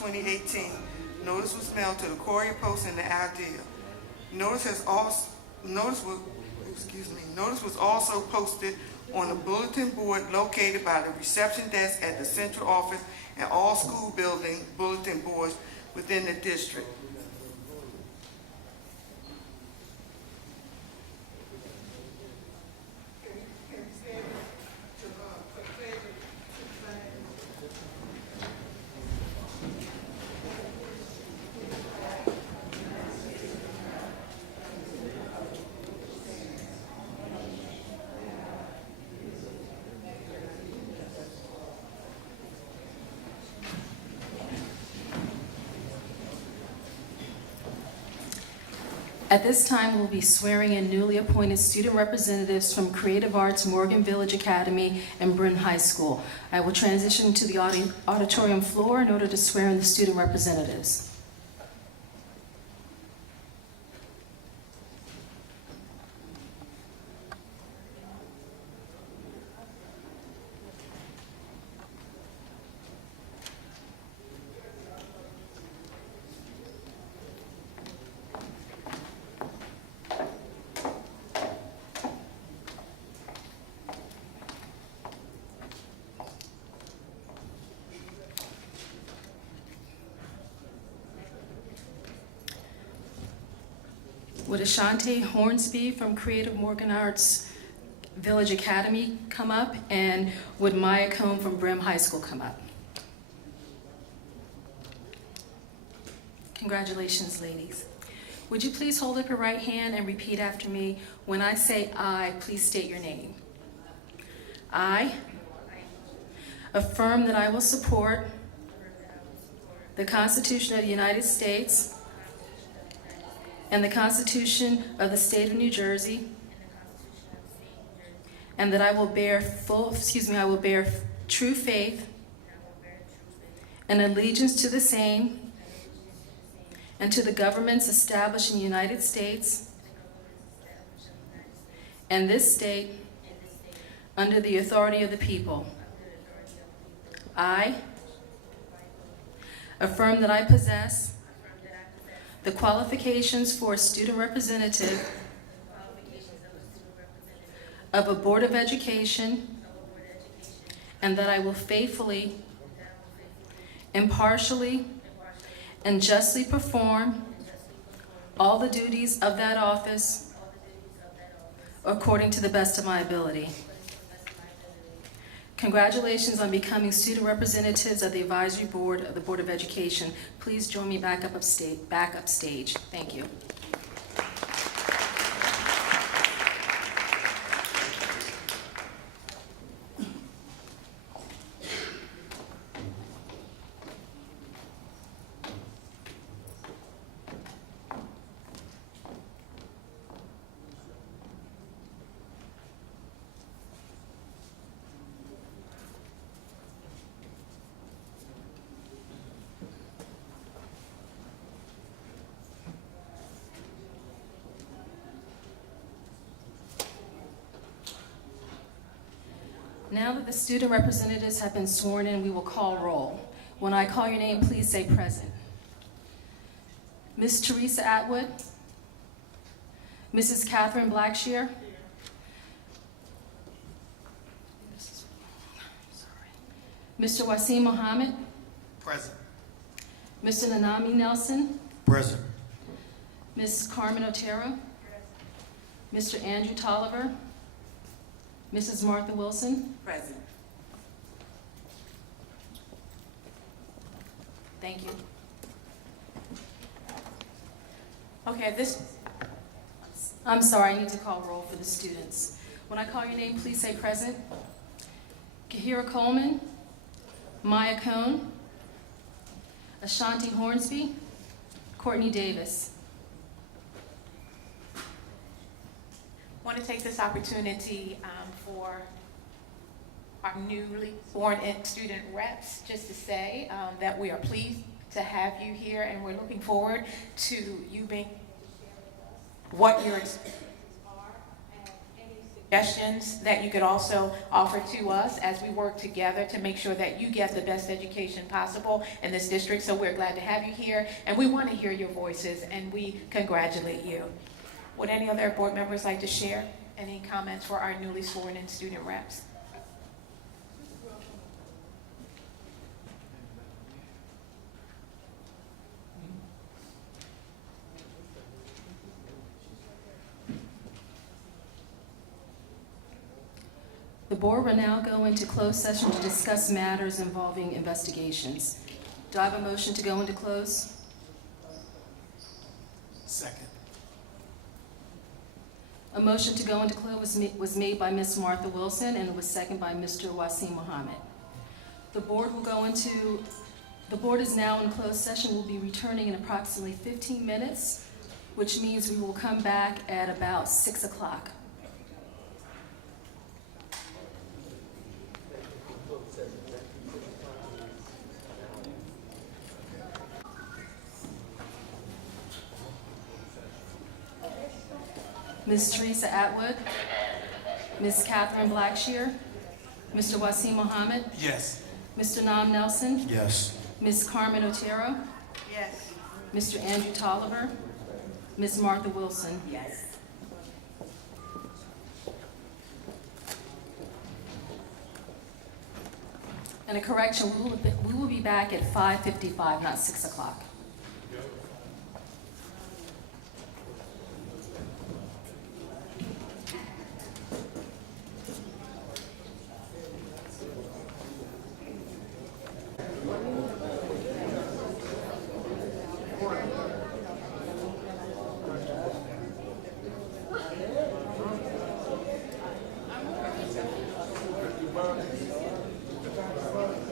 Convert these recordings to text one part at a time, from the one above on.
2018. Notice was mailed to the Courier Post and the Ideal. Notice was also posted on a bulletin board located by the reception desk at the central office and all school building bulletin boards within the district. At this time, we'll be swearing in newly appointed student representatives from Creative Arts Morgan Village Academy and Bryn High School. I will transition to the auditorium floor in order to swear in the student representatives. Would Ashante Hornsby from Creative Morgan Arts Village Academy come up? And would Maya Cone from Brim High School come up? Congratulations, ladies. Would you please hold up your right hand and repeat after me? When I say I, please state your name. I affirm that I will support the Constitution of the United States and the Constitution of the State of New Jersey, and that I will bear true faith and allegiance to the same and to the governments established in the United States and this state under the authority of the people. I affirm that I possess the qualifications for a student representative of a Board of Education, and that I will faithfully, impartially, and justly perform all the duties of that office according to the best of my ability. Congratulations on becoming student representatives of the Advisory Board of the Board of Education. Please join me back upstage. Thank you. Now that the student representatives have been sworn in, we will call roll. When I call your name, please say present. Ms. Teresa Atwood, Mrs. Catherine Blackshear, Mr. Wasim Mohammed, Present. Mr. Nanami Nelson, Present. Ms. Carmen Otero, Mr. Andrew Tolliver, Mrs. Martha Wilson. Present. Thank you. Okay, I'm sorry, I need to call roll for the students. When I call your name, please say present. Kahira Coleman, Maya Cone, Ashanti Hornsby, Courtney Davis. I want to take this opportunity for our newly sworn in student reps just to say that we are pleased to have you here, and we're looking forward to you being what your experiences are and any suggestions that you could also offer to us as we work together to make sure that you get the best education possible in this district. So we're glad to have you here, and we want to hear your voices, and we congratulate you. Would any other board members like to share any comments for our newly sworn in student reps? The board will now go into closed session to discuss matters involving investigations. Do I have a motion to go into close? Second. A motion to go into close was made by Ms. Martha Wilson, and it was seconded by Mr. Wasim Mohammed. The board is now in closed session. We'll be returning in approximately 15 minutes, which means we will come back at about 6 o'clock. Ms. Teresa Atwood, Ms. Catherine Blackshear, Mr. Wasim Mohammed, Yes. Mr. Nam Nelson, Yes. Ms. Carmen Otero, Yes. Mr. Andrew Tolliver, Ms. Martha Wilson. Yes. And a correction, we will be back at 5:55, not 6 o'clock.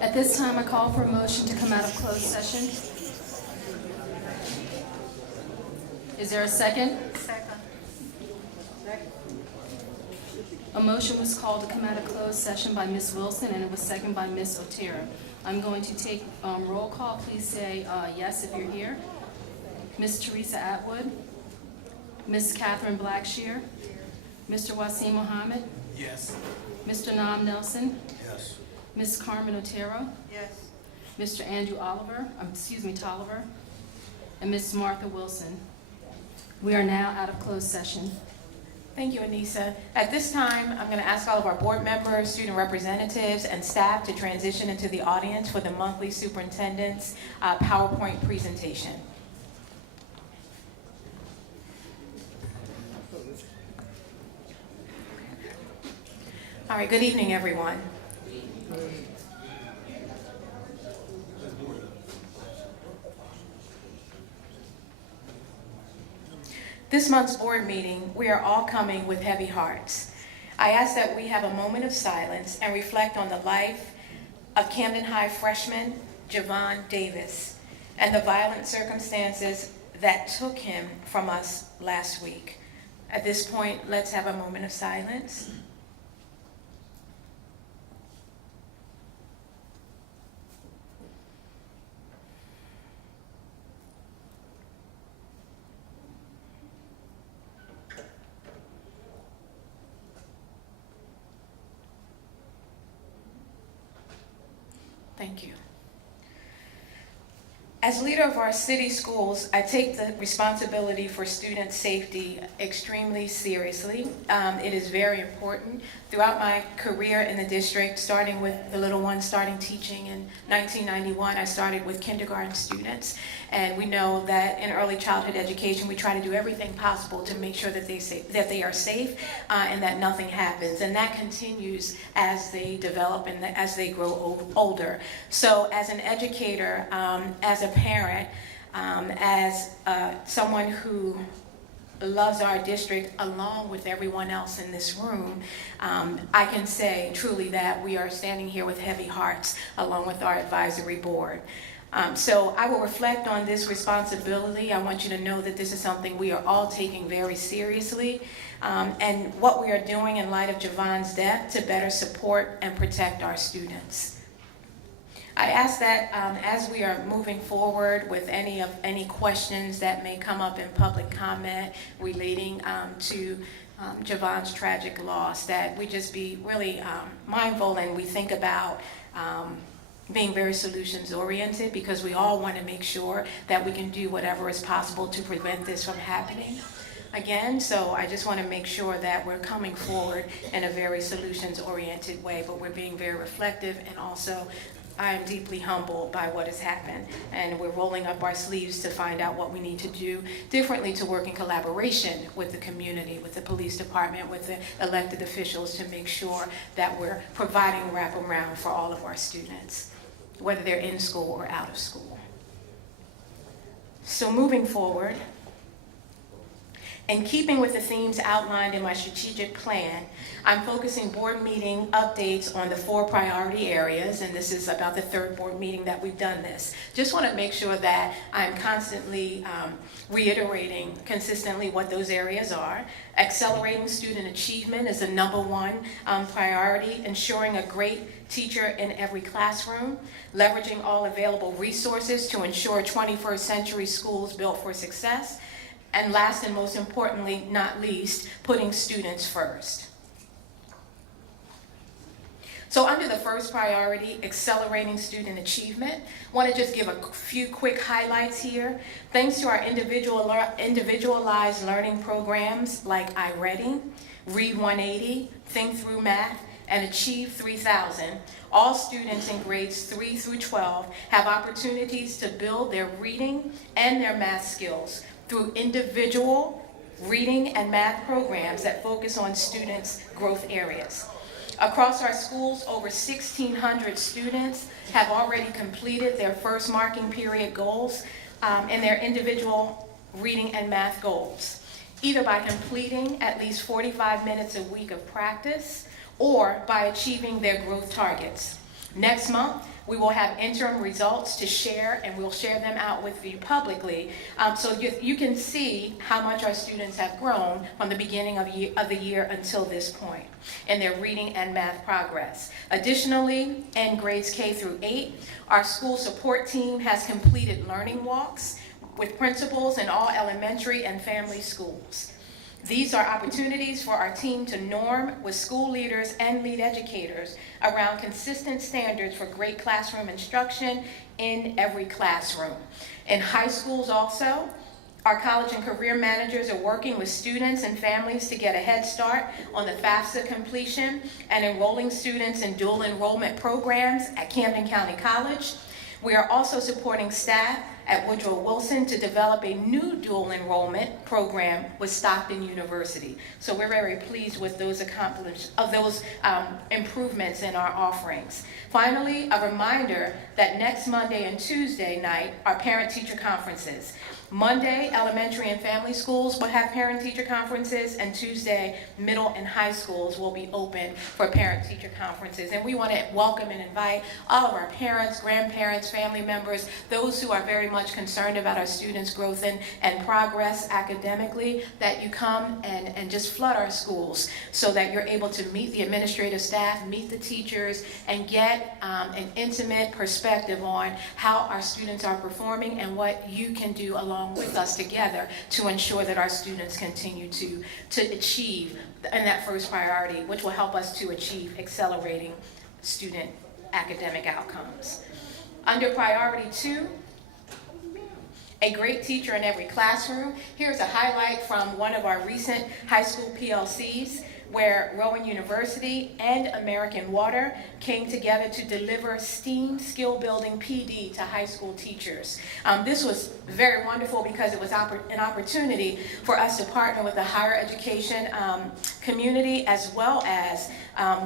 At this time, I call for a motion to come out of closed session. Is there a second? Second. A motion was called to come out of closed session by Ms. Wilson, and it was seconded by Ms. Otero. I'm going to take roll call. Please say yes if you're here. Ms. Teresa Atwood, Ms. Catherine Blackshear, Mr. Wasim Mohammed, Yes. Mr. Nam Nelson, Yes. Ms. Carmen Otero, Yes. Mr. Andrew Tolliver, and Ms. Martha Wilson. We are now out of closed session. Thank you, Anissa. At this time, I'm going to ask all of our board members, student representatives, and staff to transition into the audience for the monthly superintendent's PowerPoint presentation. All right, good evening, everyone. This month's board meeting, we are all coming with heavy hearts. I ask that we have a moment of silence and reflect on the life of Camden High freshman Javon Davis and the violent circumstances that took him from us last week. At this point, let's have a moment of silence. Thank you. As leader of our city schools, I take the responsibility for student safety extremely seriously. It is very important. Throughout my career in the district, starting with the little ones, starting teaching in 1991, I started with kindergarten students. And we know that in early childhood education, we try to do everything possible to make sure that they are safe and that nothing happens. And that continues as they develop and as they grow older. So as an educator, as a parent, as someone who loves our district along with everyone else in this room, I can say truly that we are standing here with heavy hearts along with our advisory board. So I will reflect on this responsibility. I want you to know that this is something we are all taking very seriously, and what we are doing in light of Javon's death to better support and protect our students. I ask that as we are moving forward with any questions that may come up in public comment relating to Javon's tragic loss, that we just be really mindful and we think about being very solutions oriented, because we all want to make sure that we can do whatever is possible to prevent this from happening again. So I just want to make sure that we're coming forward in a very solutions oriented way, but we're being very reflective, and also I am deeply humbled by what has happened, and we're rolling up our sleeves to find out what we need to do differently to work in collaboration with the community, with the police department, with the elected officials, to make sure that we're providing wraparound for all of our students, whether they're in school or out of school. So moving forward, in keeping with the themes outlined in my strategic plan, I'm focusing board meeting updates on the 4 priority areas, and this is about the 3rd board meeting that we've done this. Just want to make sure that I'm constantly reiterating consistently what those areas are. Accelerating student achievement is the #1 priority, ensuring a great teacher in every classroom, leveraging all available resources to ensure 21st century schools built for success, and last and most importantly, not least, putting students first. So under the 1st priority, accelerating student achievement, I want to just give a few quick highlights here. Thanks to our individualized learning programs like iReady, Read 180, Think Through Math, and Achieve 3000, all students in grades 3 through 12 have opportunities to build their reading and their math skills through individual reading and math programs that focus on students' growth areas. Across our schools, over 1,600 students have already completed their first marking period goals and their individual reading and math goals, either by completing at least 45 minutes a week of practice or by achieving their growth targets. Next month, we will have interim results to share, and we'll share them out with you publicly, so you can see how much our students have grown from the beginning of the year until this point in their reading and math progress. Additionally, in grades K through 8, our school support team has completed learning walks with principals in all elementary and family schools. These are opportunities for our team to norm with school leaders and lead educators around consistent standards for great classroom instruction in every classroom. In high schools also, our college and career managers are working with students and families to get a head start on the FAFSA completion and enrolling students in dual enrollment programs at Camden County College. We are also supporting staff at Woodrow Wilson to develop a new dual enrollment program with Stockton University. So we're very pleased with those improvements in our offerings. Finally, a reminder that next Monday and Tuesday night are parent-teacher conferences. Monday, elementary and family schools will have parent-teacher conferences, and Tuesday, middle and high schools will be open for parent-teacher conferences. And we want to welcome and invite all of our parents, grandparents, family members, those who are very much concerned about our students' growth and progress academically, that you come and just flood our schools so that you're able to meet the administrative staff, meet the teachers, and get an intimate perspective on how our students are performing and what you can do along with us together to ensure that our students continue to achieve in that 1st priority, which will help us to achieve accelerating student academic outcomes. Under priority 2, a great teacher in every classroom. Here's a highlight from one of our recent high school PLCs, where Rowan University and American Water came together to deliver STEAM skill building PD to high school teachers. This was very wonderful because it was an opportunity for us to partner with the higher education community, as well as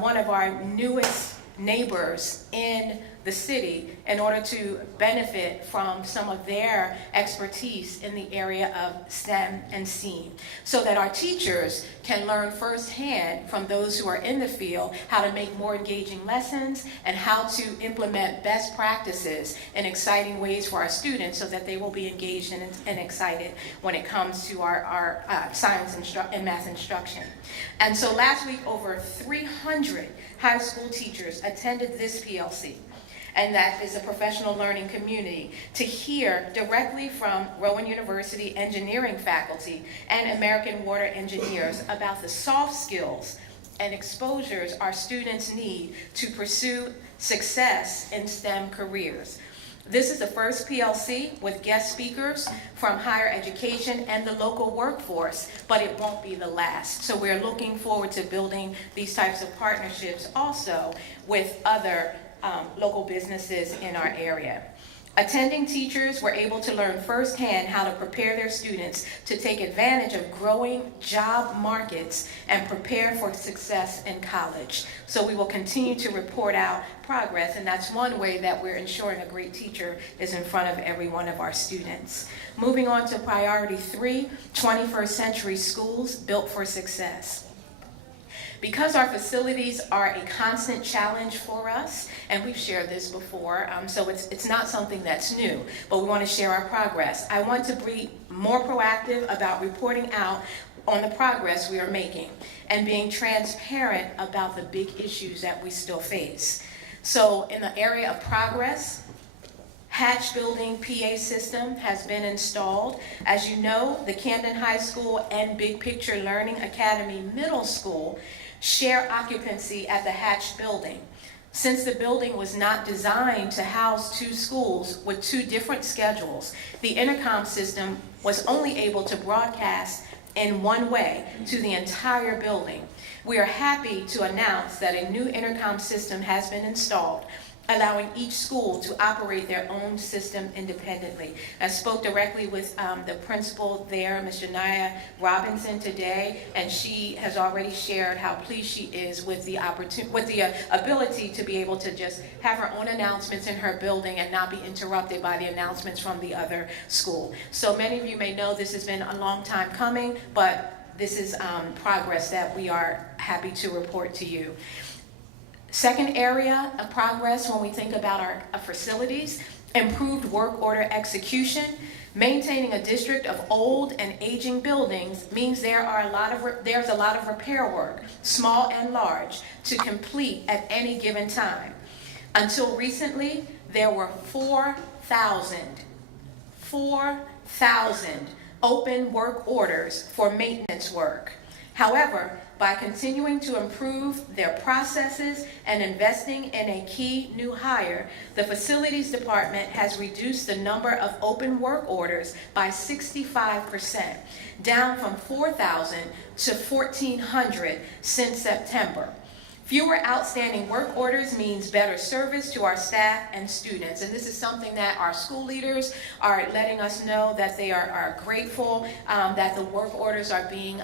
one of our newest neighbors in the city, in order to benefit from some of their expertise in the area of STEM and STEAM, so that our teachers can learn firsthand from those who are in the field how to make more engaging lessons and how to implement best practices in exciting ways for our students, so that they will be engaged and excited when it comes to our science and math instruction. And so last week, over 300 high school teachers attended this PLC. and that is a professional learning community, to hear directly from Rowan University engineering faculty and American Water engineers about the soft skills and exposures our students need to pursue success in STEM careers. This is the first PLC with guest speakers from higher education and the local workforce, but it won't be the last. So we're looking forward to building these types of partnerships also with other local businesses in our area. Attending teachers were able to learn firsthand how to prepare their students to take advantage of growing job markets and prepare for success in college. So we will continue to report out progress, and that's one way that we're ensuring a great teacher is in front of every one of our students. Moving on to priority 3, 21st century schools built for success. Because our facilities are a constant challenge for us, and we've shared this before, so it's not something that's new, but we want to share our progress. I want to be more proactive about reporting out on the progress we are making and being transparent about the big issues that we still face. So in the area of progress, Hatch Building PA system has been installed. As you know, the Camden High School and Big Picture Learning Academy Middle School share occupancy at the Hatch Building. Since the building was not designed to house 2 schools with 2 different schedules, the intercom system was only able to broadcast in one way to the entire building. We are happy to announce that a new intercom system has been installed, allowing each school to operate their own system independently. I spoke directly with the principal there, Ms. Janaya Robinson, today, and she has already shared how pleased she is with the ability to be able to just have her own announcements in her building and not be interrupted by the announcements from the other school. So many of you may know this has been a long time coming, but this is progress that we are happy to report to you. Second area of progress when we think about our facilities, improved work order execution. Maintaining a district of old and aging buildings means there's a lot of repair work, small and large, to complete at any given time. Until recently, there were 4,000 open work orders for maintenance work. However, by continuing to improve their processes and investing in a key new hire, the facilities department has reduced the number of open work orders by 65%, down from 4,000 to 1,400 since September. Fewer outstanding work orders means better service to our staff and students. And this is something that our school leaders are letting us know that they are grateful that the work orders are being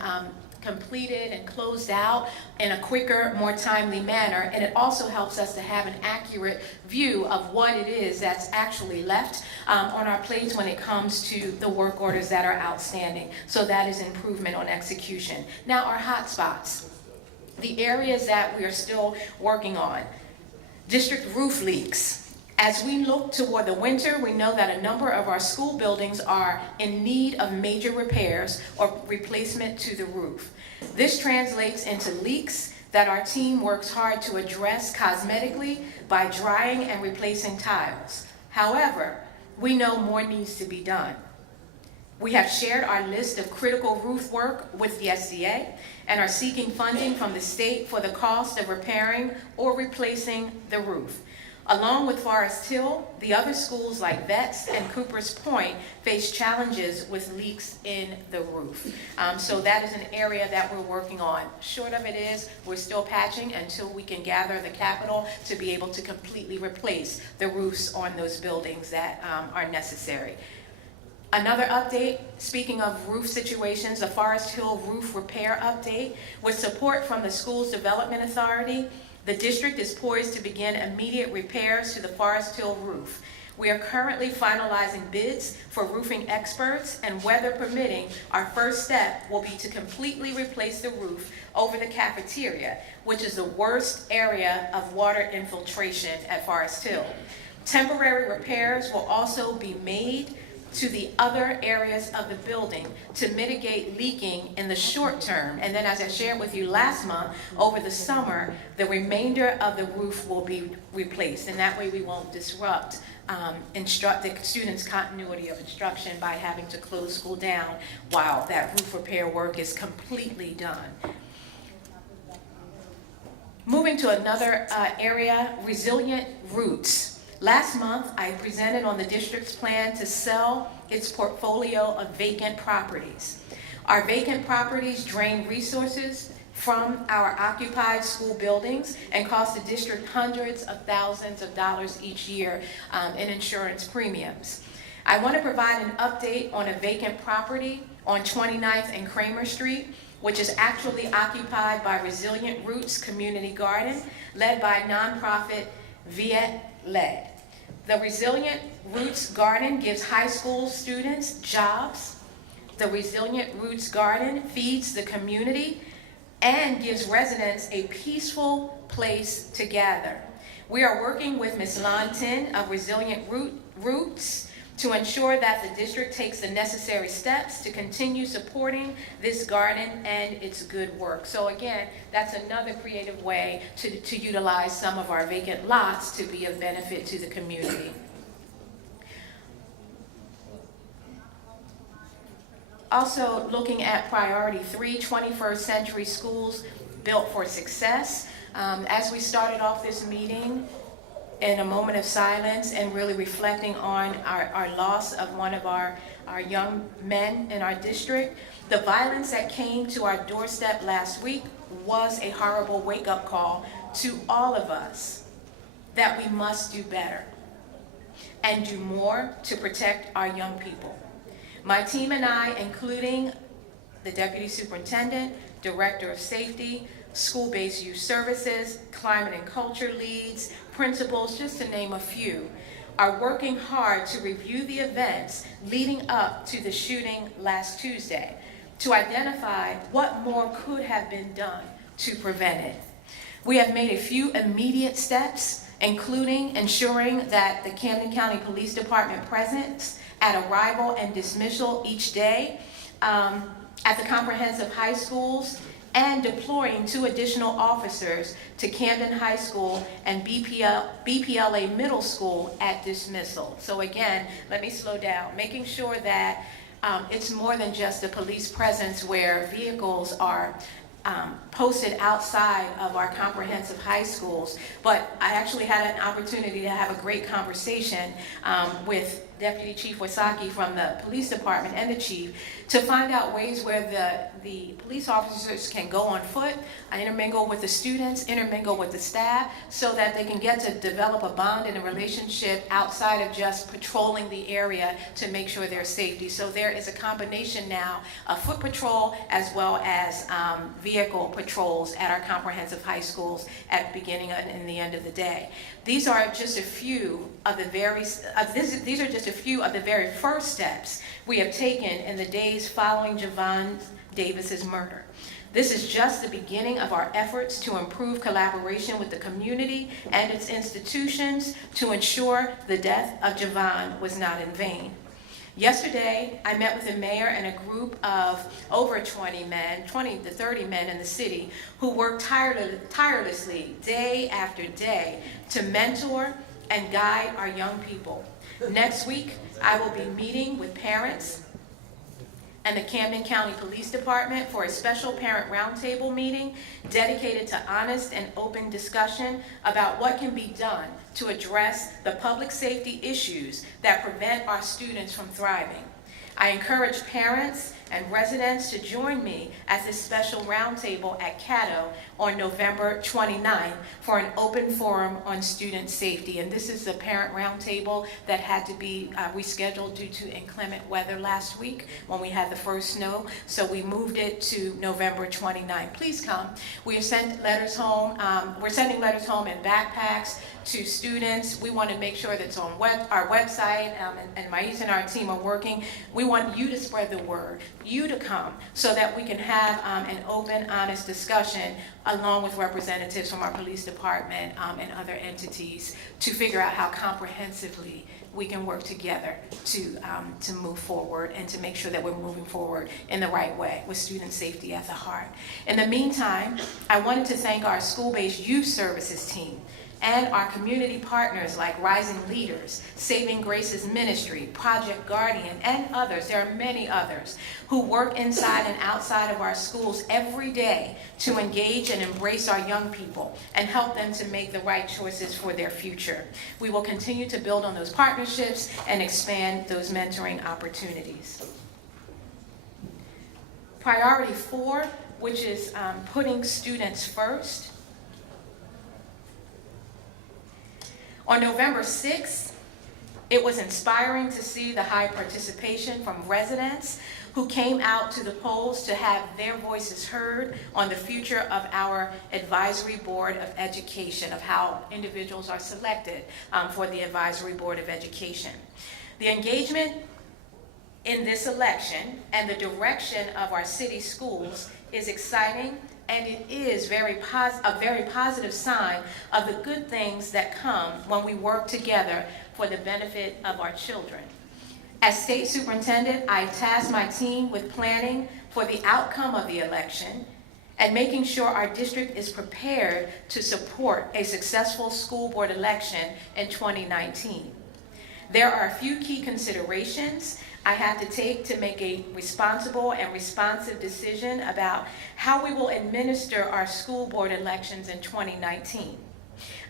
completed and closed out in a quicker, more timely manner. And it also helps us to have an accurate view of what it is that's actually left on our plates when it comes to the work orders that are outstanding. So that is improvement on execution. Now, our hot spots, the areas that we are still working on. District roof leaks. As we look toward the winter, we know that a number of our school buildings are in need of major repairs or replacement to the roof. This translates into leaks that our team works hard to address cosmetically by drying and replacing tiles. However, we know more needs to be done. We have shared our list of critical roof work with the SDA and are seeking funding from the state for the cost of repairing or replacing the roof. Along with Forest Hill, the other schools like Vets and Cooper's Point face challenges with leaks in the roof. So that is an area that we're working on. Short of it is, we're still patching until we can gather the capital to be able to completely replace the roofs on those buildings that are necessary. Another update, speaking of roof situations, the Forest Hill roof repair update. With support from the Schools Development Authority, the district is poised to begin immediate repairs to the Forest Hill roof. We are currently finalizing bids for roofing experts, and weather permitting, our first step will be to completely replace the roof over the cafeteria, which is the worst area of water infiltration at Forest Hill. Temporary repairs will also be made to the other areas of the building to mitigate leaking in the short term. And then, as I shared with you last month, over the summer, the remainder of the roof will be replaced. And that way we won't disrupt the students' continuity of instruction by having to close school down while that roof repair work is completely done. Moving to another area, resilient roots. Last month, I presented on the district's plan to sell its portfolio of vacant properties. Our vacant properties drain resources from our occupied school buildings and cost the district hundreds of thousands of dollars each year in insurance premiums. I want to provide an update on a vacant property on 29th and Kramer Street, which is actually occupied by Resilient Roots Community Garden, led by nonprofit Viet-Led. The Resilient Roots Garden gives high school students jobs. The Resilient Roots Garden feeds the community and gives residents a peaceful place to gather. We are working with Ms. Lantin of Resilient Roots to ensure that the district takes the necessary steps to continue supporting this garden and its good work. So again, that's another creative way to utilize some of our vacant lots to be of benefit to the community. Also looking at priority 3, 21st century schools built for success. As we started off this meeting, in a moment of silence and really reflecting on our loss of one of our young men in our district, the violence that came to our doorstep last week was a horrible wake-up call to all of us that we must do better and do more to protect our young people. My team and I, including the Deputy Superintendent, Director of Safety, School-Based Youth Services, Climate and Culture Leads, principals, just to name a few, are working hard to review the events leading up to the shooting last Tuesday to identify what more could have been done to prevent it. We have made a few immediate steps, including ensuring that the Camden County Police Department presence at arrival and dismissal each day at the comprehensive high schools, and deploying 2 additional officers to Camden High School and BPLA Middle School at dismissal. So again, let me slow down, making sure that it's more than just a police presence where vehicles are posted outside of our comprehensive high schools. But I actually had an opportunity to have a great conversation with Deputy Chief Wasaki from the police department and the chief to find out ways where the police officers can go on foot, intermingle with the students, intermingle with the staff, so that they can get to develop a bond and a relationship outside of just patrolling the area to make sure there's safety. So there is a combination now of foot patrol as well as vehicle patrols at our comprehensive high schools at the beginning and the end of the day. These are just a few of the very first steps we have taken in the days following Javon Davis's murder. This is just the beginning of our efforts to improve collaboration with the community and its institutions to ensure the death of Javon was not in vain. Yesterday, I met with the mayor and a group of over 20 to 30 men in the city who work tirelessly day after day to mentor and guide our young people. Next week, I will be meeting with parents and the Camden County Police Department for a special parent roundtable meeting dedicated to honest and open discussion about what can be done to address the public safety issues that prevent our students from thriving. I encourage parents and residents to join me at this special roundtable at Caddo on November 29th for an open forum on student safety. And this is the parent roundtable that had to be rescheduled due to inclement weather last week when we had the first snow. So we moved it to November 29th. Please come. We have sent letters home. We're sending letters home in backpacks to students. We want to make sure that it's on our website, and Mais and our team are working. We want you to spread the word, you to come, so that we can have an open, honest discussion along with representatives from our police department and other entities to figure out how comprehensively we can work together to move forward and to make sure that we're moving forward in the right way with student safety at the heart. In the meantime, I wanted to thank our school-based youth services team and our community partners like Rising Leaders, Saving Grace's Ministry, Project Guardian, and others. There are many others who work inside and outside of our schools every day to engage and embrace our young people and help them to make the right choices for their future. We will continue to build on those partnerships and expand those mentoring opportunities. Priority 4, which is putting students first. On November 6th, it was inspiring to see the high participation from residents who came out to the polls to have their voices heard on the future of our Advisory Board of Education, of how individuals are selected for the Advisory Board of Education. The engagement in this election and the direction of our city schools is exciting, and it is a very positive sign of the good things that come when we work together for the benefit of our children. As state superintendent, I tasked my team with planning for the outcome of the election and making sure our district is prepared to support a successful school board election in 2019. There are a few key considerations I have to take to make a responsible and responsive decision about how we will administer our school board elections in 2019.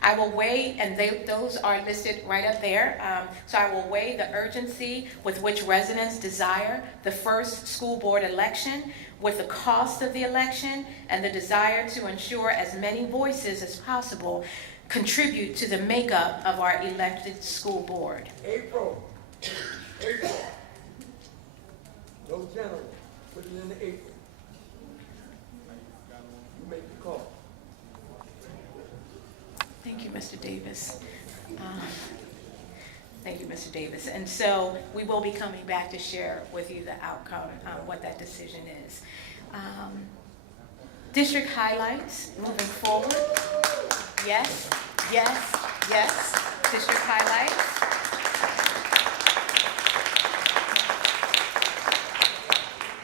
I will weigh, and those are listed right up there, so I will weigh the urgency with which residents desire the first school board election with the cost of the election and the desire to ensure as many voices as possible contribute to the makeup of our elected school board. April. No general. Put it in the April. You make the call. Thank you, Mr. Davis. Thank you, Mr. Davis. And so we will be coming back to share with you the outcome, what that decision is. District highlights moving forward. Yes, yes, yes. District highlights.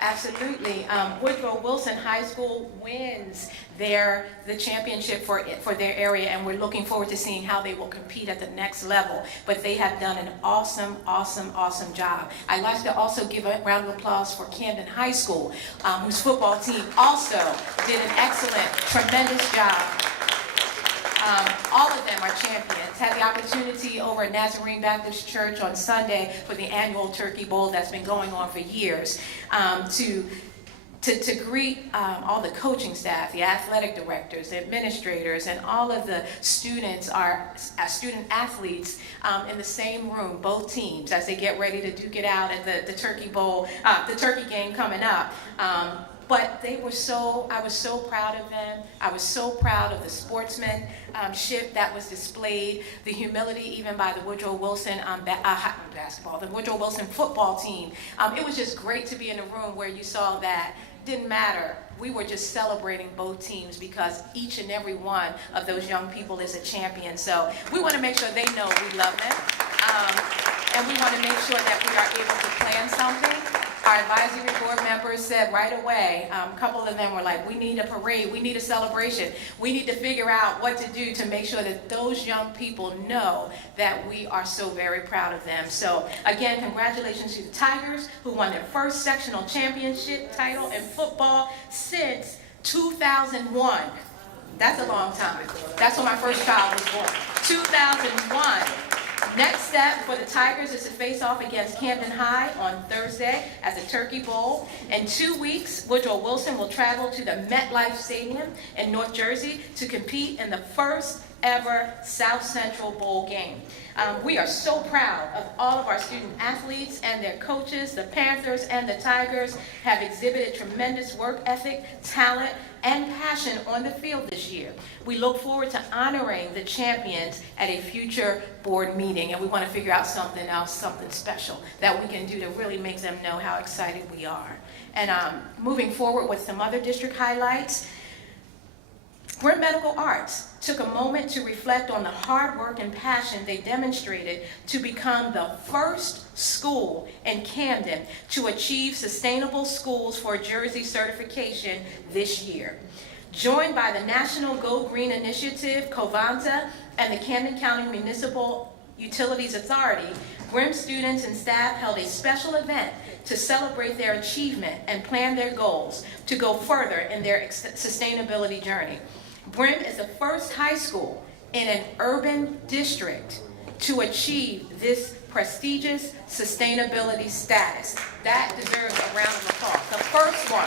Absolutely. Woodrow Wilson High School wins the championship for their area, and we're looking forward to seeing how they will compete at the next level. But they have done an awesome job. I'd like to also give a round of applause for Camden High School, whose football team also did an excellent, tremendous job. All of them are champions. Had the opportunity over at Nazarene Baptist Church on Sunday for the annual Turkey Bowl that's been going on for years, to greet all the coaching staff, the athletic directors, the administrators, and all of the students, our student athletes in the same room, both teams, as they get ready to duke it out at the Turkey Bowl, the Turkey game coming up. But I was so proud of them. I was so proud of the sportsmanship that was displayed, the humility even by the Woodrow Wilson the Woodrow Wilson football team. It was just great to be in a room where you saw that didn't matter. We were just celebrating both teams because each and every one of those young people is a champion. So we want to make sure they know we love them. And we want to make sure that we are able to plan something. Our advisory board members said right away, a couple of them were like, we need a parade, we need a celebration. We need to figure out what to do to make sure that those young people know that we are so very proud of them. So again, congratulations to the Tigers, who won their first sectional championship title in football since 2001. That's a long time. That's when my first child was born. 2001. Next step for the Tigers is to face off against Camden High on Thursday at the Turkey Bowl. In 2 weeks, Woodrow Wilson will travel to the MetLife Stadium in North Jersey to compete in the first ever South Central Bowl game. We are so proud of all of our student athletes and their coaches. The Panthers and the Tigers have exhibited tremendous work ethic, talent, and passion on the field this year. We look forward to honoring the champions at a future board meeting, and we want to figure out something else, something special that we can do to really make them know how excited we are. And moving forward with some other district highlights, Brim Medical Arts took a moment to reflect on the hard work and passion they demonstrated to become the first school in Camden to achieve Sustainable Schools for Jersey certification this year. Joined by the National Go Green Initiative, Covanta, and the Camden County Municipal Utilities Authority, Brim students and staff held a special event to celebrate their achievement and plan their goals to go further in their sustainability journey. Brim is the first high school in an urban district to achieve this prestigious sustainability status. That deserves a round of applause. The first one,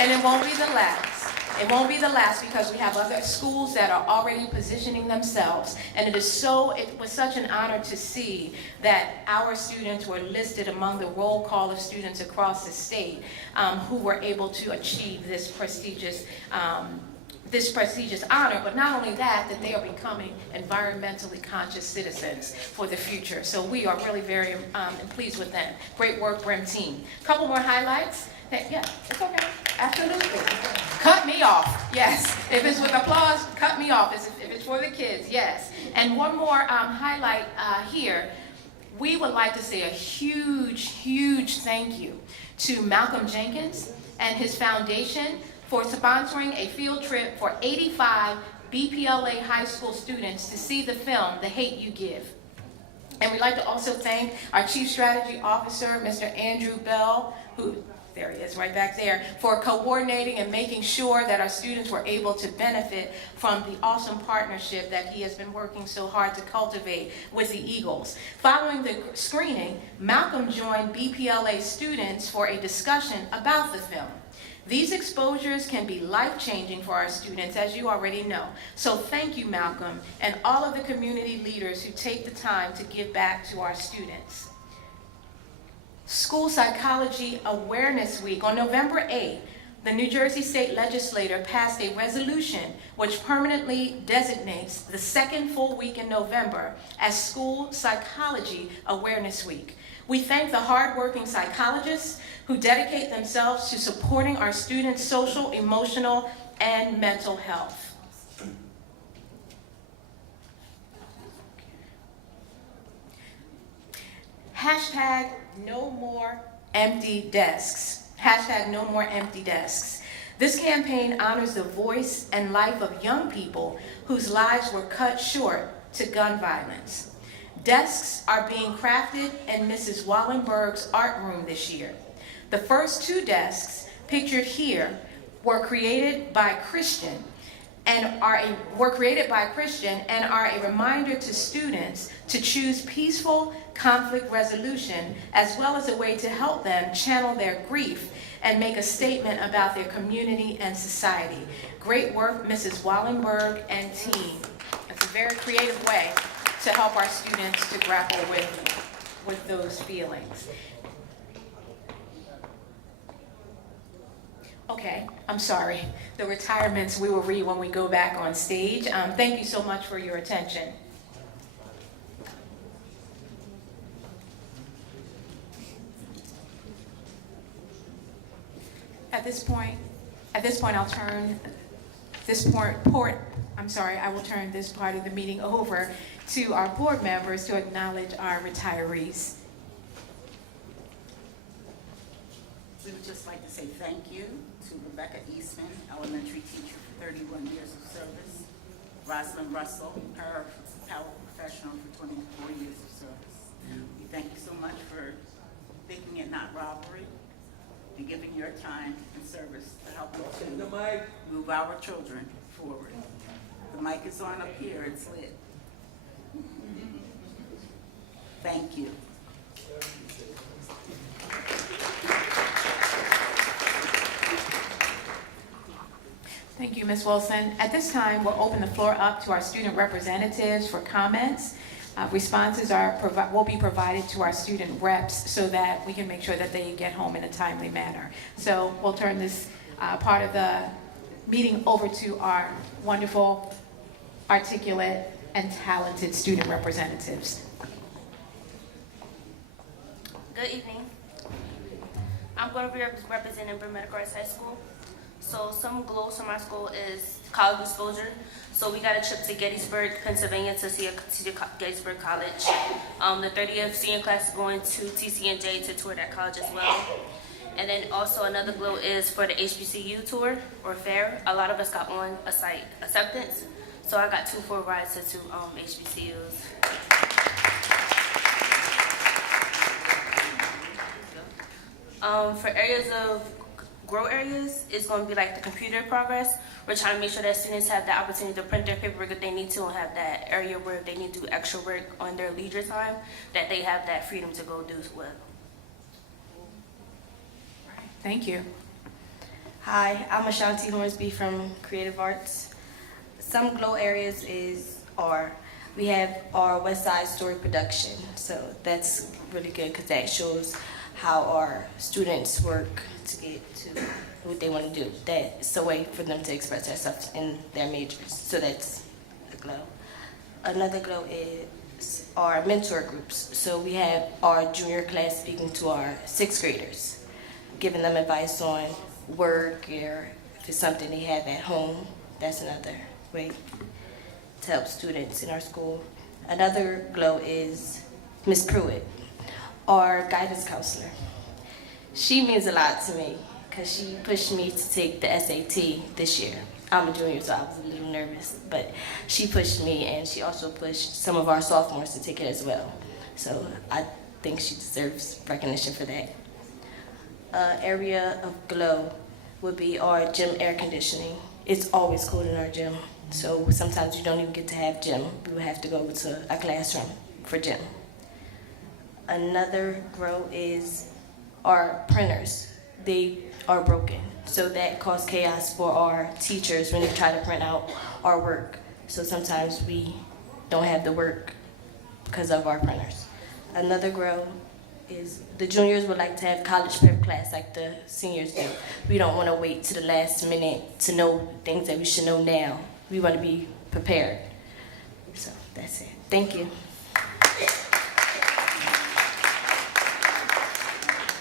and it won't be the last. It won't be the last because we have other schools that are already positioning themselves, and it was such an honor to see that our students were listed among the roll call of students across the state who were able to achieve this prestigious honor, but not only that they are becoming environmentally conscious citizens for the future. So we are really very pleased with them. Great work, Brim team. Couple more highlights. Yeah, it's okay. Absolutely. Cut me off. Yes. If it's with applause, cut me off. If it's for the kids, yes. And one more highlight here. We would like to say a huge, huge thank you to Malcolm Jenkins and his foundation for sponsoring a field trip for 85 BPLA high school students to see the film, The Hate You Give. And we'd like to also thank our Chief Strategy Officer, Mr. Andrew Bell, who, there he is right back there, for coordinating and making sure that our students were able to benefit from the awesome partnership that he has been working so hard to cultivate with the Eagles. Following the screening, Malcolm joined BPLA students for a discussion about the film. These exposures can be life-changing for our students, as you already know. So thank you, Malcolm, and all of the community leaders who take the time to give back to our students. School Psychology Awareness Week. On November 8th, the New Jersey State Legislature passed a resolution which permanently designates the second full week in November as School Psychology Awareness Week. We thank the hardworking psychologists who dedicate themselves to supporting our students' social, emotional, and mental health. Hashtag no more empty desks. Hashtag no more empty desks. This campaign honors the voice and life of young people whose lives were cut short to gun violence. Desks are being crafted in Mrs. Wallenberg's art room this year. The first two desks pictured here were created by Christian and are a reminder to students to choose peaceful conflict resolution as well as a way to help them channel their grief and make a statement about their community and society. Great work, Mrs. Wallenberg and team. It's a very creative way to help our students to grapple with those feelings. Okay, I'm sorry. The retirements we will read when we go back on stage. Thank you so much for your attention. At this point, I will turn this part of the meeting over to our board members to acknowledge our retirees. We would just like to say thank you to Rebecca Eastman, elementary teacher for 31 years of service, Rosalind Russell, paraprofessional for 24 years of service. We thank you so much for thinking it not robbery and giving your time and service to help us to move our children forward. The mic is on up here, it's lit. Thank you. Thank you, Ms. Wilson. At this time, we'll open the floor up to our student representatives for comments. Responses will be provided to our student reps so that we can make sure that they get home in a timely manner. So we'll turn this part of the meeting over to our wonderful, articulate, and talented student representatives. Good evening. I'm going to be representing Brim Medical Arts High School. So some goals from our school is college exposure. So we got a trip to Gettysburg, Pennsylvania to see Gettysburg College. The 30th senior class is going to TCNJ to tour that college as well. And then also another glow is for the HBCU tour or fair. A lot of us got on a site acceptance. So I got 2 full rides to 2 HBCUs. For areas of grow areas, it's going to be like the computer progress. We're trying to make sure that students have the opportunity to print their paperwork if they need to and have that area where they need to do extra work on their leisure time, that they have that freedom to go do as well. Thank you. Hi, I'm Ashanti Hornsby from Creative Arts. Some glow areas we have our West Side Story production, so that's really good because that shows how our students work to get to what they want to do. That's a way for them to express themselves in their majors, so that's a glow. Another glow is our mentor groups. So we have our junior class speaking to our 6th graders, giving them advice on work or if it's something they have at home. That's another way to help students in our school. Another glow is Miss Pruitt, our guidance counselor. She means a lot to me because she pushed me to take the SAT this year. I'm a junior, so I was a little nervous, but she pushed me, and she also pushed some of our sophomores to take it as well. So I think she deserves recognition for that. Area of glow would be our gym air conditioning. It's always cold in our gym, so sometimes you don't even get to have gym. We would have to go to a classroom for gym. Another glow is our printers. They are broken, so that causes chaos for our teachers when they try to print out our work. So sometimes we don't have the work because of our printers. Another glow is the juniors would like to have college prep class like the seniors do. We don't want to wait to the last minute to know things that we should know now. We want to be prepared. So that's it. Thank you.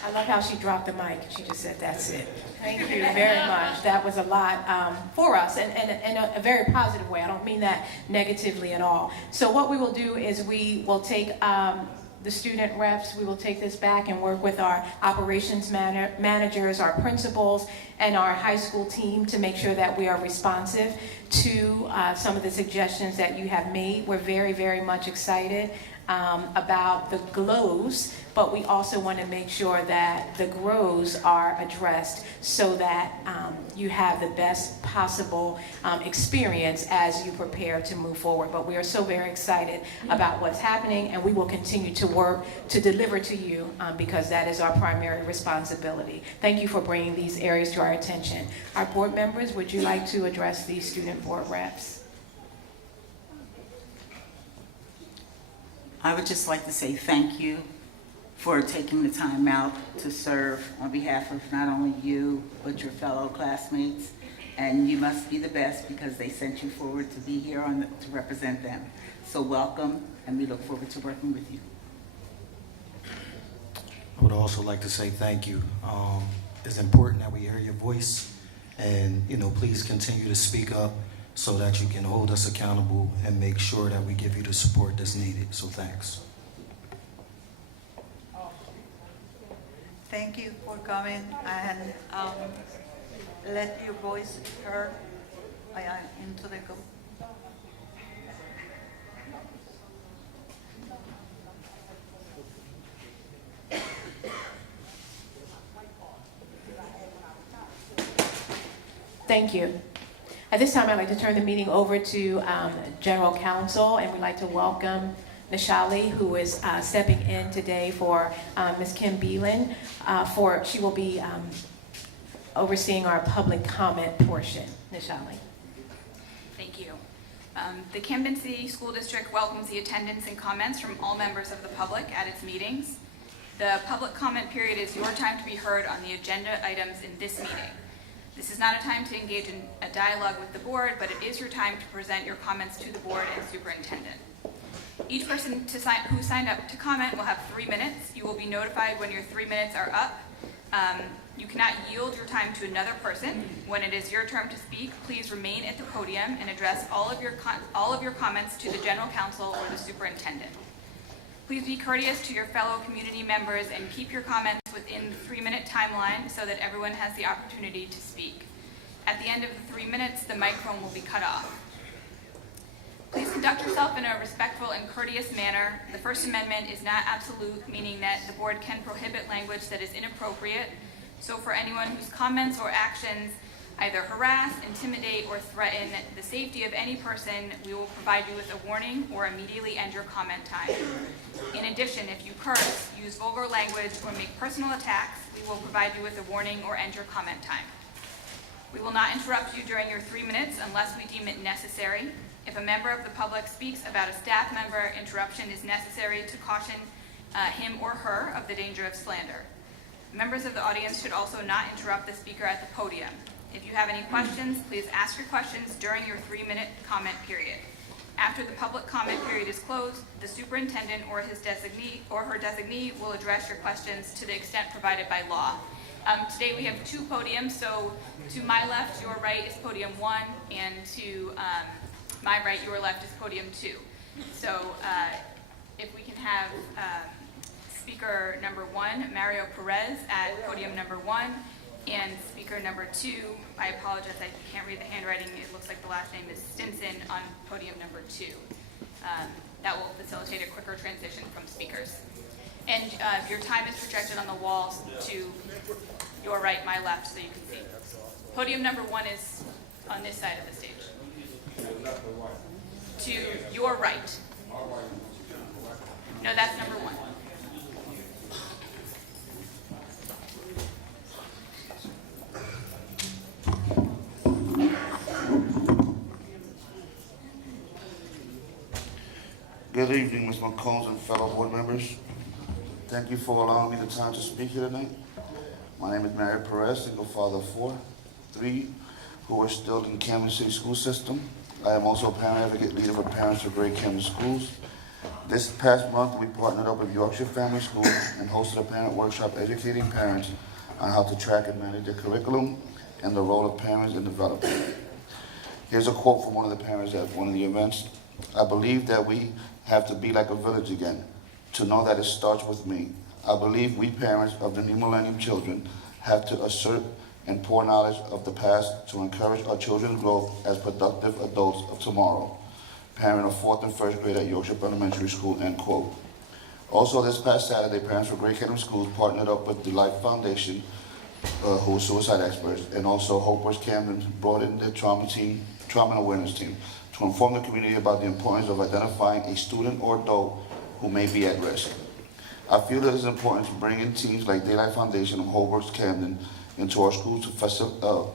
I love how she dropped the mic. She just said, that's it. Thank you very much. That was a lot for us, and in a very positive way. I don't mean that negatively at all. So what we will do is we will take the student reps, we will take this back and work with our operations managers, our principals, and our high school team to make sure that we are responsive to some of the suggestions that you have made. We're very, very much excited about the glows, but we also want to make sure that the grows are addressed so that you have the best possible experience as you prepare to move forward. But we are so very excited about what's happening, and we will continue to work to deliver to you because that is our primary responsibility. Thank you for bringing these areas to our attention. Our board members, would you like to address these student board reps? I would just like to say thank you for taking the time out to serve on behalf of not only you, but your fellow classmates. And you must be the best because they sent you forward to be here to represent them. So welcome, and we look forward to working with you. I would also like to say thank you. It's important that we hear your voice, and please continue to speak up so that you can hold us accountable and make sure that we give you the support that's needed. So thanks. Thank you for coming and let your voice be heard into the group. Thank you. At this time, I'd like to turn the meeting over to General Counsel, and we'd like to welcome Nishali, who is stepping in today for Ms. Kim Beelan. She will be overseeing our public comment portion. Nishali. Thank you. The Camden City School District welcomes the attendance and comments from all members of the public at its meetings. The public comment period is your time to be heard on the agenda items in this meeting. This is not a time to engage in a dialogue with the board, but it is your time to present your comments to the board and superintendent. Each person who signed up to comment will have 3 minutes. You will be notified when your 3 minutes are up. You cannot yield your time to another person. When it is your turn to speak, please remain at the podium and address all of your comments to the general counsel or the superintendent. Please be courteous to your fellow community members and keep your comments within the 3-minute timeline so that everyone has the opportunity to speak. At the end of the 3 minutes, the microphone will be cut off. Please conduct yourself in a respectful and courteous manner. The First Amendment is not absolute, meaning that the board can prohibit language that is inappropriate. So for anyone whose comments or actions either harass, intimidate, or threaten the safety of any person, we will provide you with a warning or immediately end your comment time. In addition, if you curse, use vulgar language, or make personal attacks, we will provide you with a warning or end your comment time. We will not interrupt you during your 3 minutes unless we deem it necessary. If a member of the public speaks about a staff member, interruption is necessary to caution him or her of the danger of slander. Members of the audience should also not interrupt the speaker at the podium. If you have any questions, please ask your questions during your 3-minute comment period. After the public comment period is closed, the superintendent or his designee or her designee will address your questions to the extent provided by law. Today we have 2 podiums, so to my left, your right is podium 1, and to my right, your left is podium 2. So if we can have speaker number 1, Mario Perez, at podium number 1, and speaker number 2, I apologize, I can't read the handwriting, it looks like the last name is Stinson, on podium number 2. That will facilitate a quicker transition from speakers. And your time is projected on the walls to your right, my left, so you can see. Podium number 1 is on this side of the stage. To your right. No, that's number 1. Good evening, Ms. McCombs and fellow board members. Thank you for allowing me the time to speak here tonight. My name is Mario Perez, single father of 4, 3 who are still in the Camden City School System. I am also a parent advocate leader for parents of Great Camden Schools. This past month, we partnered up with Yorkshire Family School and hosted a parent workshop educating parents on how to track and manage their curriculum and the role of parents in development. Here's a quote from one of the parents at one of the events. "I believe that we have to be like a village again, to know that it starts with me. I believe we parents of the new millennium children have to assert and pour knowledge of the past to encourage our children's growth as productive adults of tomorrow." Parent of 4th and 1st grade at Yorkshire Elementary School, end quote. Also this past Saturday, parents for Great Camden Schools partnered up with the Life Foundation, who are suicide experts, and also Hope West Camden brought in their trauma and awareness team to inform the community about the importance of identifying a student or adult who may be at risk. I feel that it is important to bring in teams like Daylight Foundation and Hope West Camden into our schools to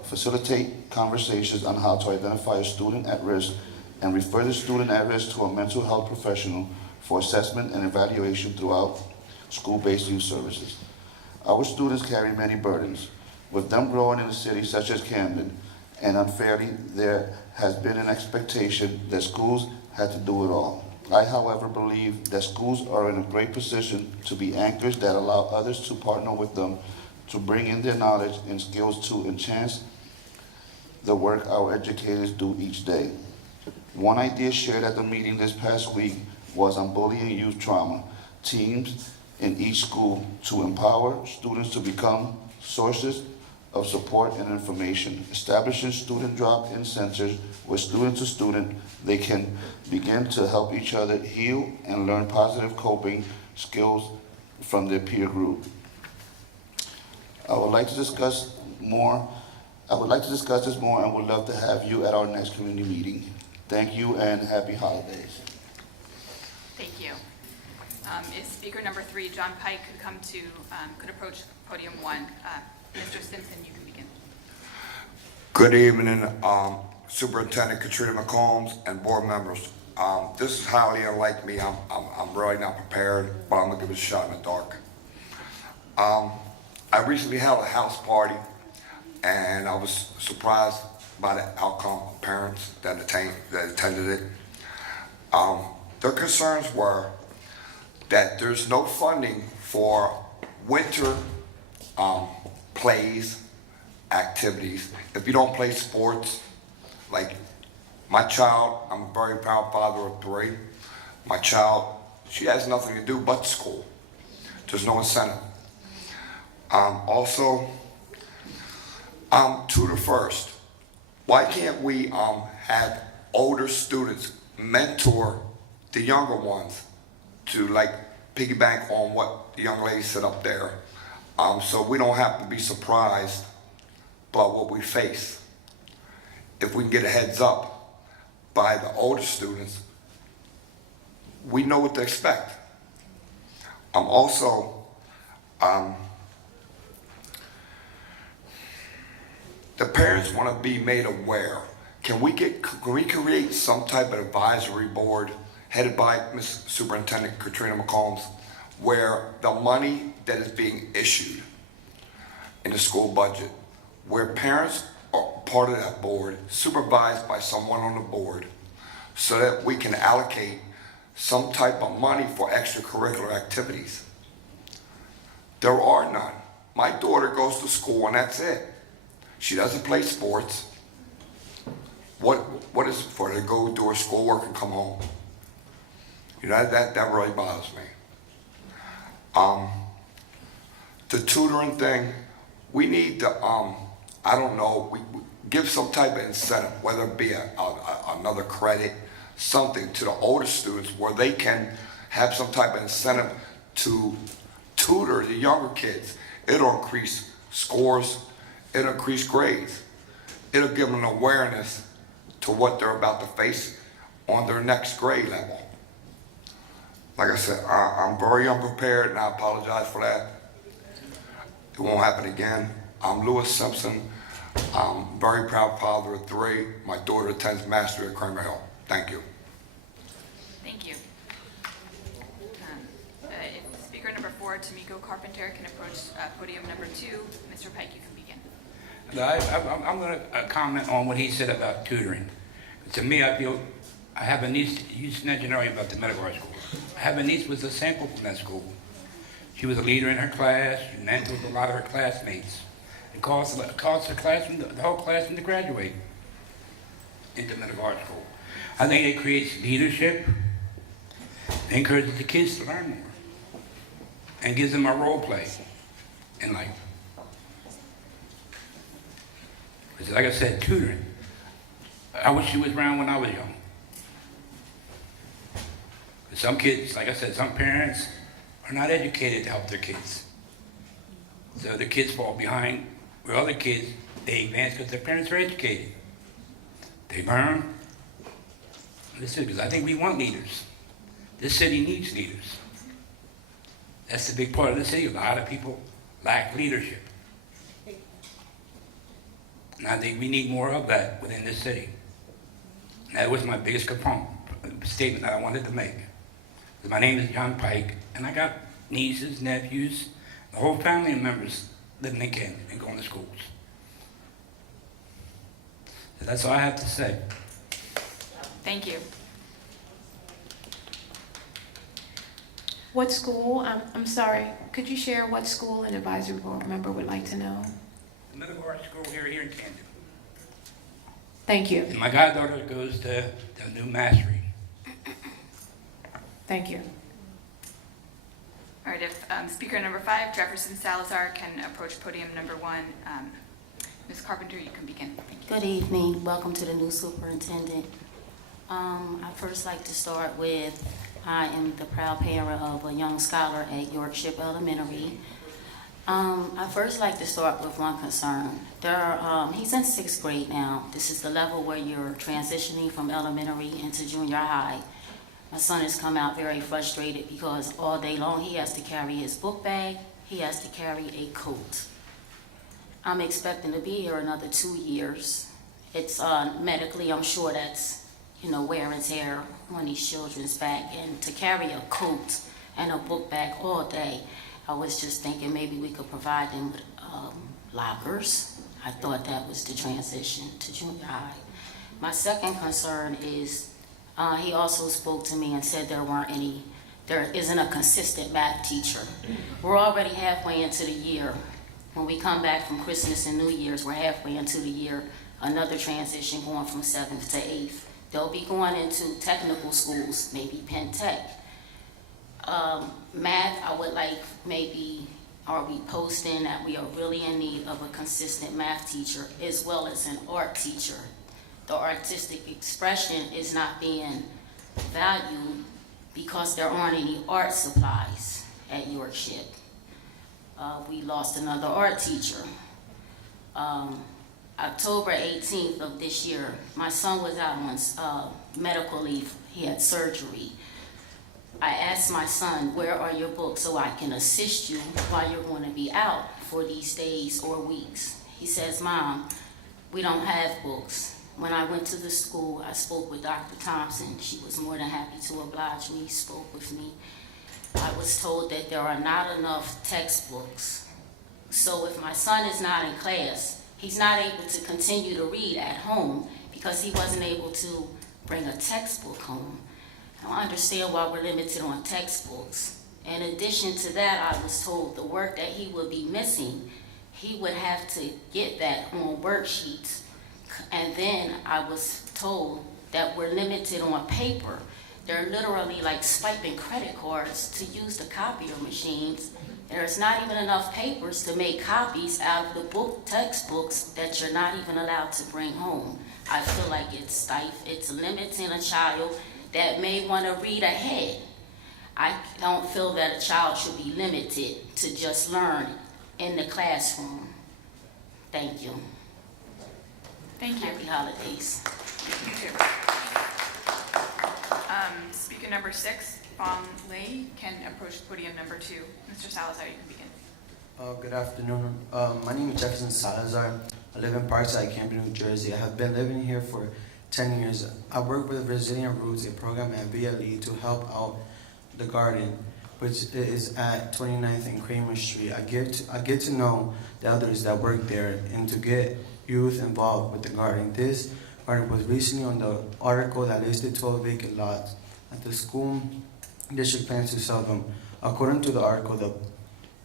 facilitate conversations on how to identify a student at risk and refer the student at risk to a mental health professional for assessment and evaluation throughout school-based youth services. Our students carry many burdens. With them growing in a city such as Camden, and unfairly, there has been an expectation that schools had to do it all. I, however, believe that schools are in a great position to be anchors that allow others to partner with them to bring in their knowledge and skills to enhance the work our educators do each day. One idea shared at the meeting this past week was on bullying and youth trauma. Teams in each school to empower students to become sources of support and information, establishing student drop-in centers where student to student they can begin to help each other heal and learn positive coping skills from their peer group. I would like to discuss this more and would love to have you at our next community meeting. Thank you and happy holidays. Thank you. If speaker number 3, John Pike, could approach podium 1. Mr. Stinson, you can begin. Good evening, Superintendent Katrina McCombs and board members. This is highly unlike me. I'm really not prepared, but I'm gonna give it a shot in the dark. I recently held a house party, and I was surprised by the outcome of parents that attended it. Their concerns were that there's no funding for winter plays, activities. If you don't play sports, like my child, I'm a very proud father of 3. My child, she has nothing to do but school. There's no incentive. Also, tutor first. Why can't we have older students mentor the younger ones to like piggyback on what the young lady said up there, so we don't have to be surprised by what we face. If we can get a heads up by the older students, we know what to expect. Also, the parents want to be made aware. Can we create some type of advisory board headed by Ms. Superintendent Katrina McCombs, where the money that is being issued in the school budget, where parents are part of that board, supervised by someone on the board, so that we can allocate some type of money for extracurricular activities. There are none. My daughter goes to school and that's it. She doesn't play sports. What is it for her to go do her schoolwork and come home? You know, that really bothers me. The tutoring thing, we need to, I don't know, we give some type of incentive, whether it be another credit, something to the older students where they can have some type of incentive to tutor the younger kids. It'll increase scores, it'll increase grades. It'll give them an awareness to what they're about to face on their next grade level. Like I said, I'm very unprepared and I apologize for that. It won't happen again. I'm Lewis Simpson. I'm very proud father of 3. My daughter attends Mastery at Kramer Hill. Thank you. Thank you. If speaker number 4, Tamiko Carpenter, can approach podium number 2. Mr. Pike, you can begin. I'm going to comment on what he said about tutoring. To me, I feel I have a niece. You mentioned earlier about the medical art school. I have a niece who was a sample from that school. She was a leader in her class. She mentored a lot of her classmates. It caused the whole classroom to graduate into medical art school. I think it creates leadership. It encourages the kids to learn more and gives them a role play in life. Because like I said, tutoring. I wish she was around when I was young. Some kids, like I said, some parents are not educated to help their kids. So the kids fall behind where other kids, they advance because their parents are educated. They learn. Listen, because I think we want leaders. This city needs leaders. That's the big part of the city. A lot of people lack leadership. And I think we need more of that within this city. And that was my biggest statement that I wanted to make. My name is John Pike, and I got nieces, nephews, the whole family members living in Camden and going to schools. So that's all I have to say. Thank you. What school, I'm sorry, could you share what school an advisory board member would like to know? The medical art school here in Camden. Thank you. And my goddaughter goes to the new Mastery. Thank you. All right, if speaker number 5, Jefferson Salazar, can approach podium number 1. Ms. Carpenter, you can begin. Thank you. Good evening. Welcome to the new superintendent. I'd first like to start with, I am the proud parent of a young scholar at Yorkshire Elementary. I'd first like to start with one concern. He's in 6th grade now. This is the level where you're transitioning from elementary into junior high. My son has come out very frustrated because all day long he has to carry his book bag, he has to carry a coat. I'm expecting to be here another 2 years. It's medically, I'm sure that's, wear and tear on these children's back. And to carry a coat and a book bag all day, I was just thinking maybe we could provide them with lockers. I thought that was the transition to junior high. My second concern is, he also spoke to me and said there isn't a consistent math teacher. We're already halfway into the year When we come back from Christmas and New Year's, we're halfway into the year, another transition going from 7th to 8th. They'll be going into technical schools, maybe Penn Tech. Math, I would like maybe, are we posting that we are really in need of a consistent math teacher as well as an art teacher? The artistic expression is not being valued because there aren't any art supplies at Yorkshire. We lost another art teacher. October 18th of this year, my son was out on medical leave. He had surgery. I asked my son, where are your books so I can assist you while you're going to be out for these days or weeks? He says, Mom, we don't have books. When I went to the school, I spoke with Dr. Thompson. She was more than happy to oblige me, spoke with me. I was told that there are not enough textbooks. So if my son is not in class, he's not able to continue to read at home because he wasn't able to bring a textbook home. I don't understand why we're limited on textbooks. In addition to that, I was told the work that he would be missing, he would have to get that on worksheets. And then I was told that we're limited on paper. They're literally like swiping credit cards to use the copier machines. There's not even enough papers to make copies out of the textbooks that you're not even allowed to bring home. I feel like it's limiting a child that may want to read ahead. I don't feel that a child should be limited to just learn in the classroom. Thank you. Thank you. Happy holidays. You too. Speaker number 6, Fong Lei, can approach podium number 2. Mr. Salazar, you can begin. Good afternoon. My name is Jefferson Salazar. I live in Parkside, Camden, New Jersey. I have been living here for 10 years. I work with Resilient Roots, a program at VLE to help out the garden, which is at 29th and Kramer Street. I get to know the elders that work there and to get youth involved with the garden. This garden was recently on the article that listed 12 vacant lots at the school district plans to sell them. According to the article,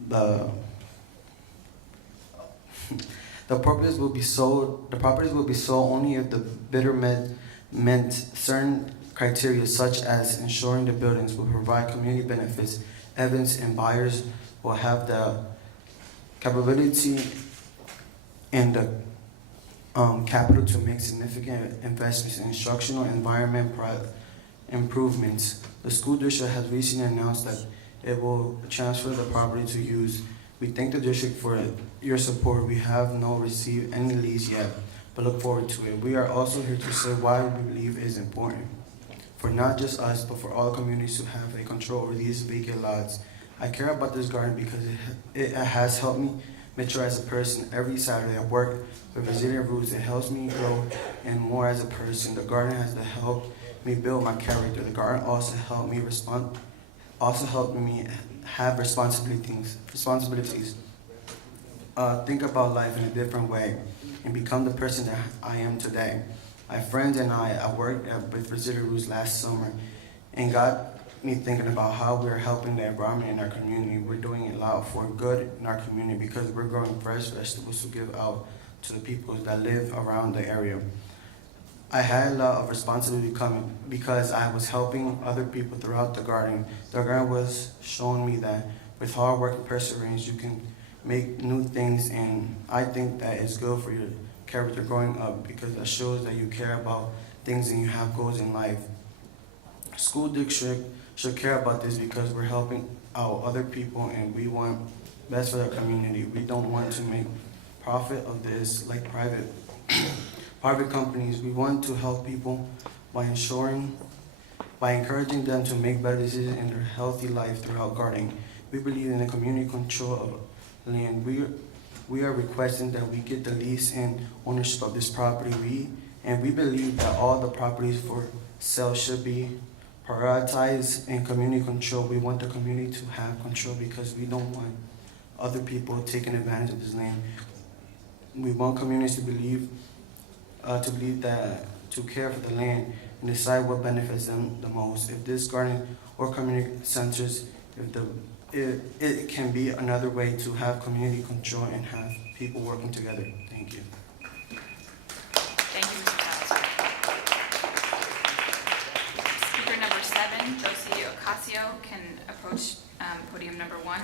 the properties will be sold only if the bidder met certain criteria, such as ensuring the buildings will provide community benefits, evidence, and buyers will have the capability and the capital to make significant investments in instructional environment improvements. The school district has recently announced that it will transfer the property to use. We thank the district for your support. We have not received any leads yet, but look forward to it. We are also here to say why we believe it is important for not just us, but for all communities to have a control over these vacant lots. I care about this garden because it has helped me mature as a person. Every Saturday I work with Resilient Roots. It helps me grow and more as a person. The garden has helped me build my character. The garden also helped me have responsibilities. Think about life in a different way and become the person that I am today. My friends and I worked with Resilient Roots last summer and got me thinking about how we're helping the environment in our community. We're doing a lot for good in our community because we're growing fresh vegetables to give out to the people that live around the area. I had a lot of responsibility coming because I was helping other people throughout the garden. The garden was showing me that with hard work and perseverance, you can make new things, and I think that is good for your character growing up because that shows that you care about things and you have goals in life. School district should care about this because we're helping out other people and we want best for the community. We don't want to make profit of this like private companies. We want to help people by encouraging them to make better decisions in their healthy life throughout gardening. We believe in the community control of land. We are requesting that we get the lease and ownership of this property. We believe that all the properties for sale should be prioritized in community control. We want the community to have control because we don't want other people taking advantage of this land. We want communities to believe that to care for the land and decide what benefits them the most. If this garden or community centers, if the it can be another way to have community control and have people working together. Thank you. Thank you, Mr. Palliser. Speaker number 7, Josie Ocasio, can approach podium number 1.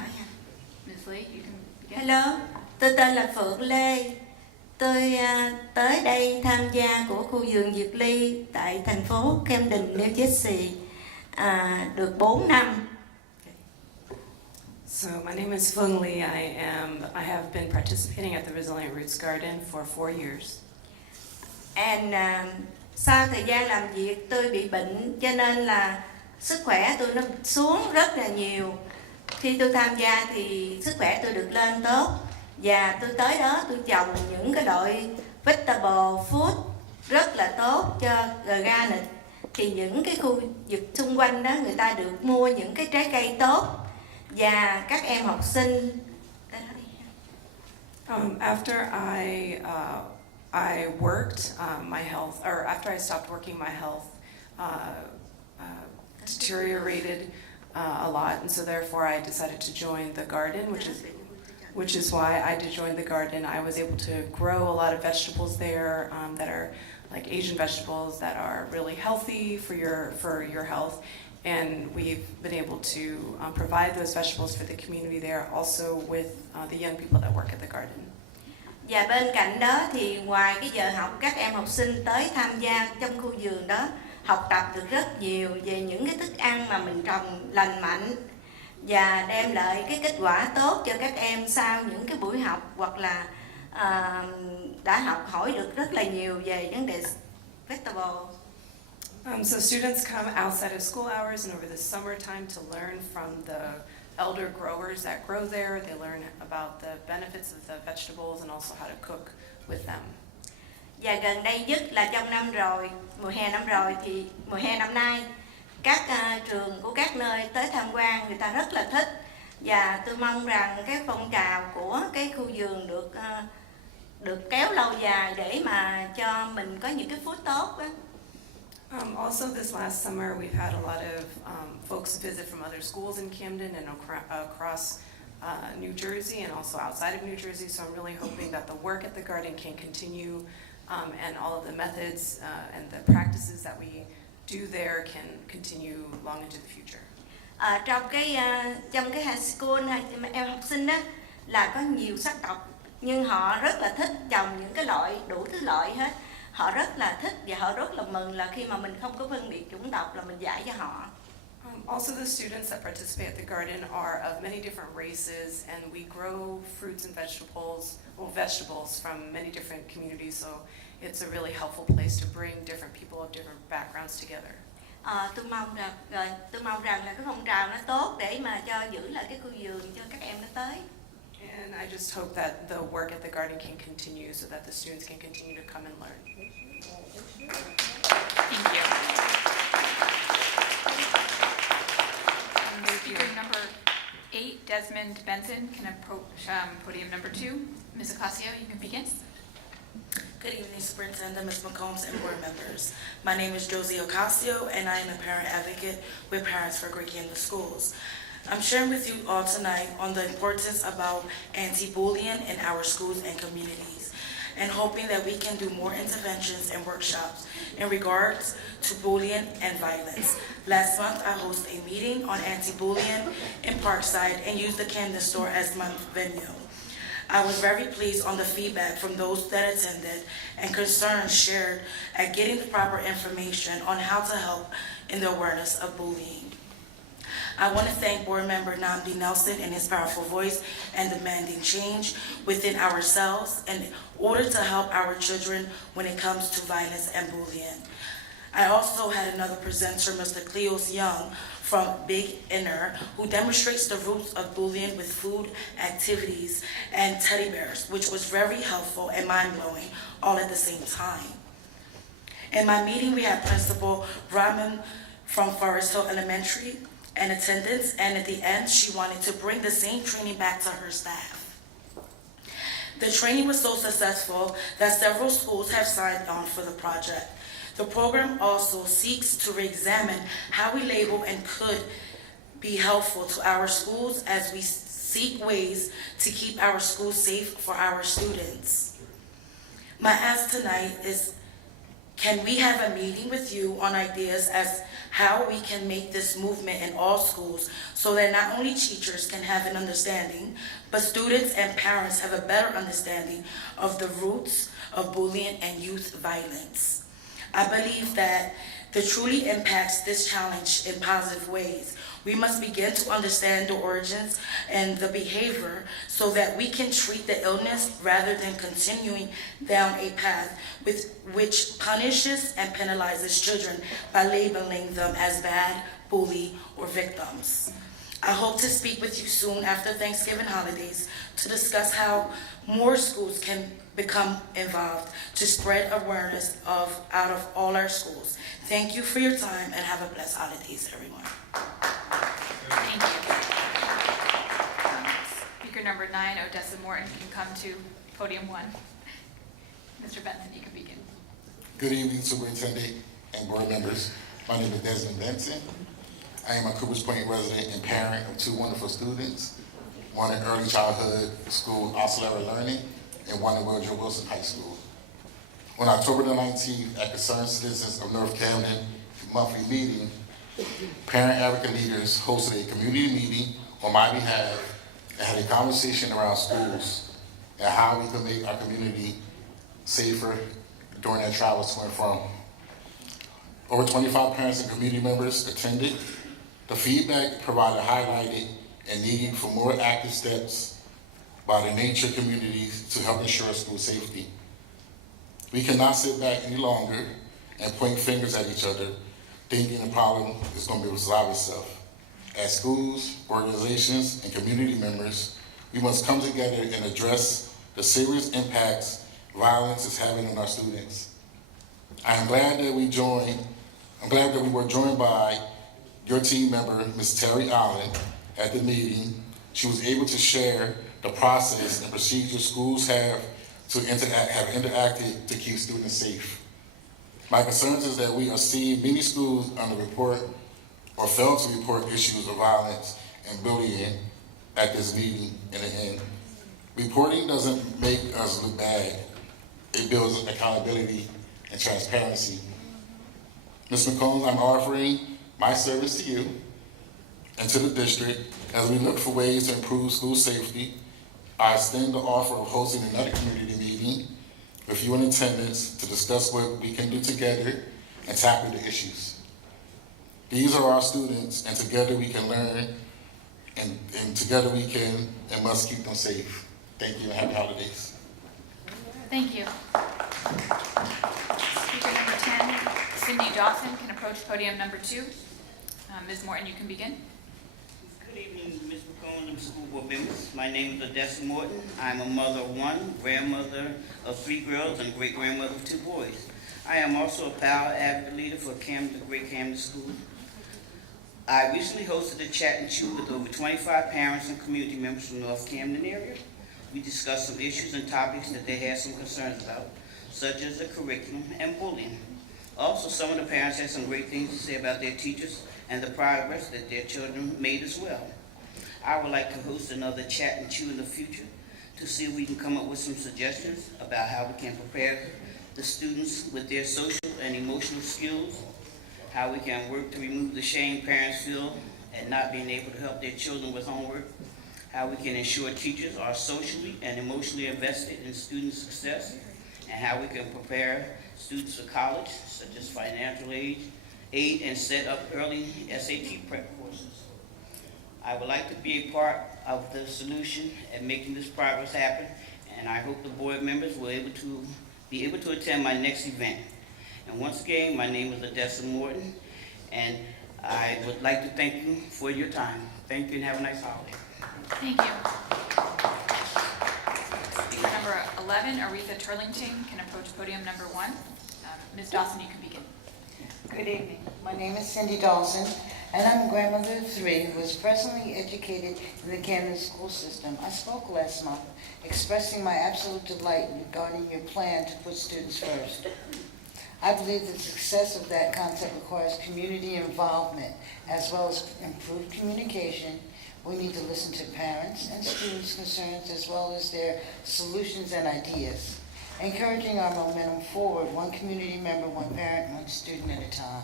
Ms. Lee, you can begin. Hello, tôi tên là Phượng Lê. Tôi tới đây tham gia của khu vườn Dược Ly tại thành phố Camden, New Jersey được 4 năm. So my name is Fung Lee. I have been participating at the Resilient Roots Garden for 4 years. And sau thời gian làm việc tôi bị bệnh cho nên là sức khỏe tôi nó xuống rất là nhiều. Khi tôi tham gia thì sức khỏe tôi được lên tốt và tôi tới đó tôi trồng những cái loại vegetable food rất là tốt cho organic. Thì những cái khu vực xung quanh đó người ta được mua những cái trái cây tốt và các em học sinh. After I worked, my health, or after I stopped working, my health deteriorated a lot, and so therefore I decided to join the garden, which is why I did join the garden. I was able to grow a lot of vegetables there that are like Asian vegetables that are really healthy for your health, and we've been able to provide those vegetables for the community there, also with the young people that work at the garden. Và bên cạnh đó thì ngoài cái giờ học, các em học sinh tới tham gia trong khu vườn đó học tập được rất nhiều về những cái thức ăn mà mình trồng lành mạnh và đem lại cái kết quả tốt cho các em sau những cái buổi học, hoặc là đã học hỏi được rất là nhiều về vấn đề vegetable. So students come outside of school hours and over the summertime to learn from the elder growers that grow there. They learn about the benefits of the vegetables and also how to cook with them. Và gần đây nhất là trong năm rồi, mùa hè năm nay, các trường của các nơi tới tham quan người ta rất là thích, và tôi mong rằng cái phong trào của cái khu vườn được kéo lâu dài để mà cho mình có những cái food tốt đó. Also, this last summer, we've had a lot of folks visit from other schools in Camden and across New Jersey and also outside of New Jersey. So I'm really hoping that the work at the garden can continue and all of the methods and the practices that we do there can continue long into the future. Trong cái high school em học sinh đó là có nhiều sắc tộc, nhưng họ rất là thích trồng những cái loại đủ thứ loại hết. Họ rất là thích và họ rất là mừng là khi mà mình không có phân biệt chủng tộc là mình dạy cho họ. Also, the students that participate at the garden are of many different races, and we grow fruits and vegetables from many different communities. So it's a really helpful place to bring different people of different backgrounds together. Tôi mong rằng là cái phong trào nó tốt để mà cho giữ lại cái khu vườn cho các em nó tới. And I just hope that the work at the garden can continue so that the students can continue to come and learn. Thank you. Speaker number 8, Desmond Benson, can approach podium number 2. Ms. Ocasio, you can begin. Good evening, Superintendent, Ms. McCombs, and board members. My name is Josie Ocasio, and I am a parent advocate with Parents for Great Camden Schools. I'm sharing with you all tonight on the importance about anti-bullying in our schools and communities, and hoping that we can do more interventions and workshops in regards to bullying and violence. Last month, I hosted a meeting on anti-bullying in Parkside and used the Camden store as my venue. I was very pleased on the feedback from those that attended and concerns shared at getting the proper information on how to help in the awareness of bullying. I want to thank Board Member Namdi Nelson and his powerful voice and demanding change within ourselves in order to help our children when it comes to violence and bullying. I also had another presenter, Mr. Cleos Young from Big Inner, who demonstrates the roots of bullying with food, activities, and teddy bears, which was very helpful and mind-blowing all at the same time. In my meeting, we had Principal Rahman from Forest Hill Elementary in attendance, and at the end, she wanted to bring the same training back to her staff. The training was so successful that several schools have signed on for the project. The program also seeks to re-examine how we label and could be helpful to our schools as we seek ways to keep our schools safe for our students. My ask tonight is, can we have a meeting with you on ideas as how we can make this movement in all schools so that not only teachers can have an understanding, but students and parents have a better understanding of the roots of bullying and youth violence. I believe that to truly impacts this challenge in positive ways, we must begin to understand the origins and the behavior so that we can treat the illness rather than continuing down a path which punishes and penalizes children by labeling them as bad, bully, or victims. I hope to speak with you soon after Thanksgiving holidays to discuss how more schools can become involved to spread awareness out of all our schools. Thank you for your time and have a blessed holidays, everyone. Thank you. Speaker number 9, Odessa Morton, can come to podium 1. Mr. Benson, you can begin. Good evening, Superintendent and board members. My name is Desmond Benson. I am a Coopers Point resident and parent of 2 wonderful students, one in early childhood school, Auxiliary Learning, and one in Woodrow Wilson High School. On October the 19th, at Concerned Citizens of North Camden monthly meeting, parent advocate leaders hosted a community meeting on my behalf and had a conversation around schools and how we can make our community safer during their travels to and from. Over 25 parents and community members attended. The feedback provided highlighted a need for more active steps by the nature communities to help ensure school safety. We cannot sit back any longer and point fingers at each other, thinking the problem is going to resolve itself. As schools, organizations, and community members, we must come together and address the serious impacts violence is having on our students. I'm glad that we were joined by your team member, Ms. Terry Allen, at the meeting. She was able to share the process and procedures schools have interacted to keep students safe. My concern is that we are seeing many schools underreport or fail to report issues of violence and bullying at this meeting in the end. Reporting doesn't make us look bad. It builds accountability and transparency. Ms. McCombs, I'm offering my service to you and to the district as we look for ways to improve school safety. I extend the offer of hosting another community meeting with you in attendance to discuss what we can do together and tackle the issues. These are our students, and together we can learn, and together we can and must keep them safe. Thank you and happy holidays. Thank you. Speaker number 10, Cindy Dawson, can approach podium number 2. Ms. Morton, you can begin. Good evening, Ms. McCone and school board members. My name is Odessa Morton. I'm a mother of 1, grandmother of 3 girls, and great-grandmother of 2 boys. I am also a power advocate leader for Camden, the Great Camden School. I recently hosted a chat and chew with over 25 parents and community members from the North Camden area. We discussed some issues and topics that they had some concerns about, such as the curriculum and bullying. Also, some of the parents had some great things to say about their teachers and the progress that their children made as well. I would like to host another chat and chew in the future to see if we can come up with some suggestions about how we can prepare the students with their social and emotional skills, how we can work to remove the shame parents feel at not being able to help their children with homework, how we can ensure teachers are socially and emotionally invested in student success, and how we can prepare students for college, such as financial aid, and set up early SAT prep courses. I would like to be a part of the solution and making this progress happen, and I hope the board members will be able to attend my next event. And once again, my name is Odessa Morton, and I would like to thank you for your time. Thank you and have a nice holiday. Thank you. Speaker number 11, Aretha Turlington, can approach podium number 1. Ms. Dawson, you can begin. Good evening. My name is Cindy Dawson, and I'm a grandmother of 3 who is presently educated in the Camden school system. I spoke last month expressing my absolute delight regarding your plan to put students first. I believe the success of that concept requires community involvement as well as improved communication. We need to listen to parents and students' concerns as well as their solutions and ideas, encouraging our momentum forward, one community member, one parent, one student at a time.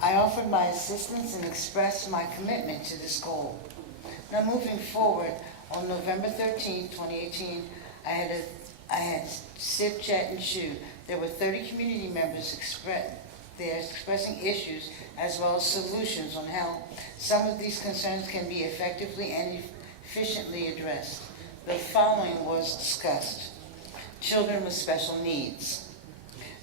I offered my assistance and expressed my commitment to this goal. Now moving forward, on November 13, 2018, I had Sip, Chat, and Chew. There were 30 community members expressing issues as well as solutions on how some of these concerns can be effectively and efficiently addressed. The following was discussed. Children with special needs.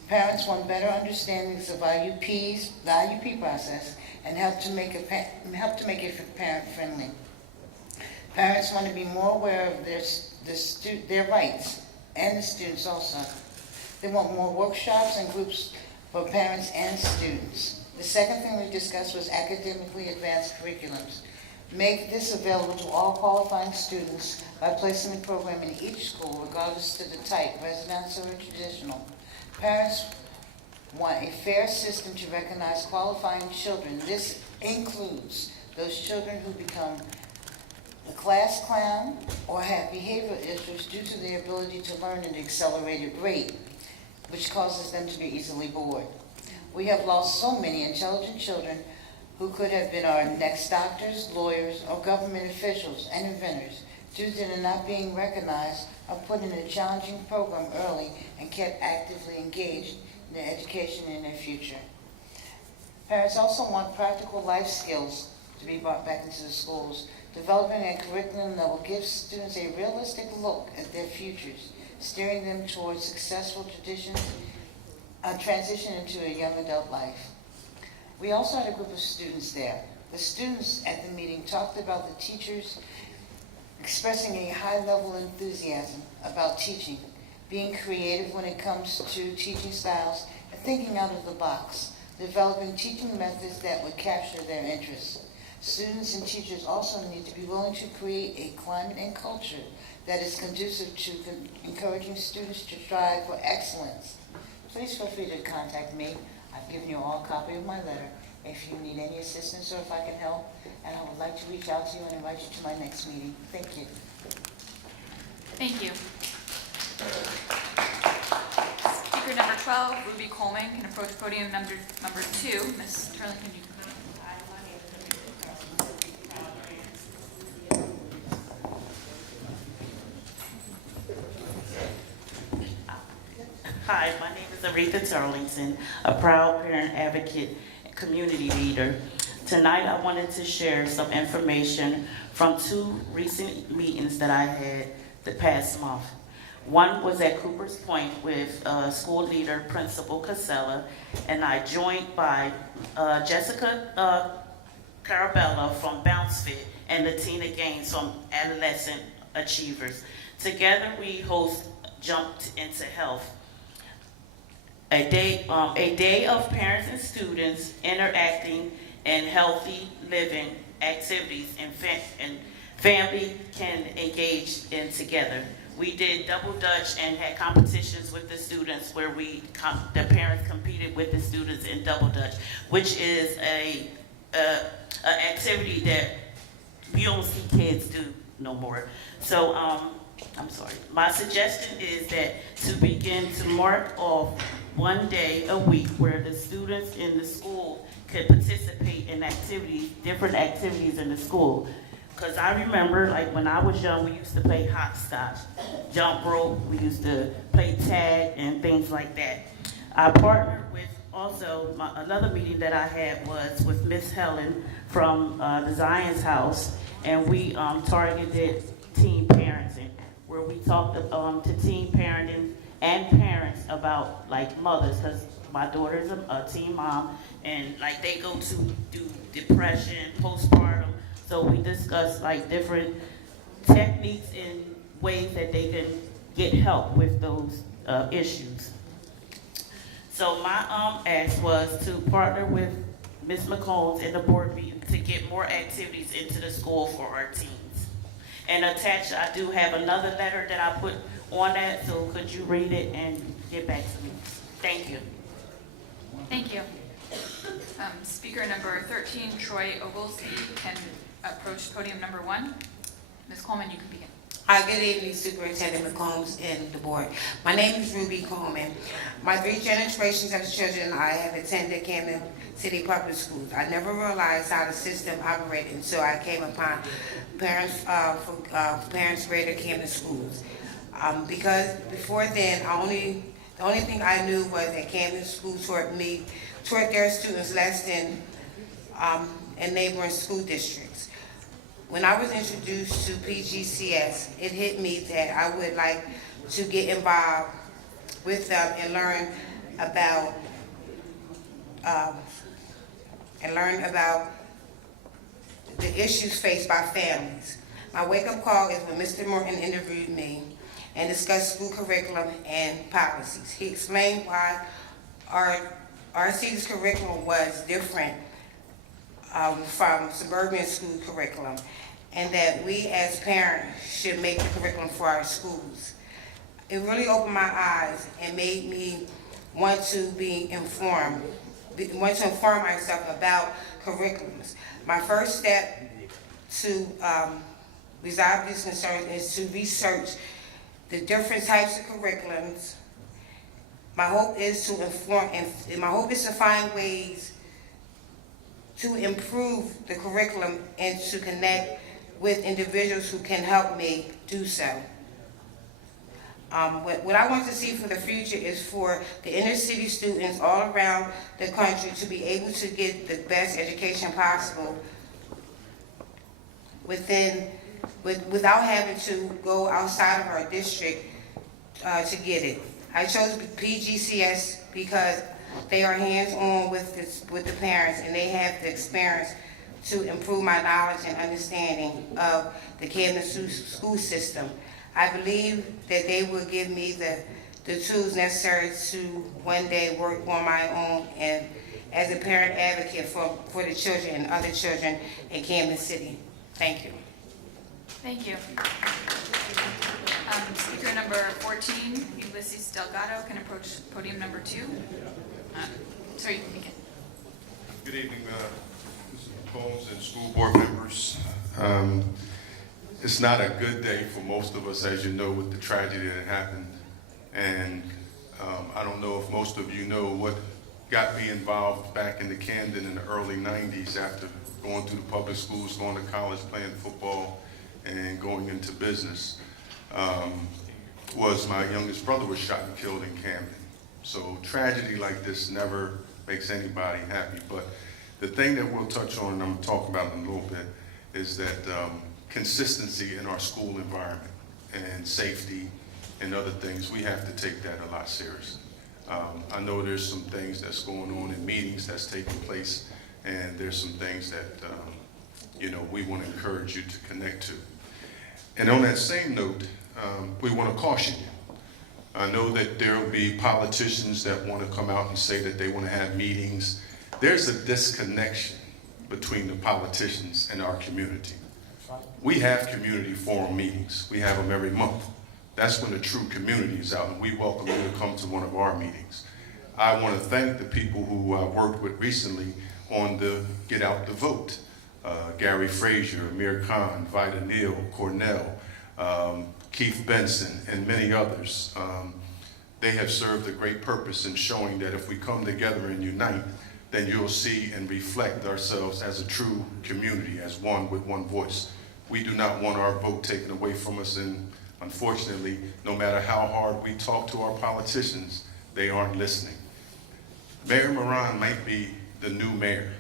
Parents want better understandings of IUPs, the IUP process, and help to make it parent-friendly. Parents want to be more aware of their rights, and the students also. They want more workshops and groups for parents and students. The second thing we discussed was academically advanced curriculums. Make this available to all qualifying students by placing the program in each school, regardless of the type, residential or traditional. Parents want a fair system to recognize qualifying children. This includes those children who become the class clown or have behavioral issues due to their ability to learn at an accelerated rate, which causes them to be easily bored. We have lost so many intelligent children who could have been our next doctors, lawyers, or government officials and inventors due to their not being recognized or put in a challenging program early and kept actively engaged in their education and their future. Parents also want practical life skills to be brought back into the schools, developing a curriculum that will give students a realistic look at their futures, steering them towards successful transition into a young adult life. We also had a group of students there. The students at the meeting talked about the teachers expressing a high-level enthusiasm about teaching, being creative when it comes to teaching styles, and thinking out of the box, developing teaching methods that would capture their interests. Students and teachers also need to be willing to create a climate and culture that is conducive to encouraging students to strive for excellence. Please feel free to contact me. I've given you all a copy of my letter if you need any assistance or if I can help, and I would like to reach out to you and invite you to my next meeting. Thank you. Thank you. Speaker number 12, Ruby Coleman, can approach podium number 2. Ms. Turley, can you? Hi, my name is Aretha Turlington, a proud parent advocate and community leader. Tonight I wanted to share some information from 2 recent meetings that I had the past month. One was at Cooper's Point with school leader Principal Casella, and I joined by Jessica Carabella from Bounce Fit and Latina Gaines from Adolescent Achievers. Together we host Jumped into Health, a day of parents and students interacting in healthy living activities and family can engage in together. We did double dutch and had competitions with the students where the parents competed with the students in double dutch, which is an activity that we don't see kids do no more. So I'm sorry. My suggestion is that to begin to mark off one day a week where the students in the school could participate in activities, different activities in the school. Because I remember, like when I was young, we used to play hopscotch, jump rope, we used to play tag and things like that. I partnered with also, another meeting that I had was with Miss Helen from the Zion's House, and we targeted teen parenting, where we talked to teen parenting and parents about like mothers, because my daughter's a teen mom, and like they go to do depression, postpartum, so we discussed like different techniques and ways that they can get help with those issues. So my ask was to partner with Ms. McCombs in the board meeting to get more activities into the school for our teens. And attached, I do have another letter that I put on that, so could you read it and get back to me? Thank you. Thank you. Speaker number 13, Troy Oglesby, can approach podium number 1. Ms. Coleman, you can begin. Hi, good evening, Superintendent McCombs and the board. My name is Ruby Coleman. My 3 generations of children I have attended Camden City Public Schools. I never realized how the system operated until I came upon parents parents rated Camden schools. Because before then, the only thing I knew was that Camden schools taught their students less than in neighboring school districts. When I was introduced to PGCS, it hit me that I would like to get involved with them and learn about the issues faced by families. My wake-up call is when Mr. Morton interviewed me and discussed school curriculum and policies. He explained why our city's curriculum was different from suburban school curriculum, and that we as parents should make the curriculum for our schools. It really opened my eyes and made me want to inform myself about curriculums. My first step to resolve these concerns is to research the different types of curriculums. My hope is to find ways to improve the curriculum and to connect with individuals who can help me do so. What I want to see for the future is for the inner city students all around the country to be able to get the best education possible without having to go outside of our district to get it. I chose PGCS because they are hands-on with the parents, and they have the experience to improve my knowledge and understanding of the Camden school system. I believe that they will give me the tools necessary to one day work on my own and as a parent advocate for the children and other children in Camden City. Thank you. Thank you. Speaker number 14, Ulysses Delgado, can approach podium number 2. Sir, you can begin. Good evening, Mrs. Combs and school board members. It's not a good day for most of us, as you know, with the tragedy that happened. And I don't know if most of you know what got me involved back in the Camden in the early 90s after going through the public schools, going to college, playing football, and going into business. Was my youngest brother was shot and killed in Camden. So tragedy like this never makes anybody happy. But the thing that we'll touch on, and I'm talking about in a little bit, is that consistency in our school environment and safety and other things, we have to take that a lot seriously. I know there's some things that's going on in meetings that's taking place, and there's some things that we want to encourage you to connect to. And on that same note, we want to caution you. I know that there will be politicians that want to come out and say that they want to have meetings. There's a disconnection between the politicians and our community. We have community forum meetings. We have them every month. That's when the true community is out, and we welcome you to come to one of our meetings. I want to thank the people who I worked with recently on the Get Out the Vote. Gary Frazier, Amir Khan, Vida Neal, Cornell, Keith Benson, and many others. They have served a great purpose in showing that if we come together and unite, then you'll see and reflect ourselves as a true community, as one with one voice. We do not want our vote taken away from us, and unfortunately, no matter how hard we talk to our politicians, they aren't listening. Mayor Moran might be the new mayor,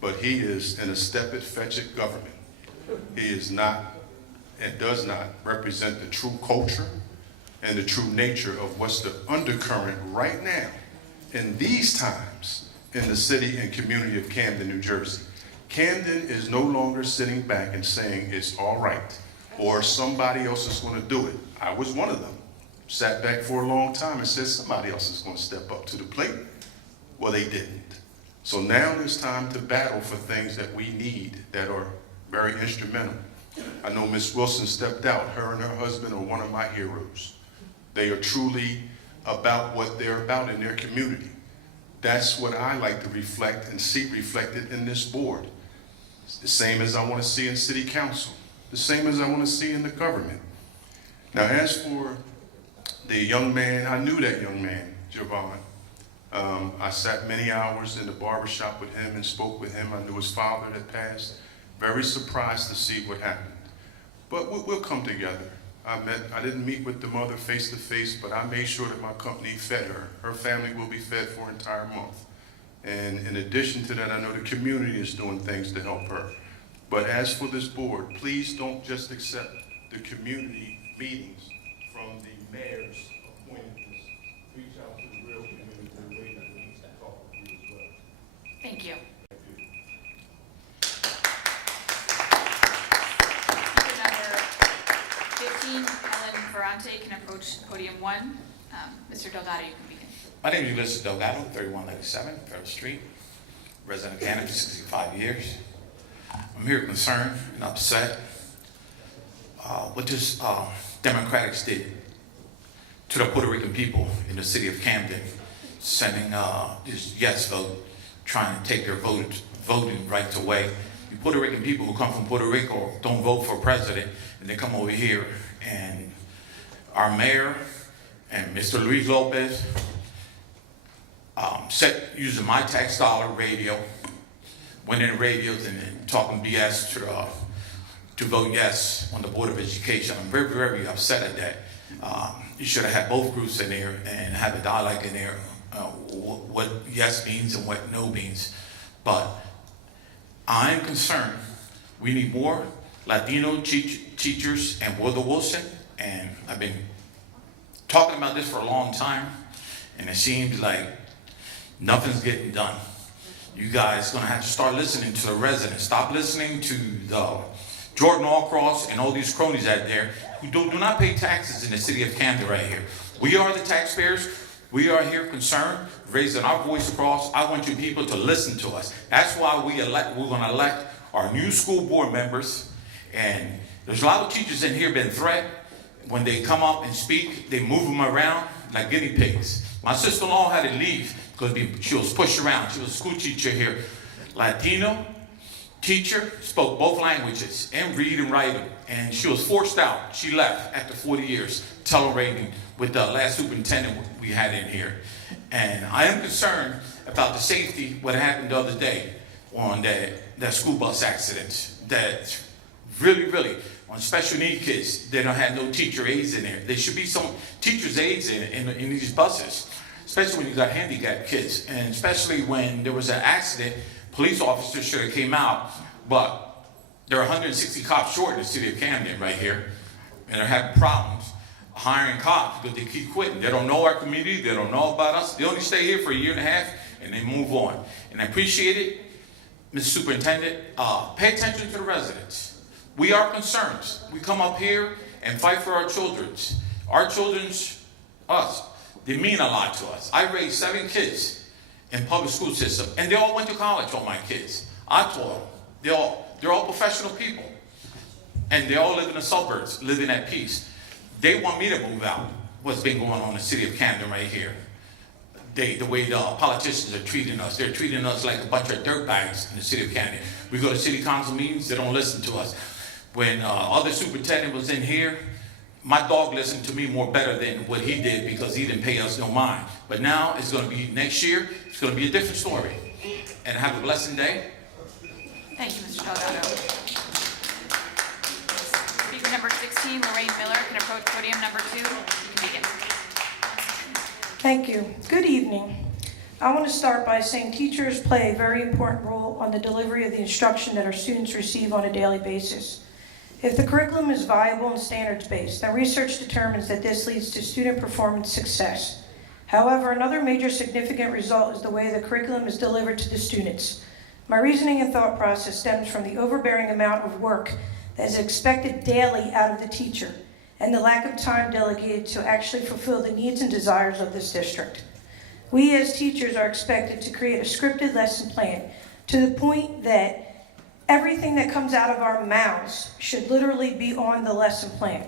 but he is in a step-it-fetch-it government. He is not and does not represent the true culture and the true nature of what's the undercurrent right now in these times in the city and community of Camden, New Jersey. Camden is no longer sitting back and saying it's all right, or somebody else is going to do it. I was one of them. Sat back for a long time and said somebody else is going to step up to the plate. Well, they didn't. So now it's time to battle for things that we need that are very instrumental. I know Miss Wilson stepped out. Her and her husband are one of my heroes. They are truly about what they're about in their community. That's what I like to reflect and see reflected in this board. It's the same as I want to see in city council, the same as I want to see in the government. Now, as for the young man, I knew that young man, Javon. I sat many hours in the barbershop with him and spoke with him. I knew his father had passed. Very surprised to see what happened. But we'll come together. I didn't meet with the mother face to face, but I made sure that my company fed her. Her family will be fed for an entire month. And in addition to that, I know the community is doing things to help her. But as for this board, please don't just accept the community meetings from the mayor's appointedness. Reach out to the real community in a way that needs to talk with you as well. Thank you. Speaker number 15, Ellen Ferrante, can approach podium 1. Mr. Delgado, you can begin. My name is Ulysses Delgado, 3197 Federal Street, resident of Canada for 65 years. I'm here concerned and upset what this Democrats did to the Puerto Rican people in the city of Camden, sending this yes vote, trying to take their voting rights away. You Puerto Rican people who come from Puerto Rico don't vote for president, and they come over here, and our mayor and Mr. Luis Lopez using my tax dollar radio, went in radios and talking BS to vote yes on the Board of Education. I'm very, very upset at that. You should have had both groups in there and have a dialogue in there, what yes means and what no means. But I'm concerned we need more Latino teachers and Woodrow Wilson, and I've been talking about this for a long time, and it seems like nothing's getting done. You guys gonna have to start listening to the residents. Stop listening to the Jordan Allcross and all these cronies out there who do not pay taxes in the city of Camden right here. We are the taxpayers. We are here concerned, raising our voice across. I want you people to listen to us. That's why we're gonna elect our new school board members. And there's a lot of teachers in here been threatened. When they come up and speak, they move them around like guinea pigs. My sister-in-law had to leave because she was pushed around. She was a school teacher here. Latino teacher, spoke both languages and read and write them. And she was forced out. She left after 40 years tolerating with the last superintendent we had in here. And I am concerned about the safety, what happened the other day on that school bus accident. That really, on special need kids, they don't have no teacher aides in there. There should be some teacher's aides in these buses, especially when you got handicapped kids. And especially when there was an accident, police officers should have came out, but there are 160 cops short in the city of Camden right here, and they're having problems hiring cops because they keep quitting. They don't know our community, they don't know about us. They only stay here for a year and a half, and they move on. And I appreciate it, Mr. Superintendent. Pay attention to the residents. We are concerned. We come up here and fight for our children's. Our children's, us, they mean a lot to us. I raised 7 kids in public school system, and they all went to college, all my kids. I taught them. They're all professional people. And they all live in the suburbs, living at peace. They want me to move out, what's been going on in the city of Camden right here. The way the politicians are treating us. They're treating us like a bunch of dirtbags in the city of Camden. We go to city council meetings, they don't listen to us. When other superintendent was in here, my dog listened to me more better than what he did because he didn't pay us no mind. But now it's going to be next year, it's going to be a different story. And have a blessed day. Thank you, Mr. Delgado. Speaker number 16, Lorraine Miller, can approach podium number 2. You can begin. Thank you. Good evening. I want to start by saying teachers play a very important role on the delivery of the instruction that our students receive on a daily basis. If the curriculum is viable and standards-based, then research determines that this leads to student performance success. However, another major significant result is the way the curriculum is delivered to the students. My reasoning and thought process stems from the overbearing amount of work that is expected daily out of the teacher and the lack of time delegated to actually fulfill the needs and desires of this district. We as teachers are expected to create a scripted lesson plan to the point that everything that comes out of our mouths should literally be on the lesson plan.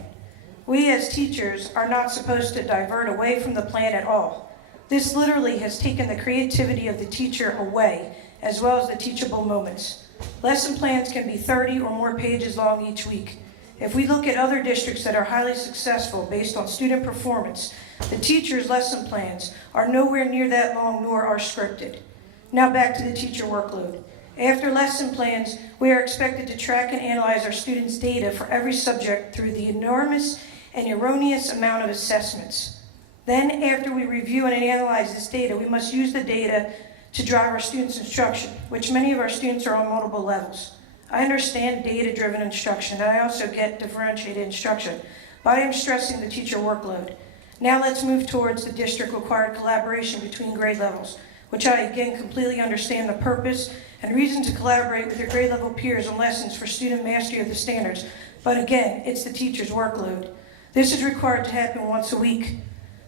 We as teachers are not supposed to divert away from the plan at all. This literally has taken the creativity of the teacher away, as well as the teachable moments. Lesson plans can be 30 or more pages long each week. If we look at other districts that are highly successful based on student performance, the teachers' lesson plans are nowhere near that long nor are scripted. Now back to the teacher workload. After lesson plans, we are expected to track and analyze our students' data for every subject through the enormous and erroneous amount of assessments. Then, after we review and analyze this data, we must use the data to drive our students' instruction, which many of our students are on multiple levels. I understand data-driven instruction, and I also get differentiated instruction, but I am stressing the teacher workload. Now let's move towards the district-required collaboration between grade levels, which I again completely understand the purpose and reason to collaborate with your grade level peers on lessons for student mastery of the standards, but again, it's the teacher's workload. This is required to happen once a week.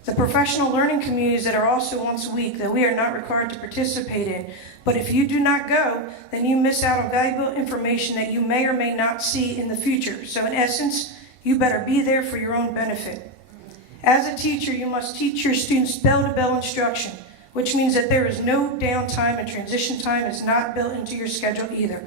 The professional learning communities that are also once a week that we are not required to participate in, but if you do not go, then you miss out on valuable information that you may or may not see in the future. So in essence, you better be there for your own benefit. As a teacher, you must teach your students bell-to-bell instruction, which means that there is no downtime and transition time is not built into your schedule either.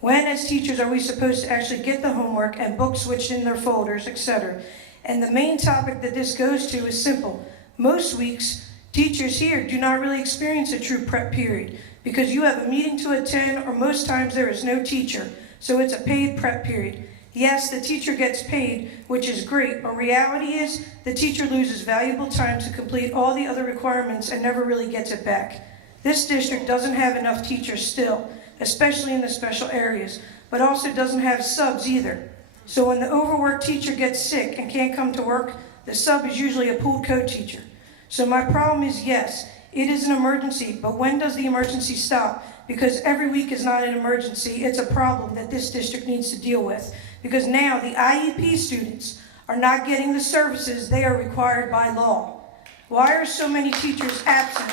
When, as teachers, are we supposed to actually get the homework and books switched in their folders, etc.? And the main topic that this goes to is simple. Most weeks, teachers here do not really experience a true prep period because you have a meeting to attend or most times there is no teacher, so it's a paid prep period. Yes, the teacher gets paid, which is great, but reality is the teacher loses valuable time to complete all the other requirements and never really gets it back. This district doesn't have enough teachers still, especially in the special areas, but also doesn't have subs either. So when the overworked teacher gets sick and can't come to work, the sub is usually a pooled co-teacher. So my problem is, yes, it is an emergency, but when does the emergency stop? Because every week is not an emergency, it's a problem that this district needs to deal with. Because now the IEP students are not getting the services they are required by law. Why are so many teachers absent?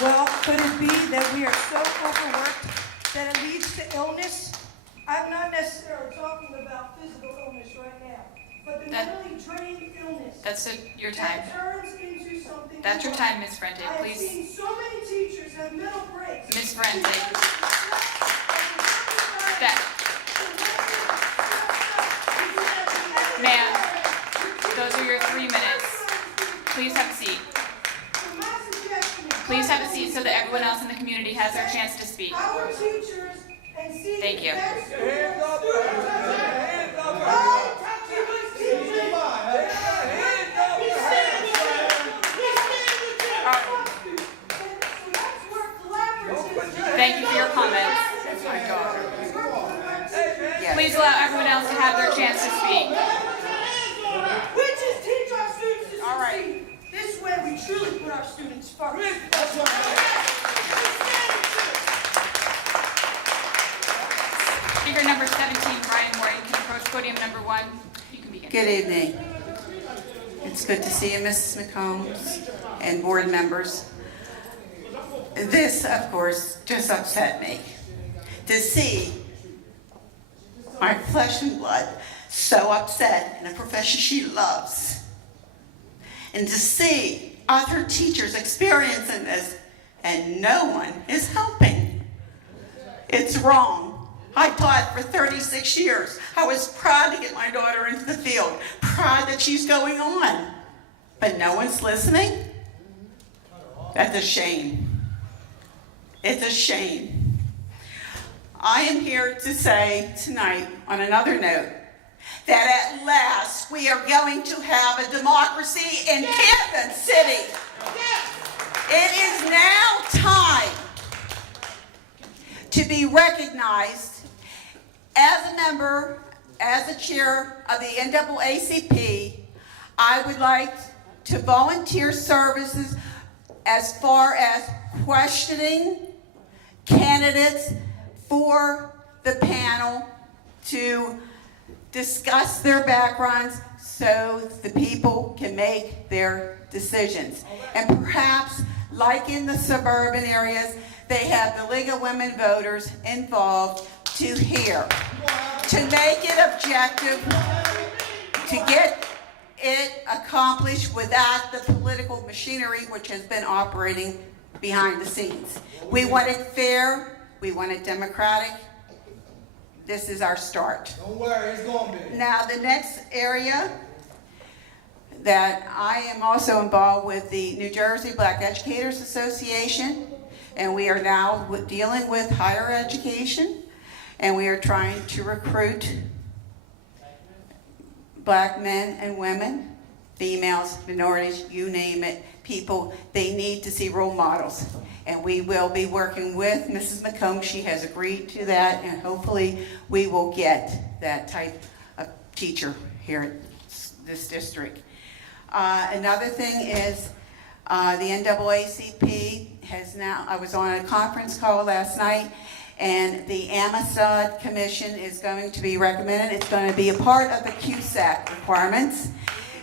Well, could it be that we are so overworked that it leads to illness? I'm not necessarily talking about physical illness right now, but the mentally drained illness. That's your time. That turns into something. That's your time, Ms. Frente. I have Please. seen so many teachers have mental breaks. Ms. Frente. Ma'am, those are your 3 minutes. Please have a seat. Please have a seat so that everyone else in the community has their chance to speak. Thank you. Thank you for your comments. Please allow everyone else to have their chance to speak. We just teach our students to succeed. This way we truly put our students first. Speaker number 17, Brian Moore, you can approach podium number 1. You can begin. Good evening. It's good to see you, Mrs. McCombs and board members. This, of course, just upset me. To see my flesh and blood so upset in a profession she loves. And to see other teachers experiencing this and no one is helping. It's wrong. I taught for 36 years. I was proud to get my daughter into the field, proud that she's going on. But no one's listening? That's a shame. It's a shame. I am here to say tonight, on another note, that at last we are going to have a democracy in Kansas City. It is now time to be recognized as a member, as a chair of the NAACP. I would like to volunteer services as far as questioning candidates for the panel to discuss their backgrounds so the people can make their decisions. And perhaps, like in the suburban areas, they have the League of Women Voters involved to hear, to make it objective, to get it accomplished without the political machinery which has been operating behind the scenes. We want it fair, we want it democratic. This is our start. Don't worry, it's going to be. Now, the next area that I am also involved with the New Jersey Black Educators Association, and we are now dealing with higher education, and we are trying to recruit black men and women, females, minorities, you name it, people. They need to see role models. And we will be working with Mrs. McComb. She has agreed to that, and hopefully we will get that type of teacher here in this district. Another thing is the NAACP has now, I was on a conference call last night, and the AMISOD Commission is going to be recommended. It's going to be a part of the QSAC requirements.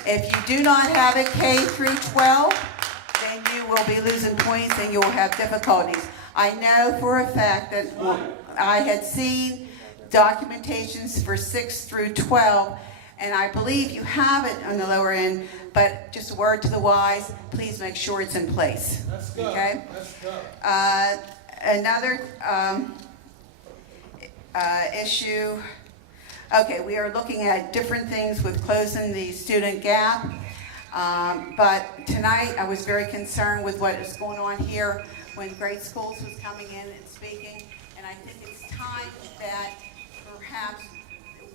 If you do not have a K through 12, then you will be losing points and you will have difficulties. I know for a fact that I had seen documentations for 6 through 12, and I believe you have it on the lower end, but just a word to the wise, please make sure it's in place. Let's go. Okay? Let's go. Another issue, okay, we are looking at different things with closing the student gap. But tonight I was very concerned with what is going on here when Great Schools was coming in and speaking, and I think it's time that perhaps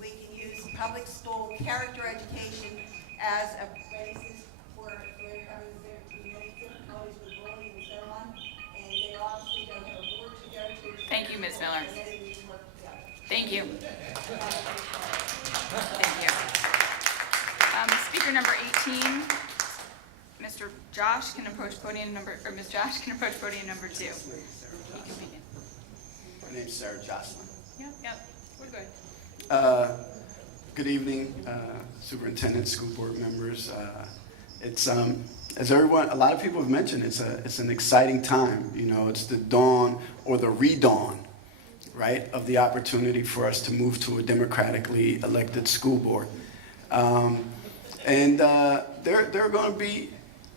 we can use public school character education as a basis for having difficulties with bullying and so on, and they obviously don't have a board to go to. Thank you, Ms. Miller. Thank you. Thank you. Speaker number 18, Mr. Josh can approach podium number, or Ms. Josh can approach podium number 2. He can begin. My name's Sarah Jocelyn. Yep, we're good. Good evening, superintendent, school board members. It's as everyone, a lot of people have mentioned, it's an exciting time. You know, it's the dawn or the redawn, right, of the opportunity for us to move to a democratically elected school board. And there are going to be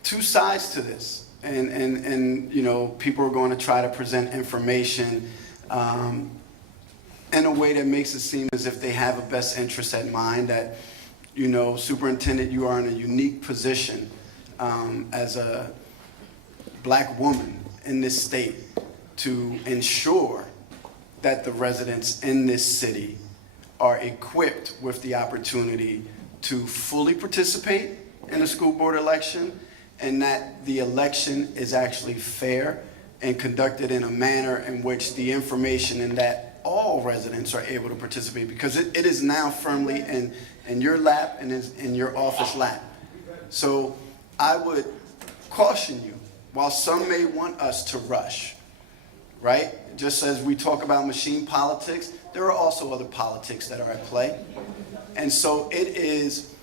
two sides to this, and you know, people are going to try to present information in a way that makes it seem as if they have a best interest at mind. That, you know, superintendent, you are in a unique position as a black woman in this state to ensure that the residents in this city are equipped with the opportunity to fully participate in a school board election, and that the election is actually fair and conducted in a manner in which the information and that all residents are able to participate, because it is now firmly in your lap and is in your office lap. So I would caution you, while some may want us to rush, right? Just as we talk about machine politics, there are also other politics that are at play. And so it is,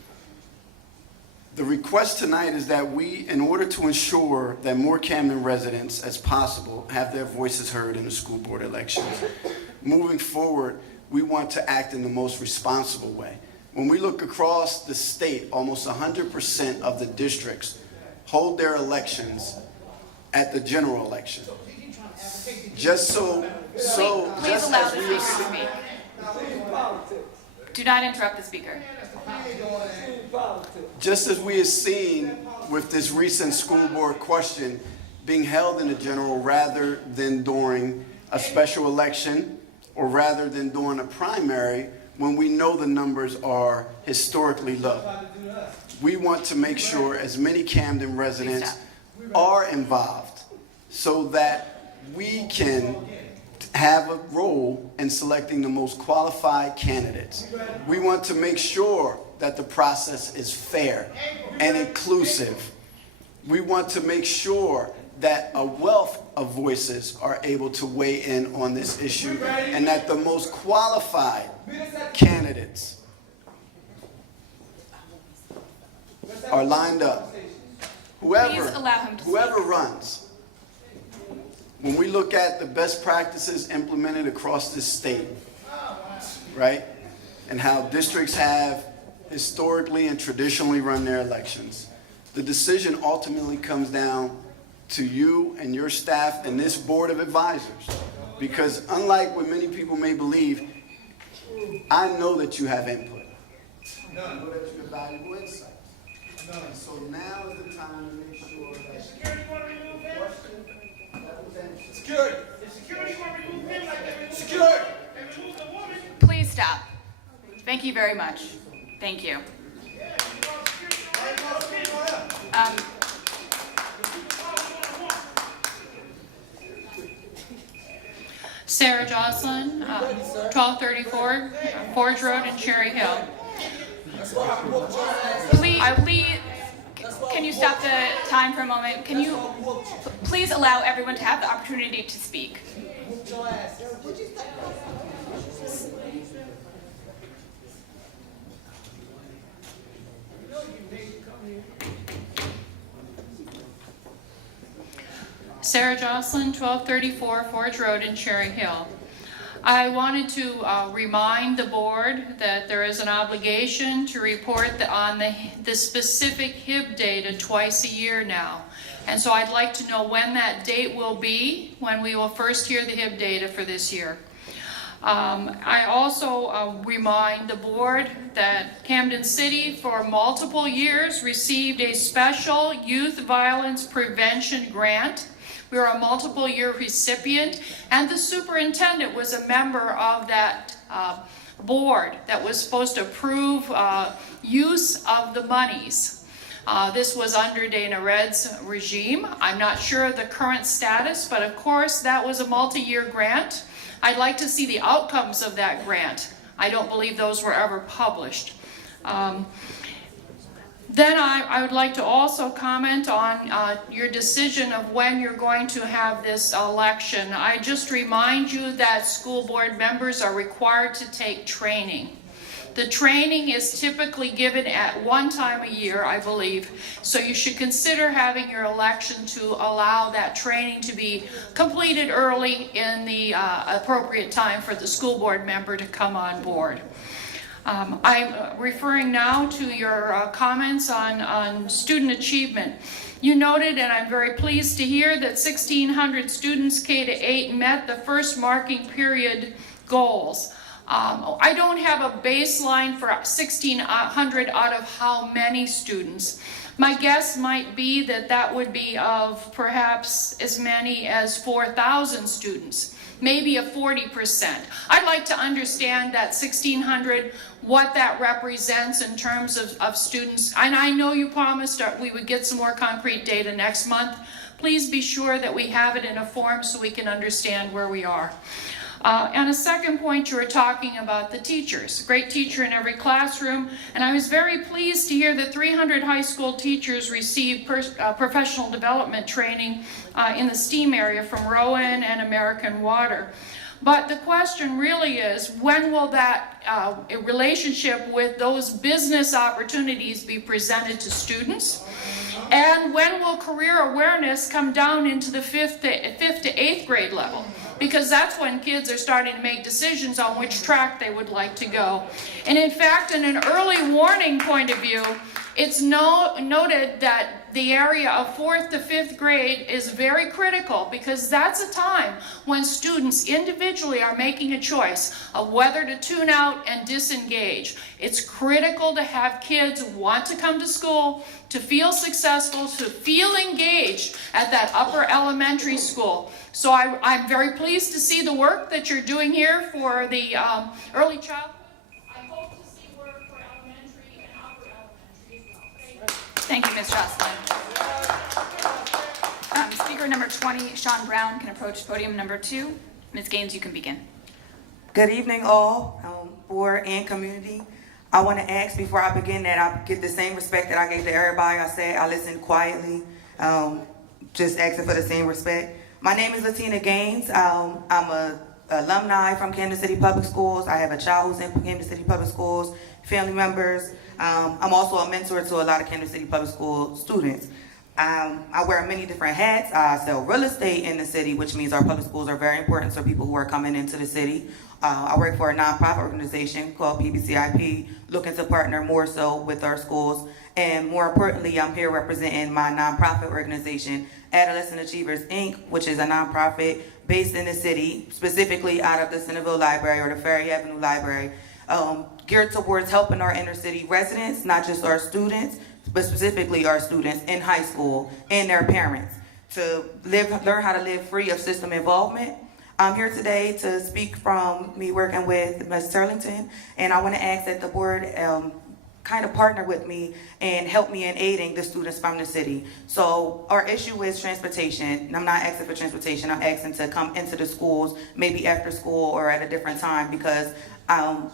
the request tonight is that we, in order to ensure that more Camden residents as possible have their voices heard in the school board elections, moving forward, we want to act in the most responsible way. When we look across the state, almost 100% of the districts hold their elections at the general election. Just Please allow the speaker to speak. Do not interrupt the speaker. Just as we have seen with this recent school board question being held in the general rather than during a special election or rather than during a primary when we know the numbers are historically low. We want to make sure as many Camden residents are involved so that we can have a role in selecting the most qualified candidates. We want to make sure that the process is fair and inclusive. We want to make sure that a wealth of voices are able to weigh in on this issue and that the most qualified candidates are lined up. Whoever runs. When we look at the best practices implemented across this state, right, and how districts have historically and traditionally run their elections. The decision ultimately comes down to you and your staff and this board of advisors. Because unlike what many people may believe, I know that you have input. I know that you have valuable insights. And so now is the time to make sure that security want to remove him? Security! The security want to remove him like they removed security! They removed the woman. Please stop. Thank you very much. Thank you. Sarah Jocelyn, 1234 Forge Road in Cherry Hill. Please, can you stop the time for a moment? Can you please allow everyone to have the opportunity to speak? Sarah Jocelyn, 1234 Forge Road in Cherry Hill. I wanted to remind the board that there is an obligation to report on the specific HIB data twice a year now. And so I'd like to know when that date will be, when we will first hear the HIB data for this year. I also remind the board that Camden City for multiple years received a special youth violence prevention grant. We were a multiple year recipient, and the superintendent was a member of that board that was supposed to approve use of the monies. This was under Dana Red's regime. I'm not sure of the current status, but of course that was a multi-year grant. I'd like to see the outcomes of that grant. I don't believe those were ever published. Then I would like to also comment on your decision of when you're going to have this election. I just remind you that school board members are required to take training. The training is typically given at one time a year, I believe, so you should consider having your election to allow that training to be completed early in the appropriate time for the school board member to come on board. I'm referring now to your comments on student achievement. You noted, and I'm very pleased to hear, that 1,600 students K-8 met the first marking period goals. I don't have a baseline for 1,600 out of how many students. My guess might be that that would be of perhaps as many as 4,000 students. Maybe a 40%. I'd like to understand that 1,600, what that represents in terms of students. And I know you promised we would get some more concrete data next month. Please be sure that we have it in a form so we can understand where we are. And a second point, you were talking about the teachers. Great teacher in every classroom. And I was very pleased to hear that 300 high school teachers received professional development training in the STEAM area from Rowan and American Water. But the question really is, when will that relationship with those business opportunities be presented to students? And when will career awareness come down into the fifth to eighth grade level? Because that's when kids are starting to make decisions on which track they would like to go. And in fact, in an early warning point of view, it's noted that the area of 4th to 5th grade is very critical, because that's a time when students individually are making a choice of whether to tune out and disengage. It's critical to have kids want to come to school, to feel successful, to feel engaged at that upper elementary school. So I'm very pleased to see the work that you're doing here for the early childhood. I hope to see work for elementary and upper elementary as well. Thank you, Ms. Jocelyn. Speaker number 20, Sean Brown, can approach podium number 2. Ms. Gaines, you can begin. Good evening, all, board and community. I want to ask before I begin that I get the same respect that I gave to everybody. I said I listened quietly, just asking for the same respect. My name is Latina Gaines. I'm a alumni from Kansas City Public Schools. I have a child who's in Kansas City Public Schools, family members. I'm also a mentor to a lot of Kansas City Public School students. I wear many different hats. I sell real estate in the city, which means our public schools are very important for people who are coming into the city. I work for a nonprofit organization called PBCIP, looking to partner more so with our schools. And more importantly, I'm here representing my nonprofit organization, Adolescent Achievers, Inc., which is a nonprofit based in the city, specifically out of the Centerville Library or the Ferry Avenue Library, geared towards helping our inner city residents, not just our students, but specifically our students in high school and their parents, to learn how to live free of system involvement. I'm here today to speak from me working with Ms. Turlington, and I want to ask that the board kind of partner with me and help me in aiding the students from the city. So our issue is transportation, and I'm not asking for transportation, I'm asking to come into the schools, maybe after school or at a different time, because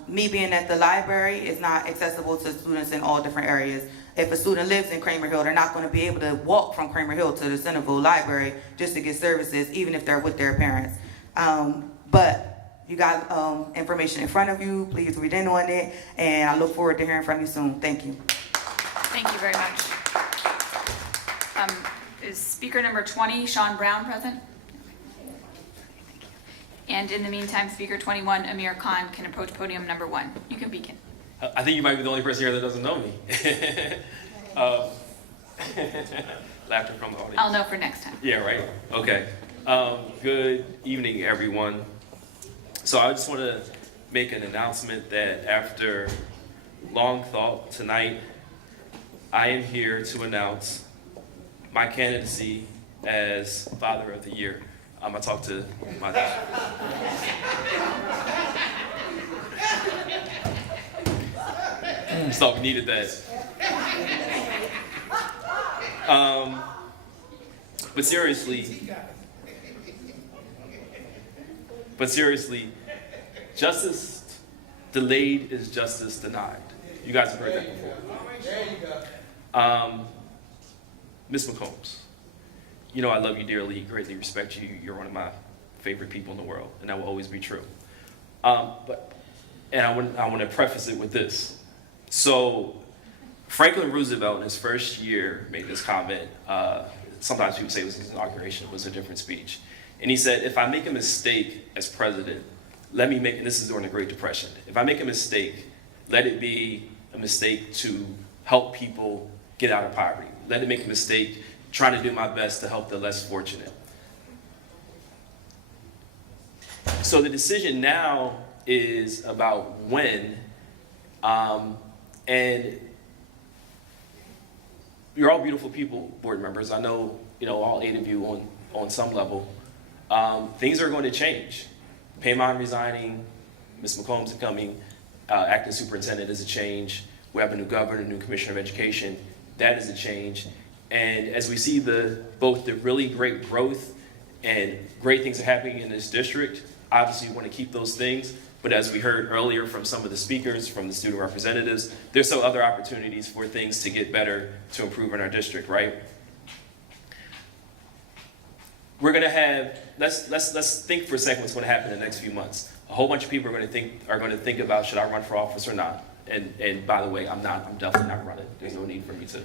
me being at the library is not accessible to students in all different areas. If a student lives in Kramer Hill, they're not going to be able to walk from Kramer Hill to the Centerville Library just to get services, even if they're with their parents. But you got information in front of you. Please read in on it, and I look forward to hearing from you soon. Thank you. Thank you very much. Is speaker number 20, Sean Brown, present? And in the meantime, speaker 21, Amir Khan, can approach podium number 1. You can begin. I think you might be the only person here that doesn't know me. Laughter from the audience. I'll know for next time. Yeah, right? Okay. Good evening, everyone. So I just want to make an announcement that after long thought tonight, I am here to announce my candidacy as Father of the Year. I talked to my so needed that. But seriously, justice delayed is justice denied. You guys have heard that before. Ms. McCombs, you know I love you dearly, greatly respect you. You're one of my favorite people in the world, and that will always be true. I want to preface it with this. So Franklin Roosevelt in his first year made this comment. Sometimes people say it was his inauguration, it was a different speech. And he said, if I make a mistake as president, let me make, and this is during the Great Depression, if I make a mistake, let it be a mistake to help people get out of poverty. Let it make a mistake trying to do my best to help the less fortunate. So the decision now is about when, and you're all beautiful people, board members. I know, all 8 of you on some level. Things are going to change. Paymon resigning, Ms. McCombs coming, acting superintendent is a change. We have a new governor, a new commissioner of education. That is a change. And as we see both the really great growth and great things are happening in this district, obviously we want to keep those things. But as we heard earlier from some of the speakers, from the student representatives, there's still other opportunities for things to get better, to improve in our district, right? We're going to have, let's think for a second what's going to happen in the next few months. A whole bunch of people are going to think about, should I run for office or not? And by the way, I'm definitely not running. There's no need for me to.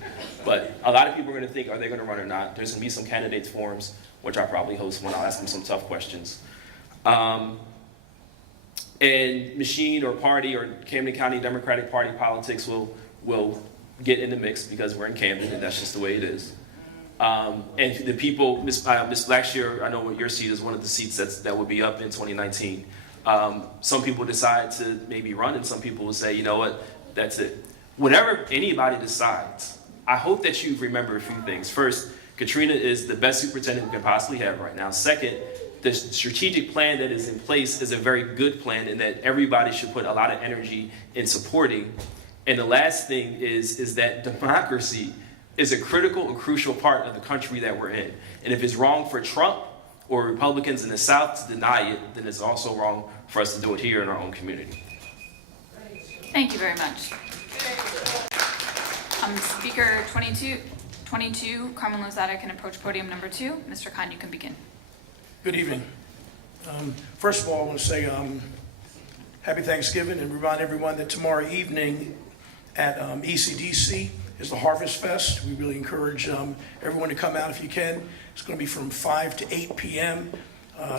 But a lot of people are going to think, are they going to run or not? There's going to be some candidates forums, which I'll probably host one. I'll ask them some tough questions. And machine or party or Camden County Democratic Party politics will get in the mix because we're in Camden and that's just the way it is. And the people, Ms. Blackshear, I know what your seat is one of the seats that will be up in 2019. Some people decide to maybe run and some people will say, you know what, that's it. Whenever anybody decides, I hope that you remember a few things. First, Katrina is the best superintendent we can possibly have right now. Second, the strategic plan that is in place is a very good plan and that everybody should put a lot of energy in supporting. And the last thing is that democracy is a critical and crucial part of the country that we're in. And if it's wrong for Trump or Republicans in the South to deny it, then it's also wrong for us to do it here in our own community. Thank you very much. Speaker 22, Carmen Lozada can approach podium number 2. Mr. Khan, you can begin. Good evening. First of all, I want to say happy Thanksgiving and remind everyone that tomorrow evening at ECDC is the Harvest Fest. We really encourage everyone to come out if you can. It's going to be from 5 to 8 p.m.,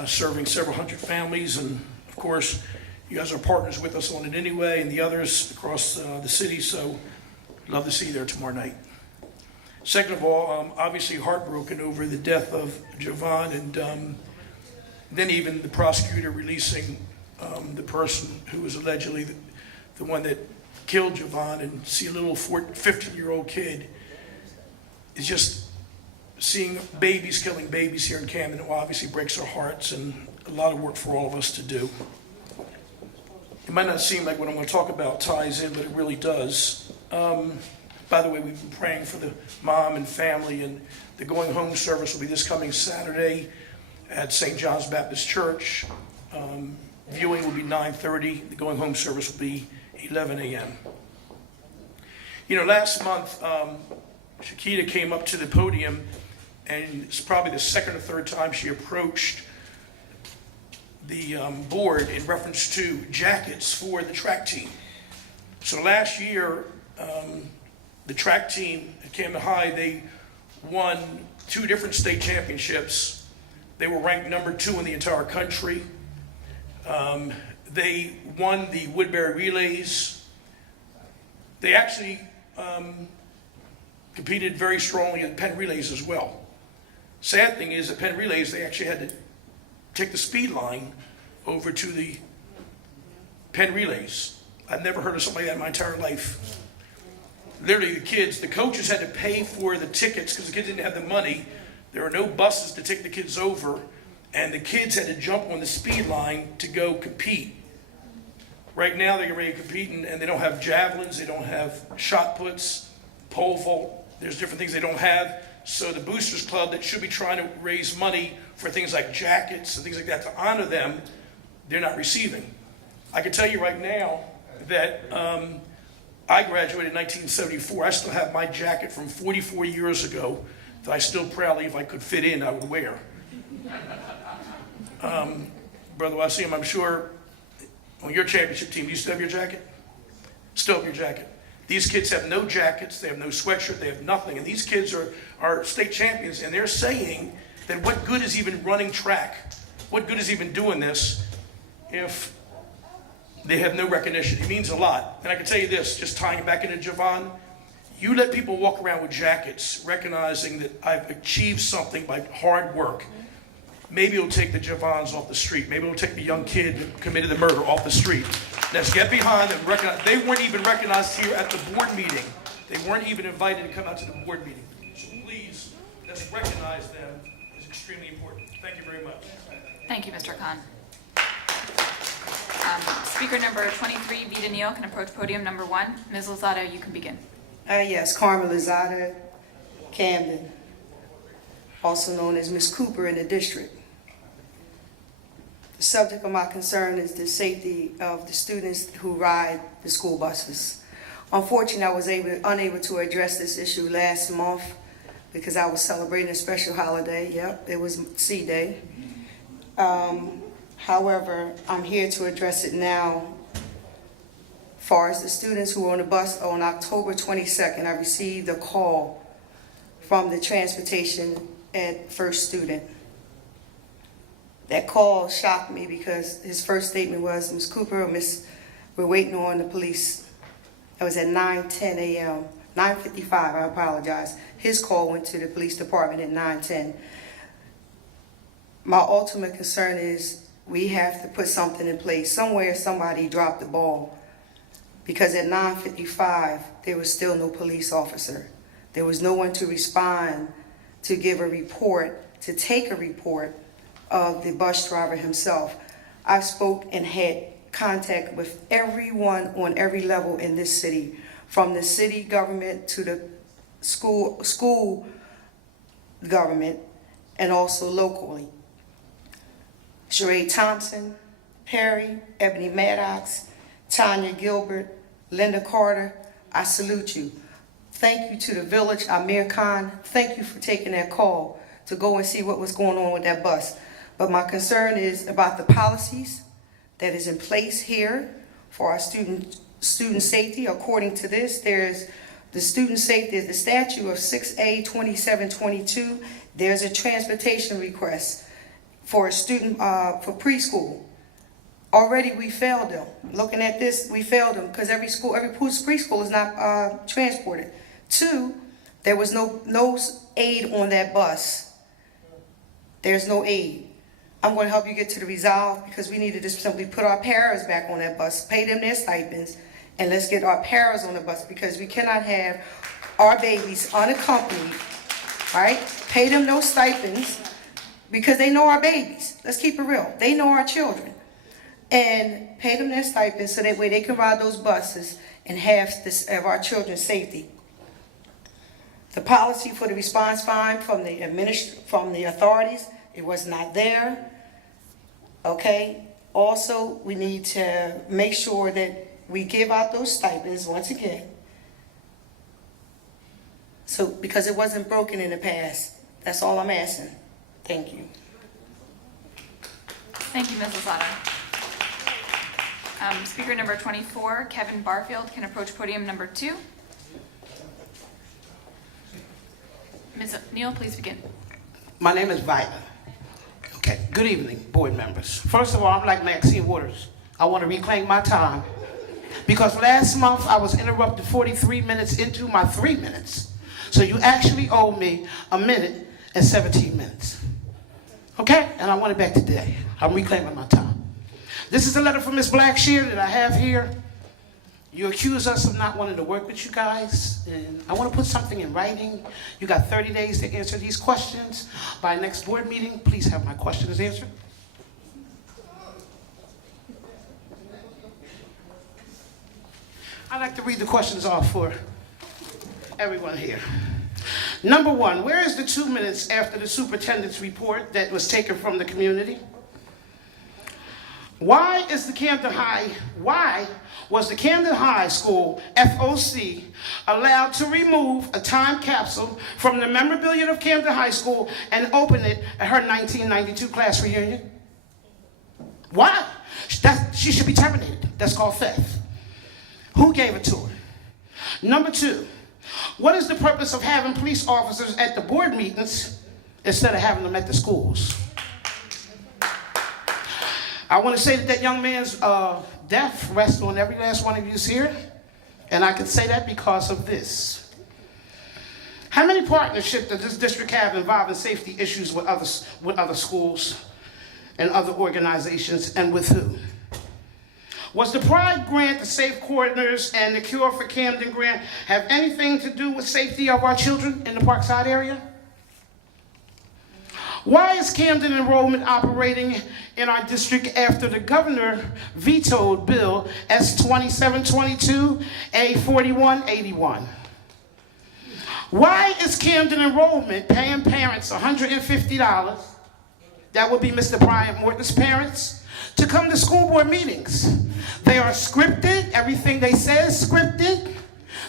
serving several hundred families. And of course, you guys are partners with us on it anyway, and the others across the city, so love to see you there tomorrow night. Second of all, obviously heartbroken over the death of Javon, and then even the prosecutor releasing the person who was allegedly the one that killed Javon, and see a little 15-year-old kid. Is just seeing babies killing babies here in Camden. It obviously breaks our hearts, and a lot of work for all of us to do. It might not seem like what I'm going to talk about ties in, but it really does. By the way, we've been praying for the mom and family, and the going home service will be this coming Saturday at St. John's Baptist Church. Viewing will be 9:30. The going home service will be 11 a.m. You know, last month, Shakita came up to the podium, and it's probably the second or third time she approached the board in reference to jackets for the track team. So last year, the track team at Camden High, they won 2 different state championships. They were ranked number 2 in the entire country. They won the Woodbury Relays. They actually competed very strongly in Penn Relays as well. Sad thing is, at Penn Relays, they actually had to take the speed line over to the Penn Relays. I've never heard of something like that in my entire life. Literally, the coaches had to pay for the tickets because the kids didn't have the money. There were no buses to take the kids over, and the kids had to jump on the speed line to go compete. Right now, they're ready to compete, and they don't have javelins, they don't have shot puts, pole vault. There's different things they don't have. So the Boosters Club that should be trying to raise money for things like jackets and things like that to honor them, they're not receiving. I can tell you right now that I graduated in 1974. I still have my jacket from 44 years ago that I still proudly, if I could fit in, I would wear. Brother Wasim, I'm sure on your championship team, do you still have your jacket? Still have your jacket. These kids have no jackets, they have no sweatshirt, they have nothing. And these kids are state champions, and they're saying that what good is even running track? What good is even doing this if they have no recognition? It means a lot. And I can tell you this, just tying it back into Javon, you let people walk around with jackets, recognizing that I've achieved something by hard work. Maybe it'll take the Javons off the street. Maybe it'll take the young kid that committed the murder off the street. Let's get behind them. They weren't even recognized here at the board meeting. They weren't even invited to come out to the board meeting. So please, let's recognize them. It's extremely important. Thank you very much. Thank you, Mr. Khan. Speaker number 23, Vita Neal, can approach podium number 1. Ms. Lozado, you can begin. Yes, Carmen Lozada, Camden, also known as Ms. Cooper in the district. The subject of my concern is the safety of the students who ride the school buses. Unfortunately, I was unable to address this issue last month because I was celebrating a special holiday. Yep, it was C Day. However, I'm here to address it now. As far as the students who were on the bus on October 22nd, I received a call from the transportation at First Student. That call shocked me because his first statement was, Ms. Cooper, we're waiting on the police. It was at 9:10 a.m., 9:55, I apologize. His call went to the police department at 9:10. My ultimate concern is we have to put something in place. Somewhere somebody dropped the ball because at 9:55, there was still no police officer. There was no one to respond, to give a report, to take a report of the bus driver himself. I spoke and had contact with everyone on every level in this city, from the city government to the school government, and also locally. Sheree Thompson, Perry, Ebony Maddox, Tanya Gilbert, Linda Carter, I salute you. Thank you to the village, Amir Khan. Thank you for taking that call to go and see what was going on with that bus. But my concern is about the policies that is in place here for our student safety. According to this, there's The student safety is the statute of 6A 2722. There's a transportation request for a student, for preschool. Already we failed them. Looking at this, we failed them because every preschool is not transported. 2, there was no aid on that bus. There's no aid. I'm going to help you get to the resolve because we need to just simply put our paras back on that bus, pay them their stipends, and let's get our paras on the bus because we cannot have our babies unaccompanied, right? Pay them those stipends because they know our babies. Let's keep it real. They know our children. And pay them their stipends so that way they can ride those buses and have our children's safety. The policy for the response fine from the authorities, it was not there. Okay. Also, we need to make sure that we give out those stipends once again. So, because it wasn't broken in the past. That's all I'm asking. Thank you. Thank you, Ms. Lozada. Speaker number 24, Kevin Barfield, can approach podium number 2. Ms. Neal, please begin. My name is Vita. Okay, good evening, board members. First of all, I'm like Maxine Waters. I want to reclaim my time because last month I was interrupted 43 minutes into my 3 minutes. So you actually owe me 1 minute and 17 minutes. Okay, and I want it back today. I'm reclaiming my time. This is a letter from Ms. Blackshear that I have here. You accuse us of not wanting to work with you guys, and I want to put something in writing. You got 30 days to answer these questions. By next board meeting, please have my questions answered. I'd like to read the questions off for everyone here. Number 1, where is the 2 minutes after the superintendent's report that was taken from the community? Why was the Camden High School FOC allowed to remove a time capsule from the memorabilia of Camden High School and open it at her 1992 class reunion? Why? She should be terminated. That's called theft. Who gave it to her? Number 2, what is the purpose of having police officers at the board meetings instead of having them at the schools? I want to say that young man's death rests on every last one of you here, and I can say that because of this. How many partnerships does this district have involving safety issues with other schools and other organizations, and with who? Was the Pride Grant, the Safe Corners, and the Cure for Camden Grant have anything to do with safety of our children in the Parkside area? Why is Camden enrollment operating in our district after the governor vetoed Bill S-2722 A4181? Why is Camden enrollment paying parents $150, that would be Mr. Bryant Morton's parents, to come to school board meetings? They are scripted, everything they say is scripted.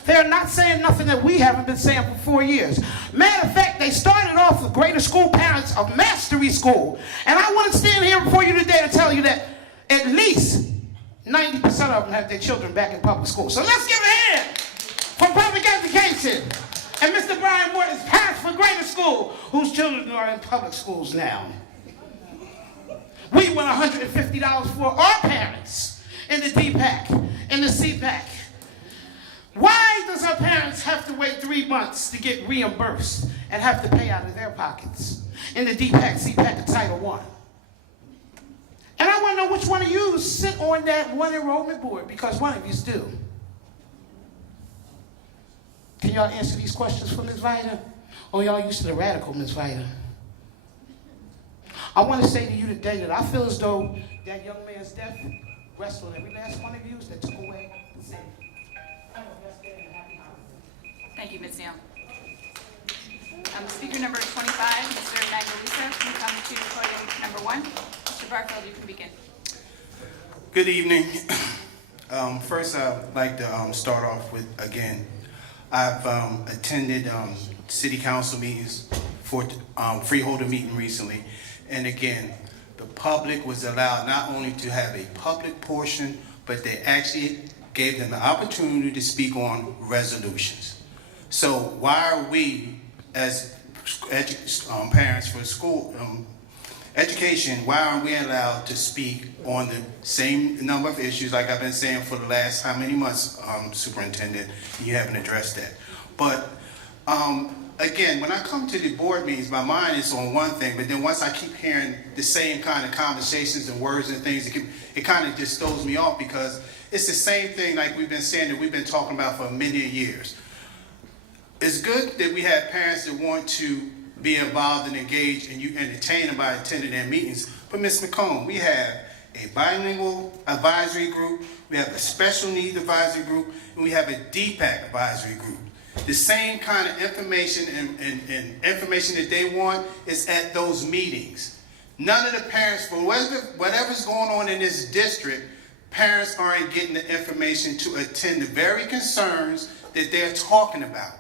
They are not saying nothing that we haven't been saying for 4 years. Matter of fact, they started off with Greater School Parents of Mastery School. And I want to stand here before you today to tell you that at least 90% of them have their children back in public school. So let's give a hand for public education and Mr. Brian Morton's parents for Greater School, whose children are in public schools now. We want $150 for our parents in the DPAC, in the CPAC. Why does our parents have to wait 3 months to get reimbursed and have to pay out of their pockets in the DPAC, CPAC, and Title I? And I want to know which one of you sit on that one enrollment board, because one of you do. Can y'all answer these questions for Ms. Vita? Or y'all used to the radical Ms. Vita? I want to say to you today that I feel as though that young man's death rests on every last one of you that took away the safety. Thank you, Ms. Neal. Speaker number 25, Mr. Magalisa, can you come to podium number 1? Mr. Barfield, you can begin. Good evening. First, I'd like to start off with, again, I've attended city council meetings, for freeholder meeting recently, and again, the public was allowed not only to have a public portion, but they actually gave them the opportunity to speak on resolutions. So why are we, as parents for school education, why aren't we allowed to speak on the same number of issues like I've been saying for the last how many months, Superintendent? You haven't addressed that. But again, when I come to the board meetings, my mind is on one thing, but then once I keep hearing the same kind of conversations and words and things, it kind of just throws me off, because it's the same thing like we've been saying that we've been talking about for many years. It's good that we have parents that want to be involved and engaged, and you entertain them by attending their meetings. But Ms. McComb, we have a bilingual advisory group, we have a special needs advisory group, and we have a DPAC advisory group. The same kind of information and information that they want is at those meetings. None of the parents, for whatever's going on in this district, parents aren't getting the information to attend the very concerns that they're talking about.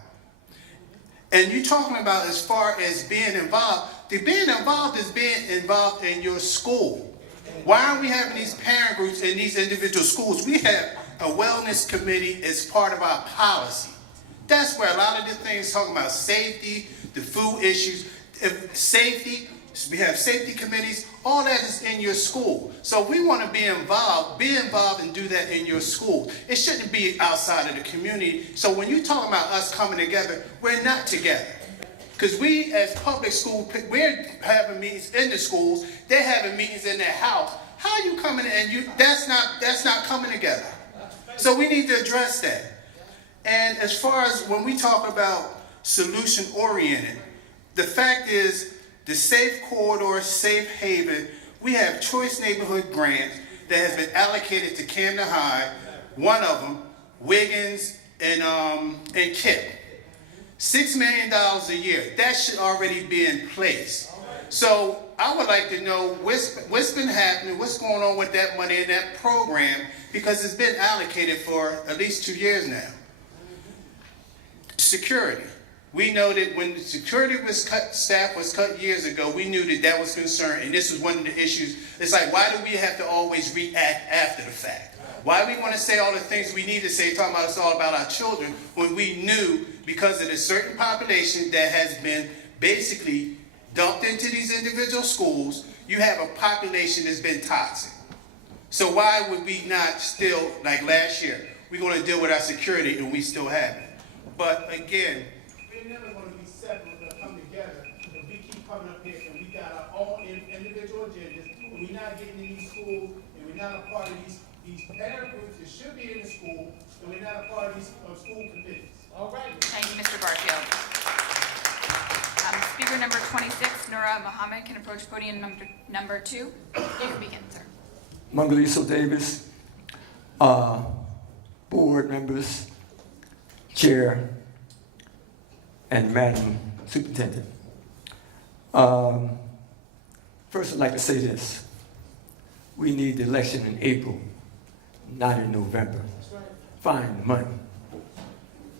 And you're talking about as far as being involved, being involved is being involved in your school. Why aren't we having these parent groups in these individual schools? We have a wellness committee as part of our policy. That's where a lot of the things talking about safety, the food issues, safety, we have safety committees, all that is in your school. So we want to be involved and do that in your school. It shouldn't be outside of the community. So when you're talking about us coming together, we're not together. Because we as public school, we're having meetings in the schools, they're having meetings in their house. How are you coming in and that's not coming together. So we need to address that. And as far as when we talk about solution-oriented, the fact is the Safe Corridor, Safe Haven, we have choice neighborhood grants that has been allocated to Camden High, one of them, Wiggins and KIPP. $6 million a year, that should already be in place. So I would like to know what's been happening, what's going on with that money in that program, because it's been allocated for at least 2 years now. Security. We know that when the security was cut, staff was cut years ago, we knew that that was concerned, and this was one of the issues. It's like, why do we have to always react after the fact? Why do we want to say all the things we need to say, talking about it's all about our children, when we knew because of the certain population that has been basically dumped into these individual schools, you have a population that's been toxic. So why would we not still, like last year, we're going to deal with our security and we still have it? But again, we're never going to be separate or come together if we keep coming up here and we got our own individual agendas and we're not getting in these schools and we're not a part of these parent groups that should be in the school and we're not a part of these school committees. All right. Thank you, Mr. Barfield. Speaker number 26, Nura Muhammad, can approach podium number 2. You can begin, sir. Mangaliso Davis, board members, chair, and Madam Superintendent. First, I'd like to say this. We need the election in April, not in November. Find the money.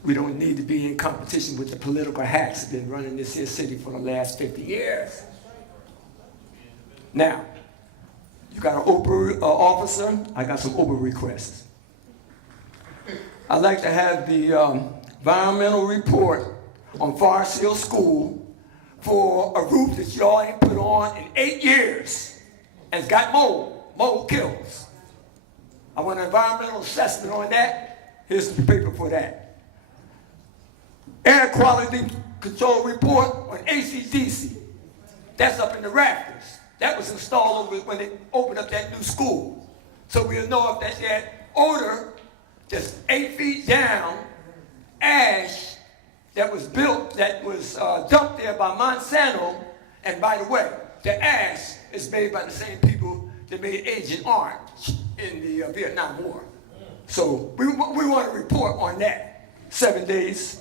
We don't need to be in competition with the political hacks that have been running this here city for the last 50 years. Now, you got an Oprah officer, I got some Oprah requests. I'd like to have the environmental report on Forest Hill School for a roof that y'all ain't put on in 8 years and it's got mold kills. I want an environmental assessment on that. Here's the paper for that. Air quality control report on AC/DC. That's up in the rafters. That was installed over when they opened up that new school. So we'll know if that odor just 8 feet down, ash that was built, that was dumped there by Monsanto. And by the way, the ash is made by the same people that made Agent Orange in the Vietnam War. So we want a report on that. 7 days.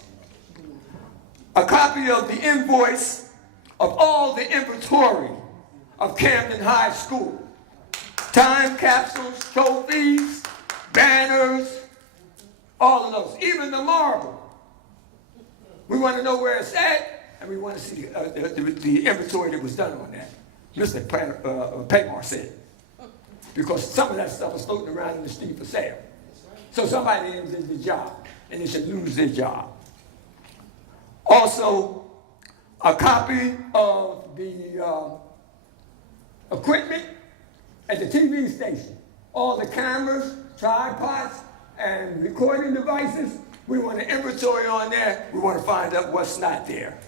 A copy of the invoice of all the inventory of Camden High School. Time capsules, trophies, banners, all of those, even the marble. We want to know where it's at, and we want to see the inventory that was done on that. Mr. Paymar said. Because some of that stuff was floating around in the street for sale. So somebody did the job, and they should lose their job. Also, a copy of the equipment at the TV station. All the cameras, tripods, and recording devices. We want an inventory on that. We want to find out what's not there.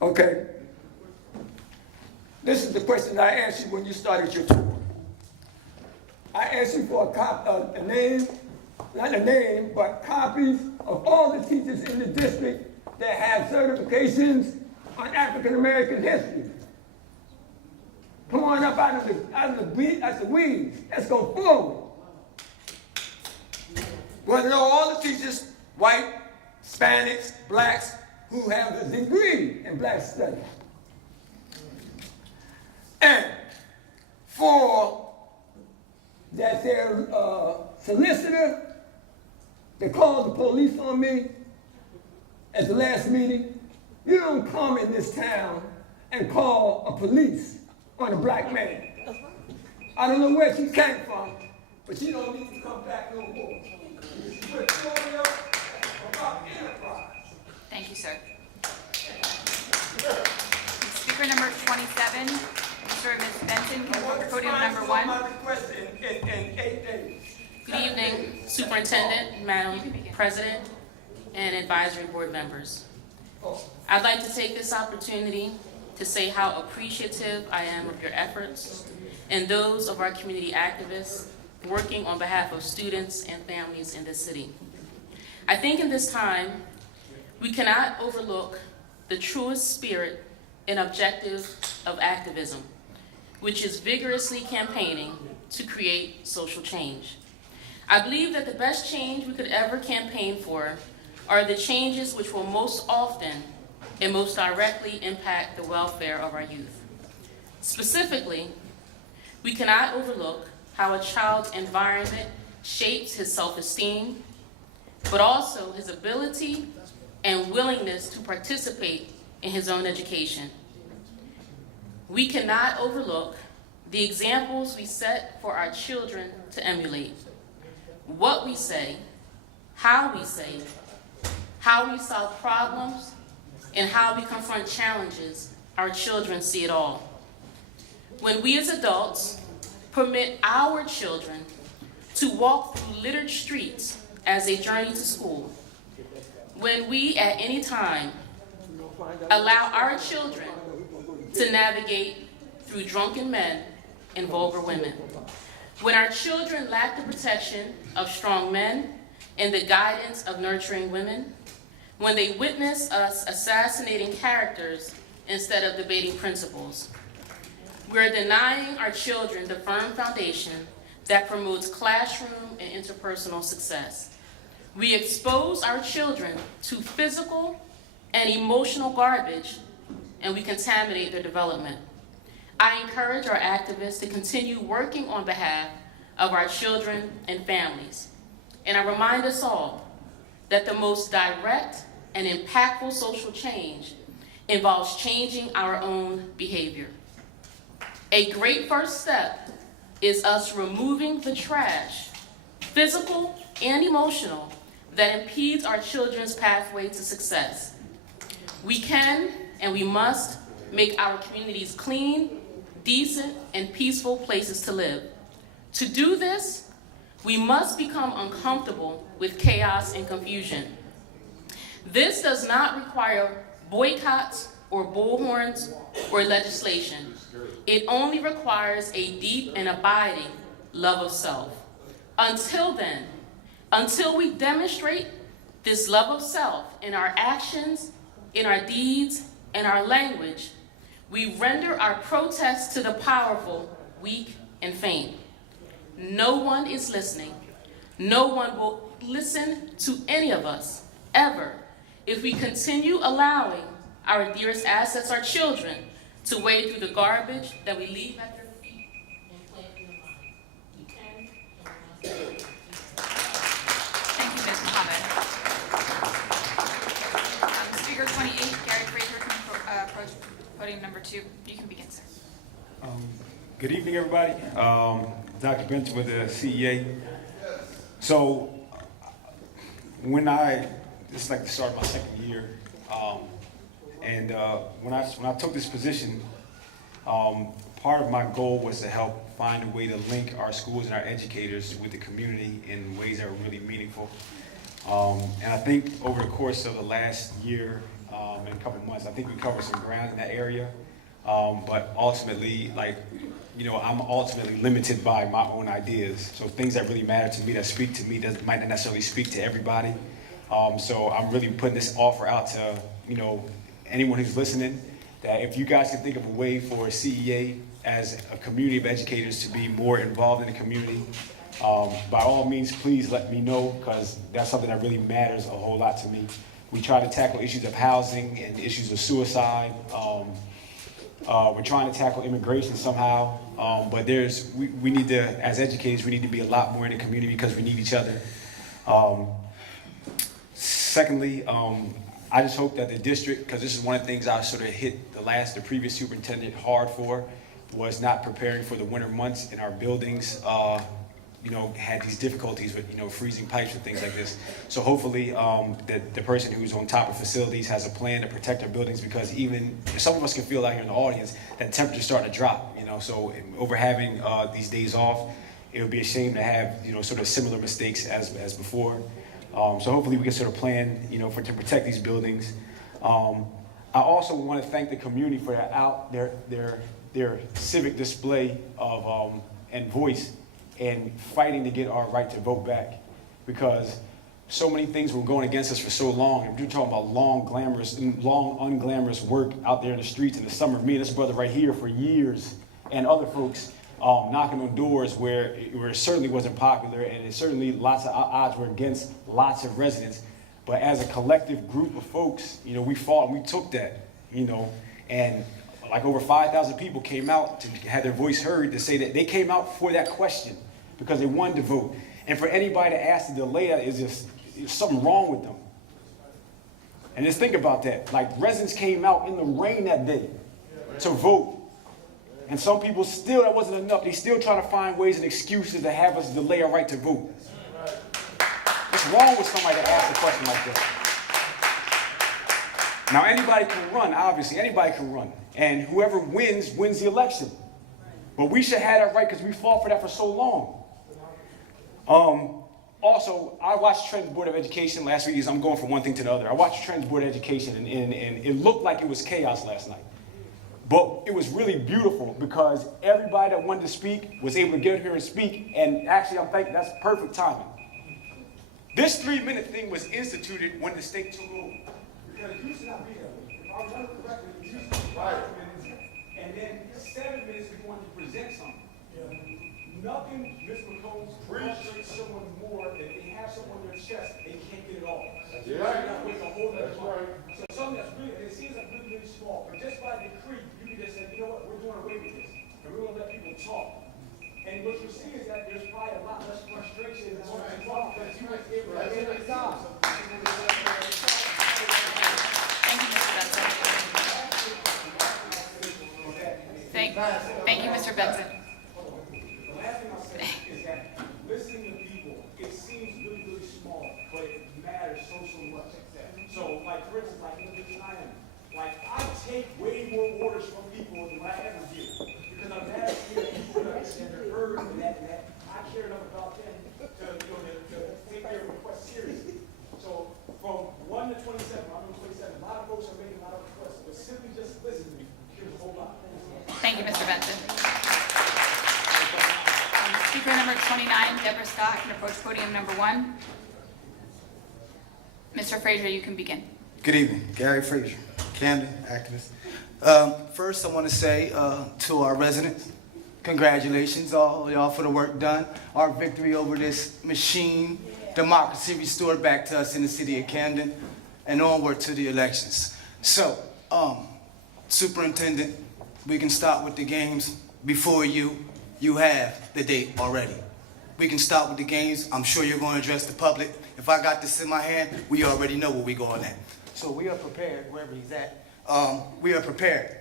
Okay. This is the question I asked you when you started your tour. I asked you for a name, not a name, but copies of all the teachers in the district that have certifications on African American history. Come on up out of the weeds. Let's go forward. We want to know all the teachers, white, Hispanics, blacks, who have a degree in black studies. And for that their solicitor that called the police on me at the last meeting, you don't come in this town and call a police on a black man. I don't know where she came from, but she don't need to come back no more. Thank you, sir. Speaker number 27, Mr. and Ms. Benson, can you come to podium number 1? Good evening, Superintendent, Madam President, and advisory board members. I'd like to take this opportunity to say how appreciative I am of your efforts and those of our community activists working on behalf of students and families in this city. I think in this time, we cannot overlook the truest spirit and objective of activism, which is vigorously campaigning to create social change. I believe that the best change we could ever campaign for are the changes which will most often and most directly impact the welfare of our youth. Specifically, we cannot overlook how a child's environment shapes his self-esteem, but also his ability and willingness to participate in his own education. We cannot overlook the examples we set for our children to emulate. What we say, how we solve problems, and how we confront challenges, our children see it all. When we as adults permit our children to walk through littered streets as they journey to school, when we at any time allow our children to navigate through drunken men and vulgar women, when our children lack the protection of strong men and the guidance of nurturing women, when they witness us assassinating characters instead of debating principles, we're denying our children the firm foundation that promotes classroom and interpersonal success. We expose our children to physical and emotional garbage, and we contaminate their development. I encourage our activists to continue working on behalf of our children and families. And I remind us all that the most direct and impactful social change involves changing our own behavior. A great first step is us removing the trash, physical and emotional, that impedes our children's pathway to success. We can and we must make our communities clean, decent, and peaceful places to live. To do this, we must become uncomfortable with chaos and confusion. This does not require boycotts or bullhorns or legislation. It only requires a deep and abiding love of self. Until then, until we demonstrate this love of self in our actions, in our deeds, and our language, we render our protests to the powerful weak and faint. No one is listening. No one will listen to any of us, ever, if we continue allowing our dearest assets, our children, to wade through the garbage that we leave at their feet and plant in their mind. We can and we must. Thank you, Ms. Muhammad. Speaker 28, Gary Fraser, can approach podium number 2. You can begin, sir. Good evening, everybody. Dr. Benson with the CEA. So, this is like the start of my second year, and when I took this position, part of my goal was to help find a way to link our schools and our educators with the community in ways that were really meaningful. And I think over the course of the last year and a couple months, I think we covered some ground in that area. But ultimately, I'm ultimately limited by my own ideas. So things that really matter to me, that speak to me, might not necessarily speak to everybody. So I'm really putting this offer out to, anyone who's listening, that if you guys can think of a way for CEA as a community of educators to be more involved in the community, by all means, please let me know, because that's something that really matters a whole lot to me. We try to tackle issues of housing and issues of suicide. We're trying to tackle immigration somehow, but we need to, as educators, we need to be a lot more in the community because we need each other. Secondly, I just hope that the district, because this is one of the things I sort of hit the previous superintendent hard for, was not preparing for the winter months in our buildings. Had these difficulties with, freezing pipes and things like this. So hopefully the person who's on top of facilities has a plan to protect our buildings, because even some of us can feel out here in the audience that the temperature's starting to drop, so over having these days off, it would be a shame to have, sort of similar mistakes as before. So hopefully we can sort of plan, to protect these buildings. I also want to thank the community for their civic display of and voice and fighting to get our right to vote back, because so many things were going against us for so long. And we're talking about long, unglamorous work out there in the streets in the summer. Me and this brother right here for years, and other folks knocking on doors where it certainly wasn't popular, and it certainly lots of odds were against lots of residents. But as a collective group of folks, we fought and we took that, and like over 5,000 people came out to have their voice heard, to say that they came out for that question because they wanted to vote. And for anybody to ask to delay that is just something wrong with them. And just think about that. Like, residents came out in the rain that day to vote. And some people still, that wasn't enough. They still trying to find ways and excuses to have us delay our right to vote. What's wrong with somebody to ask a question like that? Now, anybody can run, obviously. Anybody can run. And whoever wins the election. But we should have that right because we fought for that for so long. Also, I watched Trent's Board of Education last week. I'm going from one thing to the other. I watched Trent's Board of Education, and it looked like it was chaos last night. But it was really beautiful because everybody that wanted to speak was able to get up here and speak. And actually, I'm thinking that's perfect timing. This 3-minute thing was instituted when the state took over. Because it used to not be that way. If I remember correctly, it used to be 5 minutes, and then 7 minutes if you wanted to present something. Nothing, Ms. McCombs, frustrates someone more than they have someone on their chest, they can't get it off. That's right. So something that's really, it seems like really, really small, but just by decree, you can just say, you know what, we're doing away with this, and we're going to let people talk. And what you see is that there's probably a lot less frustration than what you talk, because you were able to get it done. Thank you, Mr. Benson. The last thing I'll say is that listening to people, it seems really, really small, but it matters so much. So, like, for instance, like in this time, like, I take way more orders from people than I ever do, because I'm mad at people that are heard and that I care enough about them to take their requests seriously. So, from 1 to 27, I'm on 27, a lot of folks are making a lot of requests, but simply just listen to me, here's a whole lot. Thank you, Mr. Benson. Speaker number 29, Deborah Scott, can approach podium number 1. Mr. Frazier, you can begin. Good evening, Gary Frazier, Camden activist. First, I want to say to our residents, congratulations all y'all for the work done. Our victory over this machine, democracy restored back to us in the city of Camden, and onward to the elections. So, Superintendent, we can start with the games before you have the date already. We can start with the games. I'm sure you're going to address the public. If I got this in my hand, we already know where we're going at. So we are prepared, wherever he's at. We are prepared.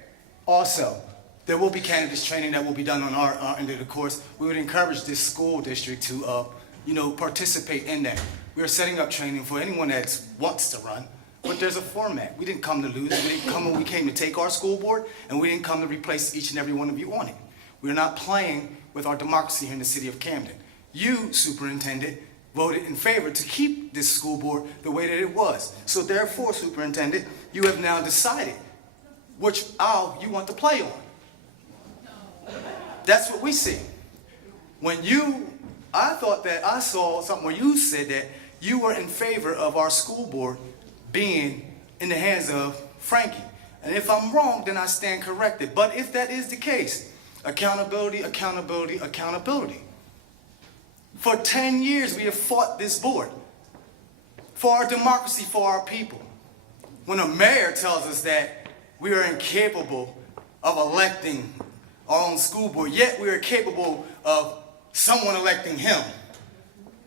Also, there will be candidates training that will be done on our end of the course. We would encourage this school district to participate in that. We are setting up training for anyone that wants to run, but there's a format. We didn't come to lose. We didn't come when we came to take our school board, and we didn't come to replace each and every one of you on it. We're not playing with our democracy here in the city of Camden. You, Superintendent, voted in favor to keep this school board the way that it was. So therefore, Superintendent, you have now decided which aisle you want to play on. That's what we see. I thought that I saw something where you said that you were in favor of our school board being in the hands of Frankie. And if I'm wrong, then I stand corrected. But if that is the case, accountability, accountability, accountability. For 10 years, we have fought this board for our democracy, for our people. When a mayor tells us that we are incapable of electing our own school board, yet we are capable of someone electing him.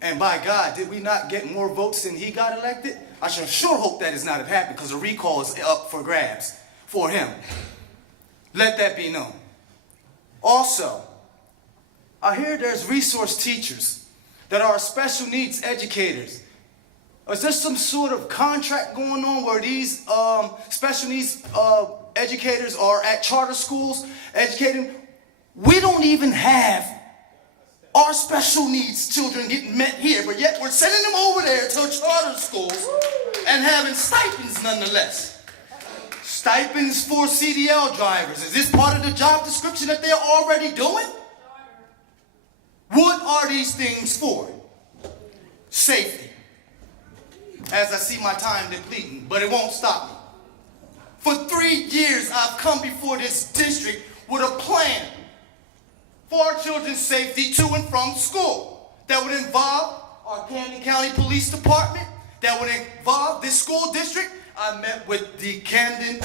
And by God, did we not get more votes than he got elected? I shall sure hope that is not have happened, because a recall is up for grabs for him. Let that be known. Also, I hear there's resource teachers that are special needs educators. Is there some sort of contract going on where these special needs educators are at charter schools educating? We don't even have our special needs children getting met here, but yet we're sending them over there to charter schools and having stipends nonetheless. Stipends for CDL drivers. Is this part of the job description that they're already doing? What are these things for? Safety. As I see my time depleting, but it won't stop me. For 3 years, I've come before this district with a plan for our children's safety to and from school. That would involve our Camden County Police Department. That would involve this school district. I met with the Camden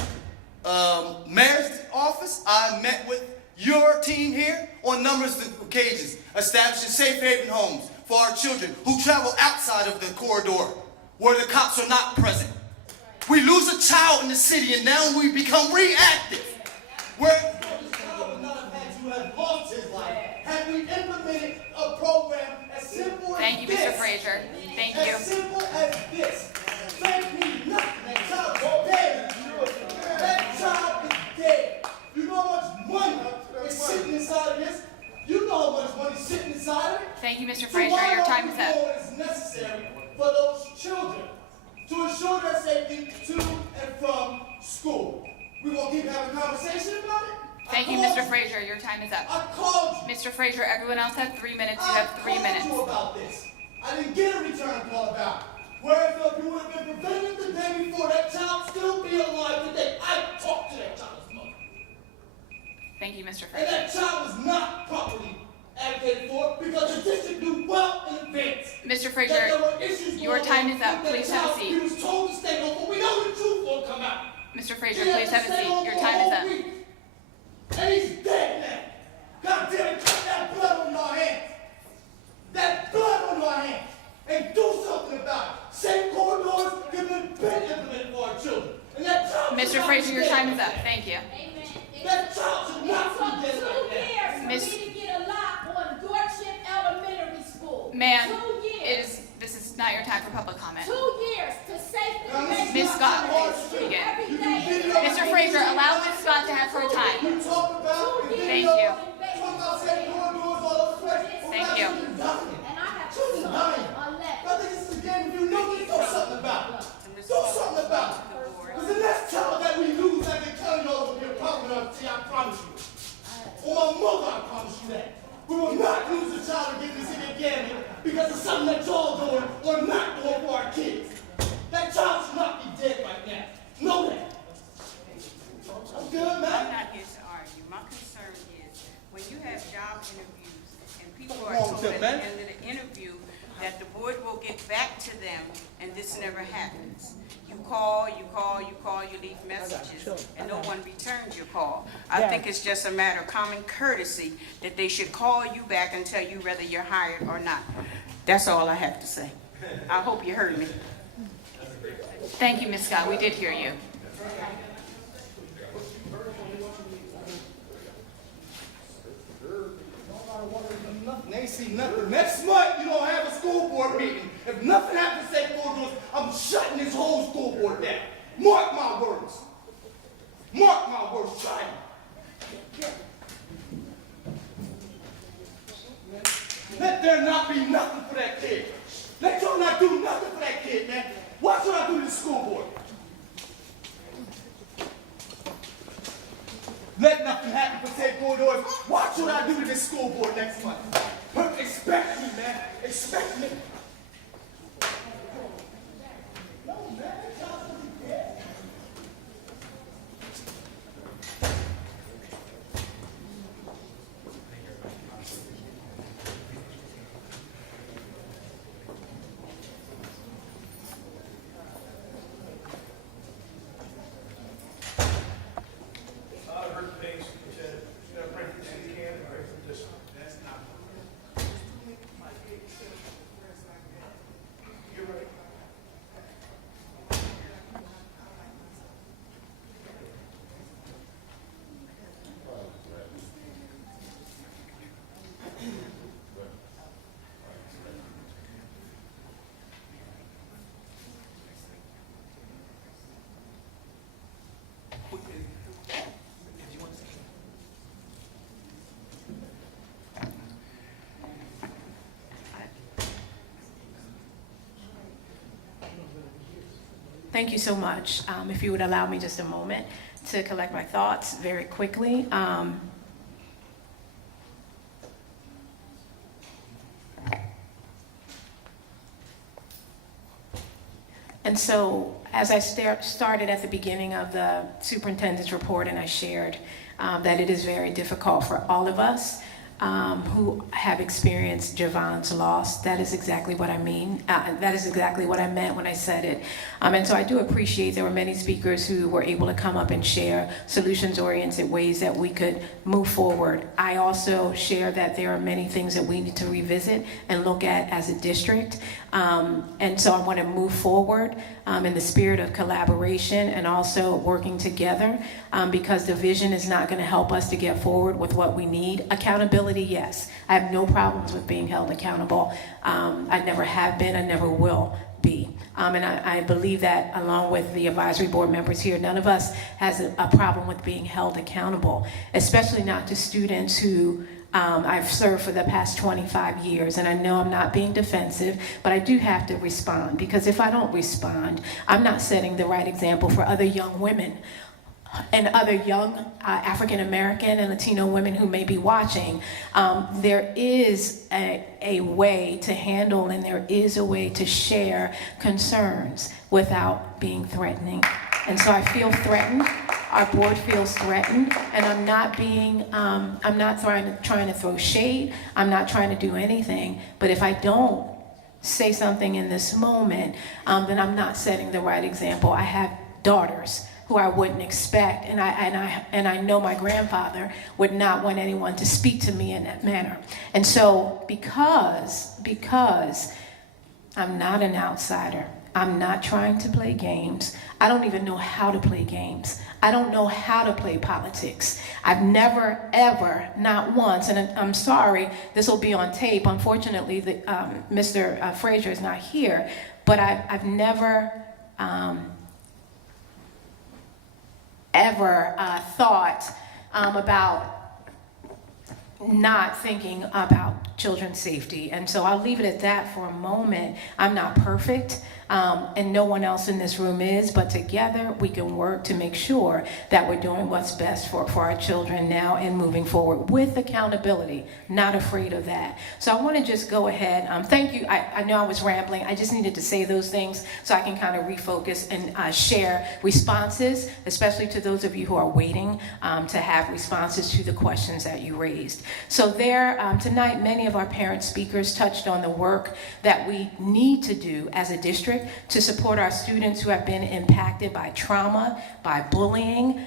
Mayor's office. I met with your team here on numerous occasions, establishing safe haven homes for our children who travel outside of the corridor where the cops are not present. We lose a child in the city and now we become reactive. Where this child would not have had to have lost his life had we implemented a program as simple as Thank you, this. Mr. Frazier. Thank you. As simple as this. Thank me nothing. That child is dead. That child is dead. You know how much money is sitting inside of this? You know how much money is sitting inside of it? Thank you, Mr. Frazier. Your time is up. What is necessary for those children to ensure their safety to and from school? We're going to keep having a conversation about it? Thank you, Mr. Frazier. Your time is up. I called you. Mr. Frazier, everyone else had 3 minutes. You have 3 minutes. I called you about this. I didn't get a return call about it. Whereas if you would have been prevented the day before, that child still be alive today. I talked to that child's mother. Thank you, Mr. And Frazier. that child was not properly advocated for because the district knew well in advance. Mr. that Frazier, there were issues your going time on is up. with that Please have a child. He seat. was told to stay home, but we know the truth won't come out. Mr. Frazier, He had please to have a stay seat. home Your for a time is whole up. week. And he's dead now. God damn it, cut that blood on our hands. That blood on our hands. And do something about it. Safe corridors have been implemented for our children. And that child should Mr. not Frazier, be your dead. time is up. Thank you. That child should not be dead like that. Miss- For me to get a lock on Dorchester Elementary School. Ma'am, 2 years. this is not your time for public comment. 2 years to safely. Miss Scott, please begin. Mr. Frazier, allow Miss Scott to have her time. You talk about Thank you. talk about safe corridors all over the place. Thank you. And I have Children dying. I think this is a game if you know you do something about it. Do something about it. Because the next child that we lose, I can tell you all will be a problem with us, see, I promise you. On my mother, I promise you that. We will not lose a child again in the city of Camden because of something that y'all doing or not doing for our kids. That child should not be dead right now. Know that. I'm good, man. I'm not here to argue. My concern is when you have job interviews and people are Wrong told with at that, the end of the interview that the board will get back to them and this never happens. You call, you leave messages and no one returns your call. I think it's just a matter of common courtesy that they should call you back and tell you whether you're hired or not. That's all I have to say. I hope you heard me. Thank you, Miss Scott. We did hear you. They see nothing. Next month, you don't have a school board meeting, if nothing happens to St. Louis, I'm shutting this whole school board down. Mark my words. Mark my words, child. Let there not be nothing for that kid. Let y'all not do nothing for that kid, man. What should I do to the school board? Let nothing happen for St. Louis. What should I do to this school board next month? Expect me, man. Expect me. No, man. Thank you so much. If you would allow me just a moment to collect my thoughts very quickly. And so, as I started at the beginning of the superintendent's report, and I shared that it is very difficult for all of us who have experienced Javon's loss. That is exactly what I mean. That is exactly what I meant when I said it. And so I do appreciate there were many speakers who were able to come up and share solutions-oriented ways that we could move forward. I also share that there are many things that we need to revisit and look at as a district. And so I want to move forward in the spirit of collaboration and also working together because division is not going to help us to get forward with what we need. Accountability, yes. I have no problems with being held accountable. I never have been, I never will be. And I believe that along with the advisory board members here, none of us has a problem with being held accountable, especially not to students who I've served for the past 25 years, and I know I'm not being defensive, but I do have to respond, because if I don't respond, I'm not setting the right example for other young women and other young African American and Latino women who may be watching. There is a way to handle, and there is a way to share concerns without being threatening. And so I feel threatened. Our board feels threatened, and I'm not trying to throw shade. I'm not trying to do anything. But if I don't say something in this moment, then I'm not setting the right example. I have daughters who I wouldn't expect, and I know my grandfather would not want anyone to speak to me in that manner. And so because I'm not an outsider, I'm not trying to play games. I don't even know how to play games. I don't know how to play politics. I've never, ever, not once, and I'm sorry, this will be on tape. Unfortunately, Mr. Frazier is not here, but I've never ever thought about not thinking about children's safety. And so I'll leave it at that for a moment. I'm not perfect, and no one else in this room is, but together we can work to make sure that we're doing what's best for our children now and moving forward with accountability, not afraid of that. So I want to just go ahead. Thank you. I know I was rambling. I just needed to say those things so I can kind of refocus and share responses, especially to those of you who are waiting to have responses to the questions that you raised. So tonight, many of our parent speakers touched on the work that we need to do as a district to support our students who have been impacted by trauma, by bullying,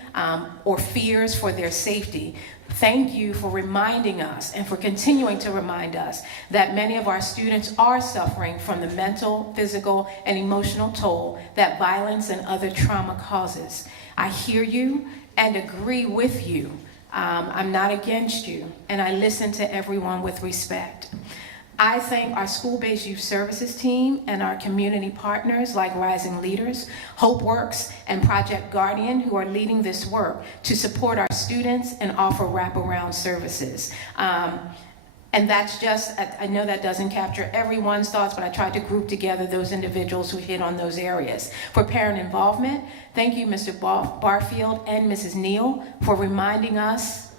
or fears for their safety. Thank you for reminding us and for continuing to remind us that many of our students are suffering from the mental, physical, and emotional toll that violence and other trauma causes. I hear you and agree with you. I'm not against you, and I listen to everyone with respect. I thank our school-based youth services team and our community partners like Rising Leaders, Hope Works, and Project Guardian who are leading this work to support our students and offer wraparound services. And that's just, I know that doesn't capture everyone's thoughts, but I tried to group together those individuals who hit on those areas. For parent involvement, thank you, Mr. Barfield and Mrs. Neal, for reminding us,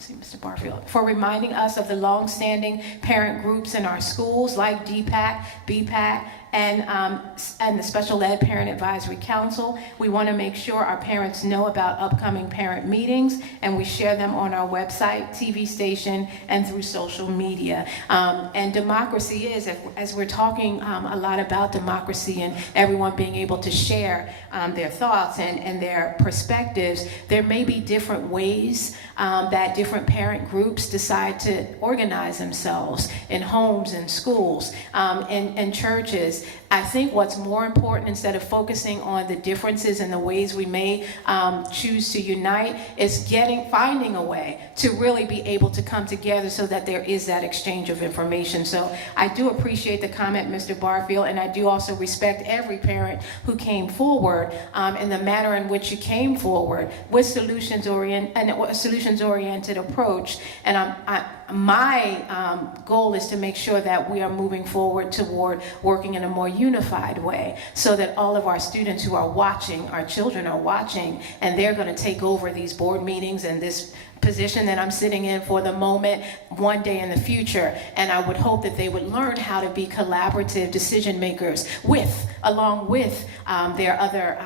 Mr. Barfield, for reminding us of the long-standing parent groups in our schools like DPAC, BPAC, and the Special Ed Parent Advisory Council. We want to make sure our parents know about upcoming parent meetings, and we share them on our website, TV station, and through social media. And democracy is, as we're talking a lot about democracy and everyone being able to share their thoughts and their perspectives, there may be different ways that different parent groups decide to organize themselves in homes and schools, in churches. I think what's more important, instead of focusing on the differences and the ways we may choose to unite, is finding a way to really be able to come together so that there is that exchange of information. So I do appreciate the comment, Mr. Barfield, and I do also respect every parent who came forward and the manner in which you came forward with a solutions-oriented approach. And my goal is to make sure that we are moving forward toward working in a more unified way so that all of our students who are watching, our children are watching, and they're going to take over these board meetings and this position that I'm sitting in for the moment one day in the future. And I would hope that they would learn how to be collaborative decision makers along with their other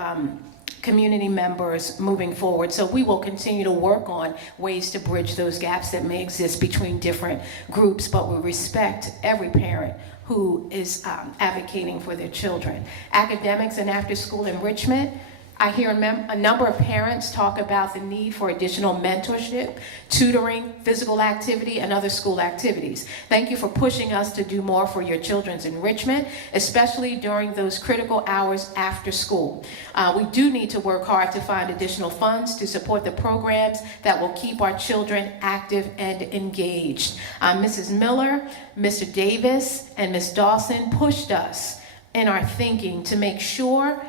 community members moving forward. So we will continue to work on ways to bridge those gaps that may exist between different groups, but we respect every parent who is advocating for their children. Academics and after-school enrichment. I hear a number of parents talk about the need for additional mentorship, tutoring, physical activity, and other school activities. Thank you for pushing us to do more for your children's enrichment, especially during those critical hours after school. We do need to work hard to find additional funds to support the programs that will keep our children active and engaged. Mrs. Miller, Mr. Davis, and Ms. Dawson pushed us in our thinking to make sure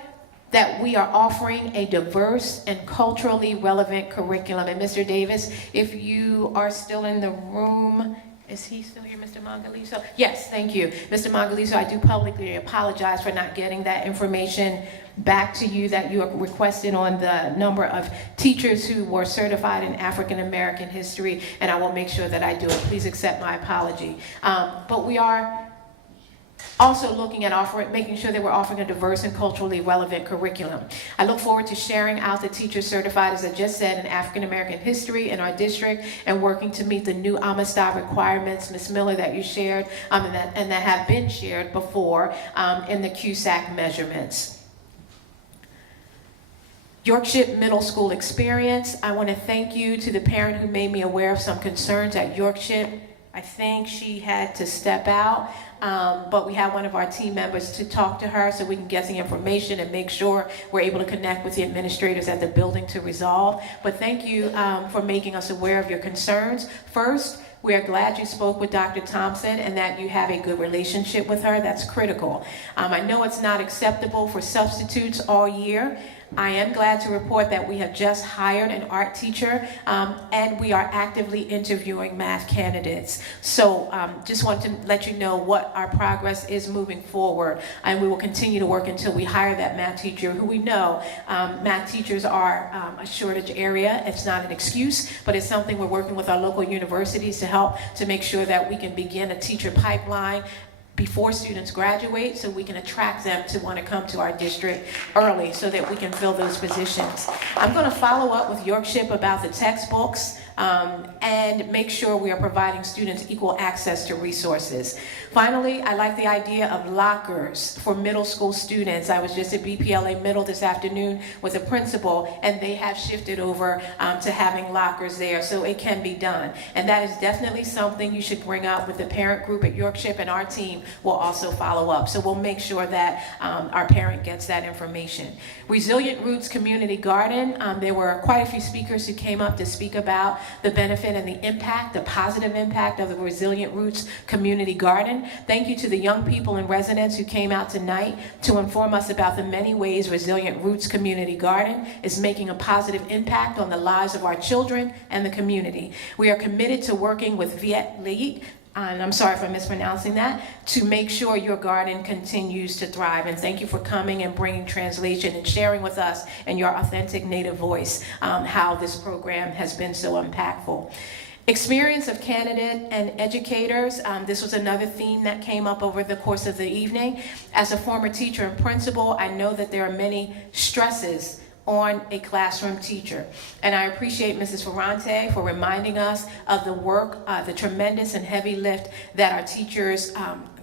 that we are offering a diverse and culturally relevant curriculum. And Mr. Davis, if you are still in the room, is he still here, Mr. Mangaliso? Yes, thank you. Mr. Mangaliso, I do publicly apologize for not getting that information back to you that you requested on the number of teachers who were certified in African American history, and I will make sure that I do it. Please accept my apology. But we are also looking at making sure that we're offering a diverse and culturally relevant curriculum. I look forward to sharing out the teachers certified, as I just said, in African American history in our district and working to meet the new Amistad requirements, Ms. Miller, that you shared and that have been shared before in the CUSAC measurements. Yorkshire Middle School experience. I want to thank you to the parent who made me aware of some concerns at Yorkshire. I think she had to step out, but we have one of our team members to talk to her so we can get the information and make sure we're able to connect with the administrators at the building to resolve. But thank you for making us aware of your concerns. First, we are glad you spoke with Dr. Thompson and that you have a good relationship with her. That's critical. I know it's not acceptable for substitutes all year. I am glad to report that we have just hired an art teacher and we are actively interviewing math candidates. So just want to let you know what our progress is moving forward, and we will continue to work until we hire that math teacher, who we know math teachers are a shortage area. It's not an excuse, but it's something we're working with our local universities to help to make sure that we can begin a teacher pipeline before students graduate, so we can attract them to want to come to our district early so that we can fill those positions. I'm going to follow up with Yorkshire about the textbooks and make sure we are providing students equal access to resources. Finally, I like the idea of lockers for middle school students. I was just at BPLA Middle this afternoon with a principal, and they have shifted over to having lockers there, so it can be done. And that is definitely something you should bring up with the parent group at Yorkshire, and our team will also follow up. So we'll make sure that our parent gets that information. Resilient Roots Community Garden, there were quite a few speakers who came up to speak about the benefit and the impact, the positive impact of the Resilient Roots Community Garden. Thank you to the young people and residents who came out tonight to inform us about the many ways Resilient Roots Community Garden is making a positive impact on the lives of our children and the community. We are committed to working with Viet League, and I'm sorry if I'm mispronouncing that, to make sure your garden continues to thrive. And thank you for coming and bringing translation and sharing with us in your authentic native voice how this program has been so impactful. Experience of candidate and educators. This was another theme that came up over the course of the evening. As a former teacher and principal, I know that there are many stresses on a classroom teacher. And I appreciate Mrs. Ferrante for reminding us of the work, the tremendous and heavy lift that our teachers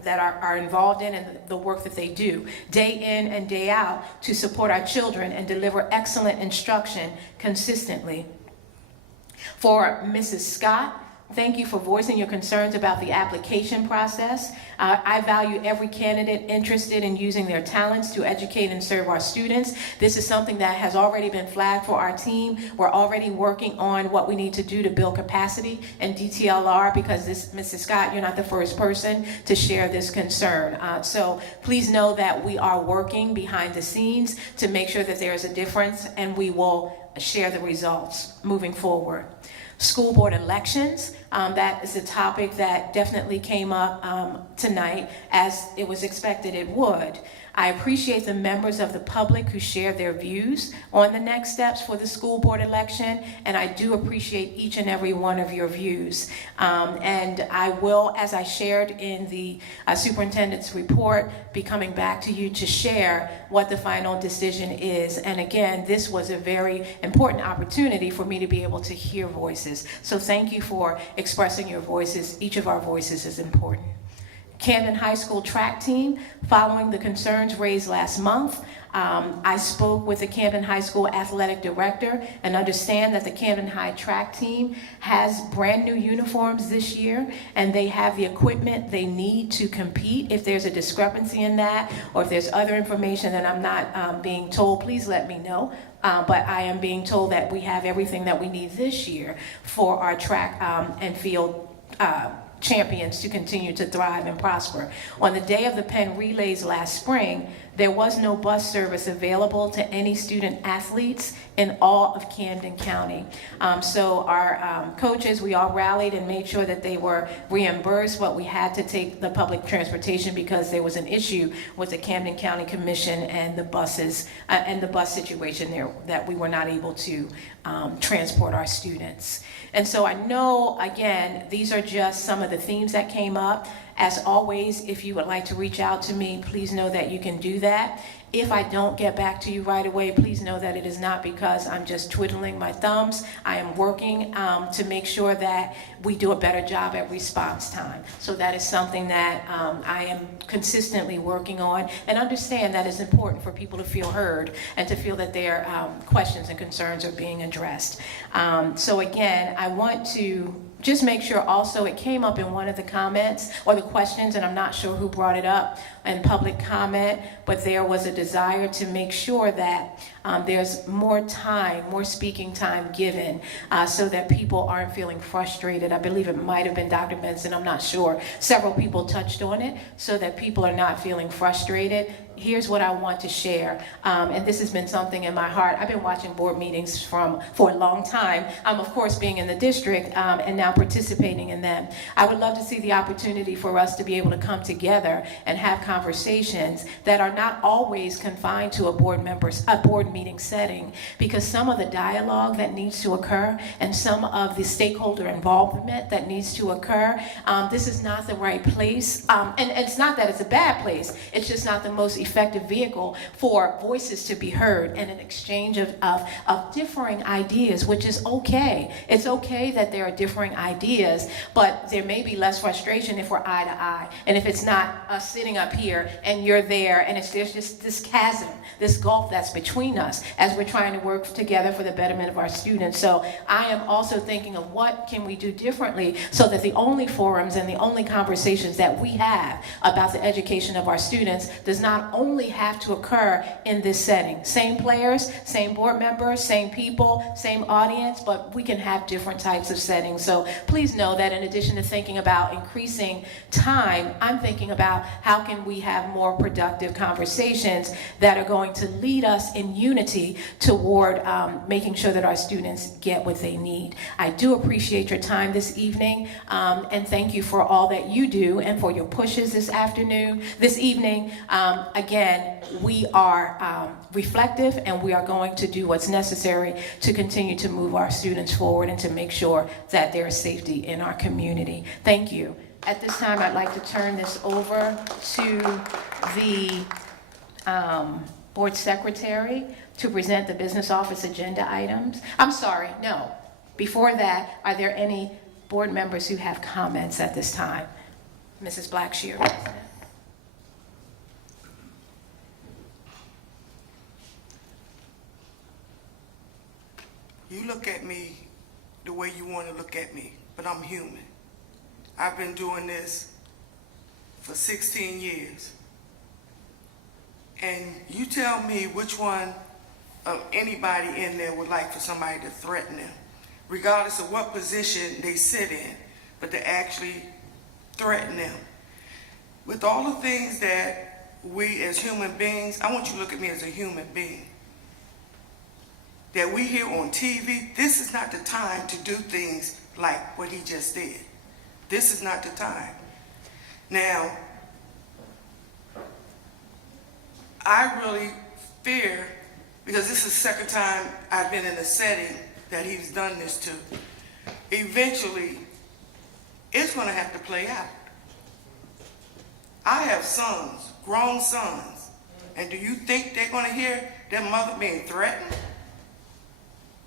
that are involved in and the work that they do day in and day out to support our children and deliver excellent instruction consistently. For Mrs. Scott, thank you for voicing your concerns about the application process. I value every candidate interested in using their talents to educate and serve our students. This is something that has already been flagged for our team. We're already working on what we need to do to build capacity in DTLR because this, Mrs. Scott, you're not the first person to share this concern. So please know that we are working behind the scenes to make sure that there is a difference, and we will share the results moving forward. School board elections, that is a topic that definitely came up tonight, as it was expected it would. I appreciate the members of the public who shared their views on the next steps for the school board election, and I do appreciate each and every one of your views. And I will, as I shared in the superintendent's report, be coming back to you to share what the final decision is. And again, this was a very important opportunity for me to be able to hear voices. So thank you for expressing your voices. Each of our voices is important. Camden High School track team, following the concerns raised last month, I spoke with the Camden High School athletic director and understand that the Camden High track team has brand new uniforms this year, and they have the equipment they need to compete. If there's a discrepancy in that, or if there's other information that I'm not being told, please let me know. But I am being told that we have everything that we need this year for our track and field champions to continue to thrive and prosper. On the day of the Penn Relays last spring, there was no bus service available to any student athletes in all of Camden County. So our coaches, we all rallied and made sure that they were reimbursed, but we had to take the public transportation because there was an issue with the Camden County Commission and the buses and the bus situation there, that we were not able to transport our students. And so I know, again, these are just some of the themes that came up. As always, if you would like to reach out to me, please know that you can do that. If I don't get back to you right away, please know that it is not because I'm just twiddling my thumbs. I am working to make sure that we do a better job at response time. So that is something that I am consistently working on, and understand that it's important for people to feel heard and to feel that their questions and concerns are being addressed. So again, I want to just make sure also, it came up in one of the comments or the questions, and I'm not sure who brought it up in public comment, but there was a desire to make sure that there's more time, more speaking time given so that people aren't feeling frustrated. I believe it might have been Dr. Benson, I'm not sure. Several people touched on it so that people are not feeling frustrated. Here's what I want to share, and this has been something in my heart. I've been watching board meetings for a long time. Of course, being in the district and now participating in them. I would love to see the opportunity for us to be able to come together and have conversations that are not always confined to a board meeting setting, because some of the dialogue that needs to occur and some of the stakeholder involvement that needs to occur, this is not the right place. And it's not that it's a bad place, it's just not the most effective vehicle for voices to be heard and an exchange of differing ideas, which is okay. It's okay that there are differing ideas, but there may be less frustration if we're eye to eye, and if it's not us sitting up here and you're there, and there's just this chasm, this gulf that's between us as we're trying to work together for the betterment of our students. So I am also thinking of what can we do differently so that the only forums and the only conversations that we have about the education of our students does not only have to occur in this setting. Same players, same board members, same people, same audience, but we can have different types of settings. So please know that in addition to thinking about increasing time, I'm thinking about how can we have more productive conversations that are going to lead us in unity toward making sure that our students get what they need. I do appreciate your time this evening, and thank you for all that you do and for your pushes this evening. Again, we are reflective, and we are going to do what's necessary to continue to move our students forward and to make sure that there is safety in our community. Thank you. At this time, I'd like to turn this over to the board secretary to present the business office agenda items. I'm sorry, no. Before that, are there any board members who have comments at this time? Mrs. Blackshear. You look at me the way you want to look at me, but I'm human. I've been doing this for 16 years. And you tell me which one of anybody in there would like for somebody to threaten them, regardless of what position they sit in, but to actually threaten them. With all the things that we as human beings, I want you to look at me as a human being, that we hear on TV, this is not the time to do things like what he just did. This is not the time. Now, I really fear, because this is the second time I've been in a setting that he's done this to, eventually, it's going to have to play out. I have sons, grown sons, and do you think they're going to hear their mother being threatened?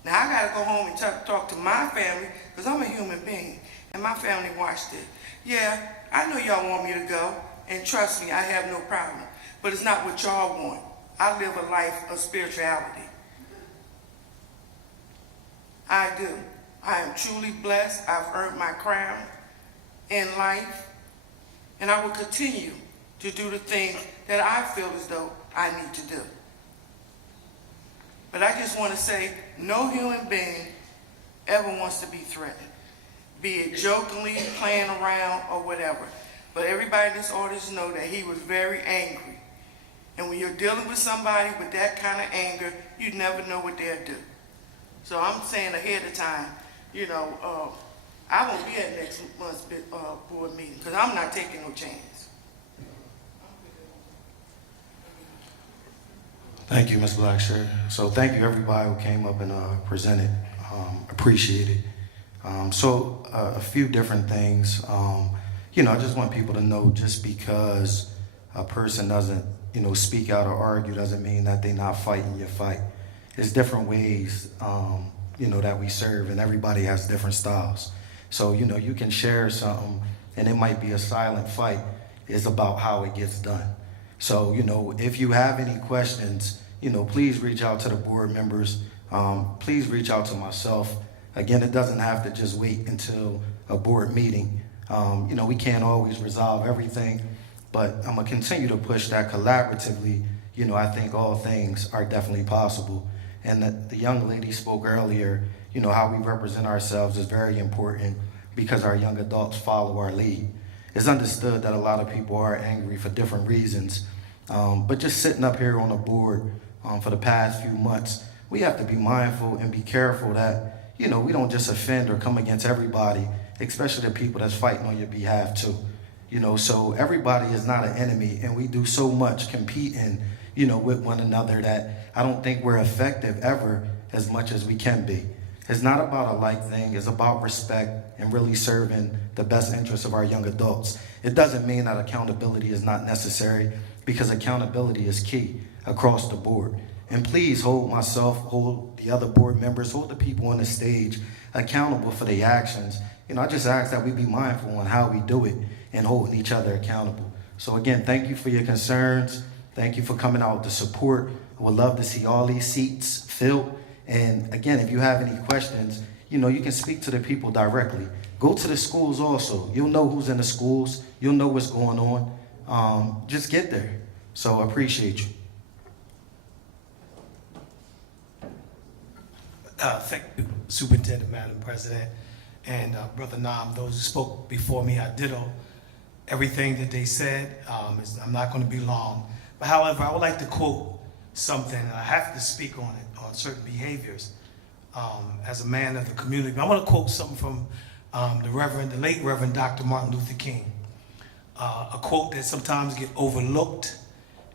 Now, I got to go home and talk to my family, because I'm a human being, and my family watched it. Yeah, I know y'all want me to go, and trust me, I have no problem. But it's not what y'all want. I live a life of spirituality. I do. I am truly blessed. I've earned my crown in life, and I will continue to do the things that I feel as though I need to do. But I just want to say, no human being ever wants to be threatened, be it jokingly, playing around, or whatever. But everybody in this audience know that he was very angry. And when you're dealing with somebody with that kind of anger, you never know what they'll do. So I'm saying ahead of time, you know, I won't be at next month's board meeting, because I'm not taking no chance. Thank you, Ms. Blackshear. So thank you everybody who came up and presented. Appreciate it. A few different things. You know, I just want people to know, just because a person doesn't, you know, speak out or argue doesn't mean that they're not fighting your fight. There's different ways, you know, that we serve, and everybody has different styles. So, you know, you can share something, and it might be a silent fight. It's about how it gets done. So, you know, if you have any questions, you know, please reach out to the board members. Please reach out to myself. Again, it doesn't have to just wait until a board meeting. You know, we can't always resolve everything, but I'm gonna continue to push that collaboratively. You know, I think all things are definitely possible. And the young lady spoke earlier, you know, how we represent ourselves is very important, because our young adults follow our lead. It's understood that a lot of people are angry for different reasons, but just sitting up here on the board for the past few months, we have to be mindful and be careful that, you know, we don't just offend or come against everybody, especially the people that's fighting on your behalf too. You know, so everybody is not an enemy, and we do so much competing, you know, with one another that I don't think we're effective ever as much as we can be. It's not about a like thing, it's about respect and really serving the best interests of our young adults. It doesn't mean that accountability is not necessary, because accountability is key across the board. And please hold myself, hold the other board members, hold the people on the stage accountable for their actions. You know, I just ask that we be mindful on how we do it and holding each other accountable. So again, thank you for your concerns. Thank you for coming out to support. I would love to see all these seats filled. And again, if you have any questions, you know, you can speak to the people directly. Go to the schools also. You'll know who's in the schools. You'll know what's going on. Just get there. So I appreciate you. Thank you, Superintendent, Madam President, and Brother Nam. Those who spoke before me, I ditto everything that they said. I'm not going to be long. But however, I would like to quote something, and I have to speak on it, on certain behaviors as a man of the community. But I want to quote something from the late Reverend Dr. Martin Luther King. A quote that sometimes get overlooked,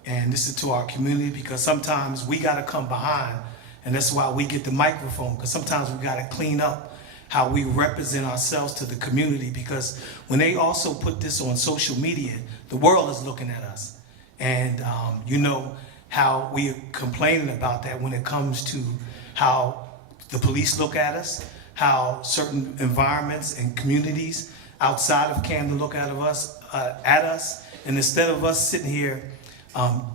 and this is to our community, because sometimes we got to come behind, and that's why we get the microphone, because sometimes we got to clean up how we represent ourselves to the community, because when they also put this on social media, the world is looking at us. And you know how we are complaining about that when it comes to how the police look at us, how certain environments and communities outside of Camden look at us, and instead of us sitting here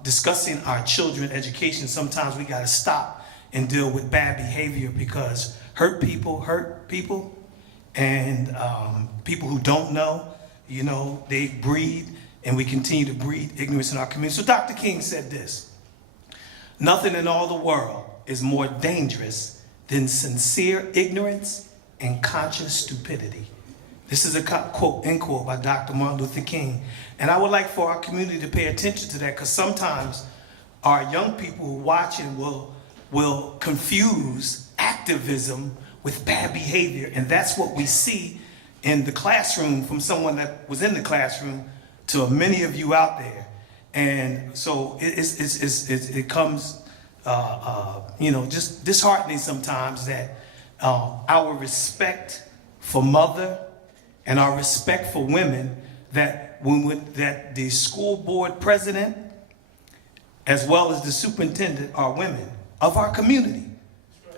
discussing our children's education, sometimes we got to stop and deal with bad behavior, because hurt people, and people who don't know, you know, they breed, and we continue to breed ignorance in our community. So Dr. King said this: "Nothing in all the world is more dangerous than sincere ignorance and conscious stupidity." This is a quote, end quote, by Dr. Martin Luther King. And I would like for our community to pay attention to that, because sometimes our young people who are watching will confuse activism with bad behavior. And that's what we see in the classroom from someone that was in the classroom to many of you out there. And so it comes, you know, just disheartening sometimes that our respect for mother and our respect for women, that that the school board president as well as the superintendent are women of our community.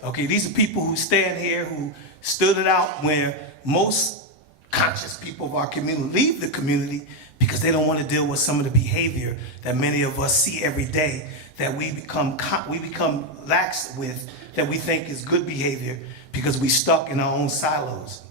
Okay, these are people who stand here, who stood it out, where most conscious people of our community leave the community because they don't want to deal with some of the behavior that many of us see every day, that we become lax with, that we think is good behavior because we stuck in our own silos.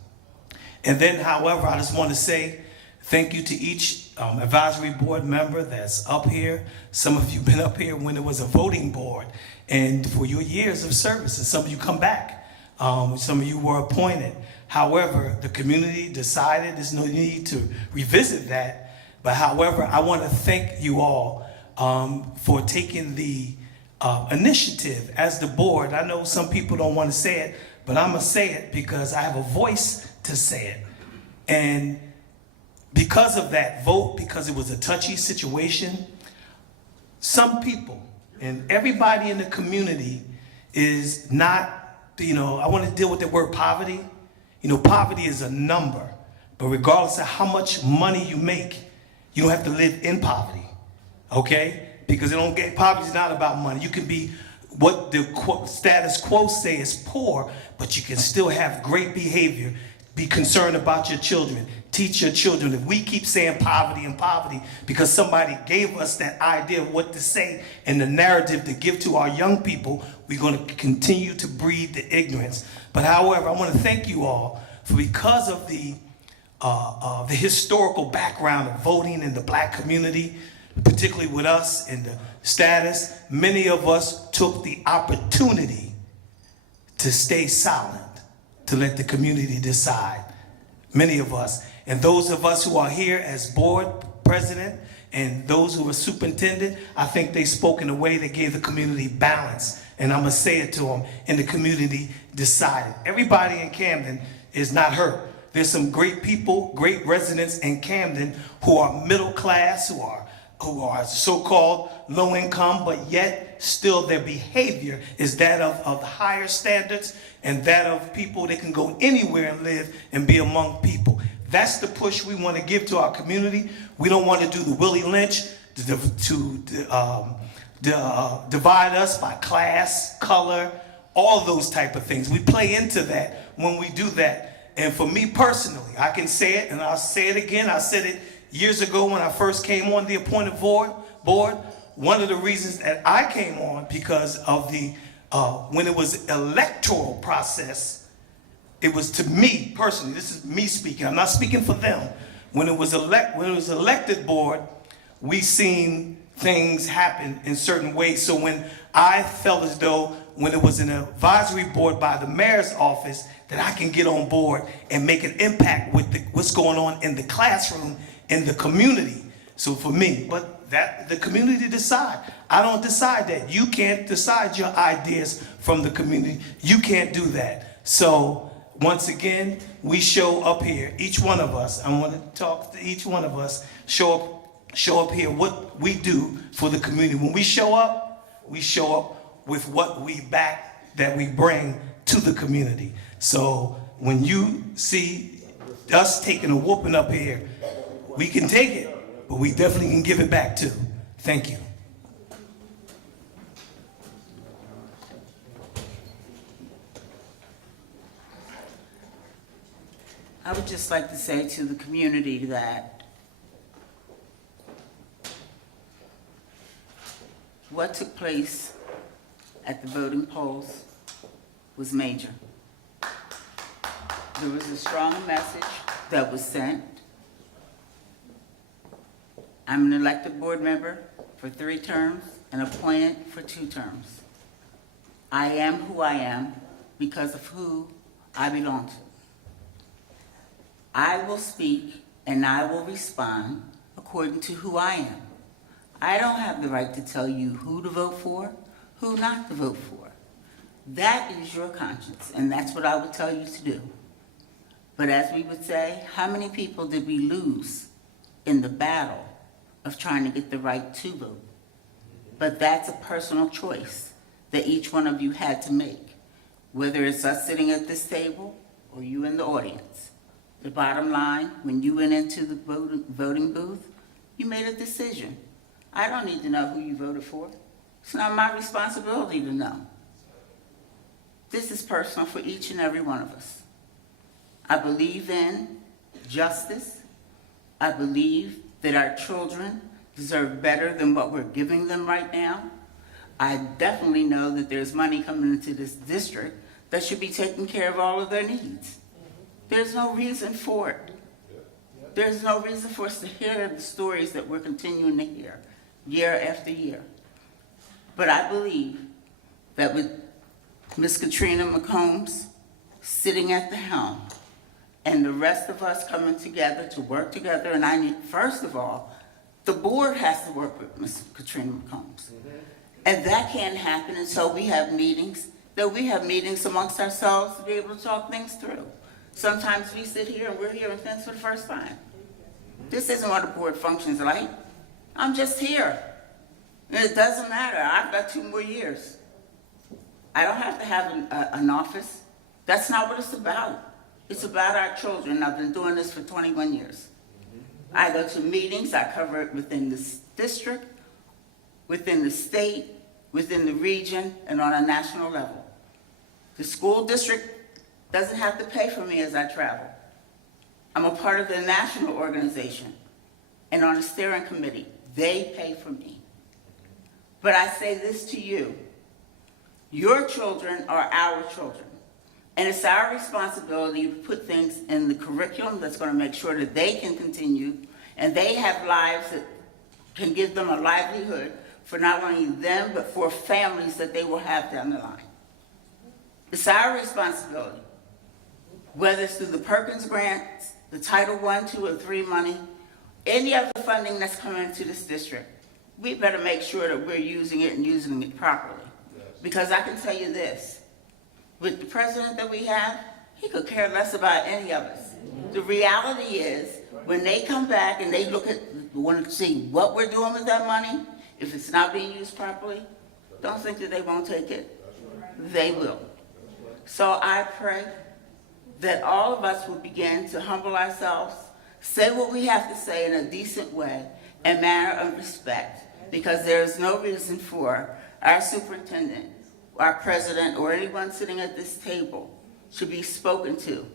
And then, however, I just want to say thank you to each advisory board member that's up here. Some of you been up here when there was a voting board, and for your years of service, and some of you come back. Some of you were appointed. However, the community decided there's no need to revisit that. But however, I want to thank you all for taking the initiative as the board. I know some people don't want to say it, but I'm going to say it because I have a voice to say it. And because of that vote, because it was a touchy situation, some people and everybody in the community is not, you know, I want to deal with the word poverty. You know, poverty is a number, but regardless of how much money you make, you don't have to live in poverty, okay? Because poverty is not about money. You can be what the status quo say is poor, but you can still have great behavior. Be concerned about your children. Teach your children. If we keep saying poverty and poverty because somebody gave us that idea of what to say and the narrative to give to our young people, we're going to continue to breed the ignorance. But however, I want to thank you all for, because of the historical background of voting in the black community, particularly with us in the status, many of us took the opportunity to stay silent, to let the community decide. Many of us. And those of us who are here as board president and those who are superintendent, I think they spoke in a way that gave the community balance. And I'm going to say it to them, and the community decided. Everybody in Camden is not hurt. There's some great people, great residents in Camden who are middle class, who are so-called low income, but yet still their behavior is that of higher standards and that of people that can go anywhere and live and be among people. That's the push we want to give to our community. We don't want to do the Willie Lynch to divide us by class, color, all those type of things. We play into that when we do that. And for me personally, I can say it, and I'll say it again. I said it years ago when I first came on the appointed board. One of the reasons that I came on, because of the when it was electoral process, it was, to me personally, this is me speaking, I'm not speaking for them. When it was elected board, we seen things happen in certain ways. So when I felt as though when it was an advisory board by the mayor's office that I can get on board and make an impact with what's going on in the classroom, in the community. So for me, but that the community decide. I don't decide that. You can't decide your ideas from the community. You can't do that. So once again, we show up here, each one of us. I want to talk to each one of us, show up here what we do for the community. When we show up with what we back, that we bring to the community. So when you see us taking a whooping up here, we can take it, but we definitely can give it back too. Thank you. I would just like to say to the community that what took place at the voting polls was major. There was a strong message that was sent. I'm an elected board member for 3 terms and appointed for 2 terms. I am who I am because of who I belong to. I will speak and I will respond according to who I am. I don't have the right to tell you who to vote for, who not to vote for. That is your conscience, and that's what I would tell you to do. But as we would say, how many people did we lose in the battle of trying to get the right to vote? But that's a personal choice that each one of you had to make, whether it's us sitting at this table or you in the audience. The bottom line, when you went into the voting booth, you made a decision. I don't need to know who you voted for. It's not my responsibility to know. This is personal for each and every one of us. I believe in justice. I believe that our children deserve better than what we're giving them right now. I definitely know that there's money coming into this district that should be taking care of all of their needs. There's no reason for it. There's no reason for us to hear the stories that we're continuing to hear year after year. But I believe that with Ms. Katrina McCombs sitting at the helm and the rest of us coming together to work together, and I need, first of all, the board has to work with Ms. Katrina McCombs. And that can't happen until we have meetings, amongst ourselves to be able to talk things through. Sometimes we sit here and we're hearing things for the first time. This isn't what a board functions like. I'm just here. And it doesn't matter. I've got 2 more years. I don't have to have an office. That's not what it's about. It's about our children. I've been doing this for 21 years. I go to meetings. I cover it within this district, within the state, within the region, and on a national level. The school district doesn't have to pay for me as I travel. I'm a part of the national organization and on the steering committee. They pay for me. But I say this to you. Your children are our children. And it's our responsibility to put things in the curriculum that's going to make sure that they can continue and they have lives that can give them a livelihood for not only them, but for families that they will have down the line. It's our responsibility. Whether it's through the Perkins grants, the Title I, II, and III money, any other funding that's coming into this district, we better make sure that we're using it and using it properly. Because I can tell you this, with the president that we have, he could care less about any of us. The reality is, when they come back and they want to see what we're doing with that money, if it's not being used properly, don't think that they won't take it. They will. So I pray that all of us will begin to humble ourselves, say what we have to say in a decent way and manner of respect, because there is no reason for our superintendent, our president, or anyone sitting at this table to be spoken to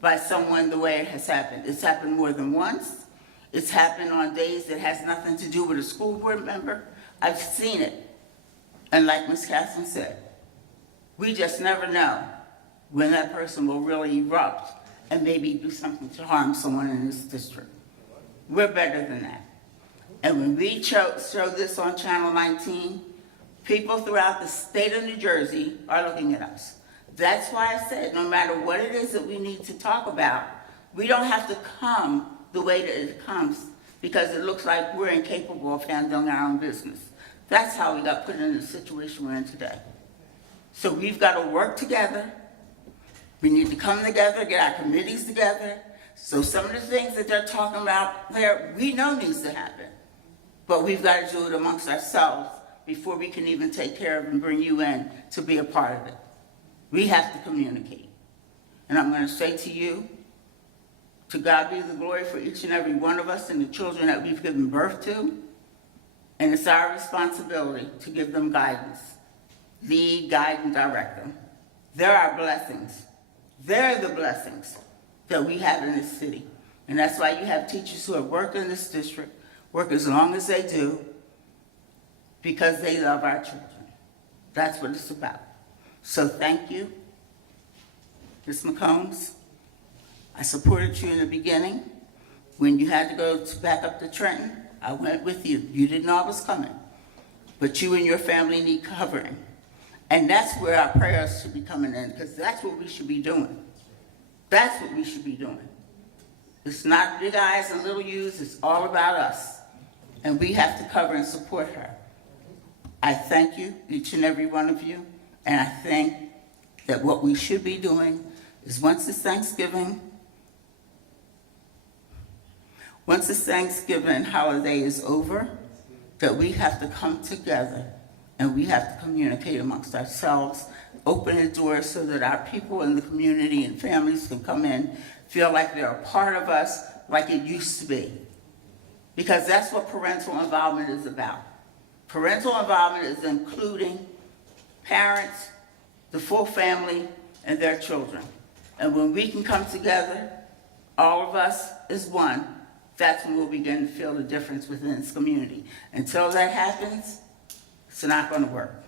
by someone the way it has happened. It's happened more than once. It's happened on days that has nothing to do with a school board member. I've seen it. And like Ms. Casson said, we just never know when that person will really erupt and maybe do something to harm someone in this district. We're better than that. And when we show this on Channel 19, people throughout the state of New Jersey are looking at us. That's why I said no matter what it is that we need to talk about, we don't have to come the way that it comes because it looks like we're incapable of handling our own business. That's how we got put in the situation we're in today. So we've got to work together. We need to come together, get our committees together. So some of the things that they're talking about there, we know needs to happen. But we've got to do it amongst ourselves before we can even take care of and bring you in to be a part of it. We have to communicate. And I'm going to say to you, to God be the glory for each and every one of us and the children that we've given birth to. And it's our responsibility to give them guidance. Lead, guide, and direct them. They're our blessings. They're the blessings that we have in this city. And that's why you have teachers who have worked in this district, work as long as they do, because they love our children. That's what it's about. So thank you, Ms. McCombs. I supported you in the beginning. When you had to go back up to Trenton, I went with you. You didn't know I was coming. But you and your family need covering. And that's where our prayers should be coming in, because that's what we should be doing. That's what we should be doing. It's not big eyes and little U's, it's all about us. And we have to cover and support her. I thank you, each and every one of you, and I think that what we should be doing is once this Thanksgiving holiday is over, that we have to come together and we have to communicate amongst ourselves, open the doors so that our people in the community and families can come in, feel like they're a part of us like it used to be. Because that's what parental involvement is about. Parental involvement is including parents, the full family, and their children. And when we can come together, all of us as one, that's when we'll begin to feel the difference within this community. Until that happens, it's not going to work.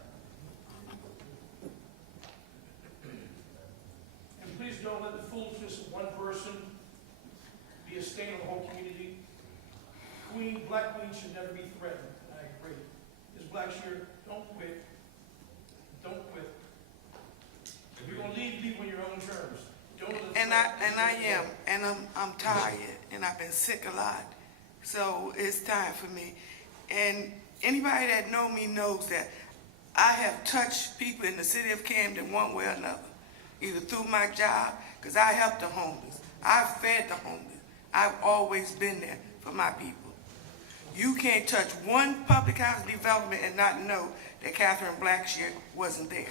And please don't let the foolishness of one person be a stain on the whole community. Black Queen should never be threatened. I agree. Ms. Blackshear, don't quit. Don't quit. If you're going to lead people in your own terms, don't let I am, and I'm tired, and I've been sick a lot. So it's time for me. And anybody that know me knows that I have touched people in the city of Camden one way or another, either through my job, because I help the homeless. I've fed the homeless. I've always been there for my people. You can't touch one public house development and not know that Catherine Blackshear wasn't there.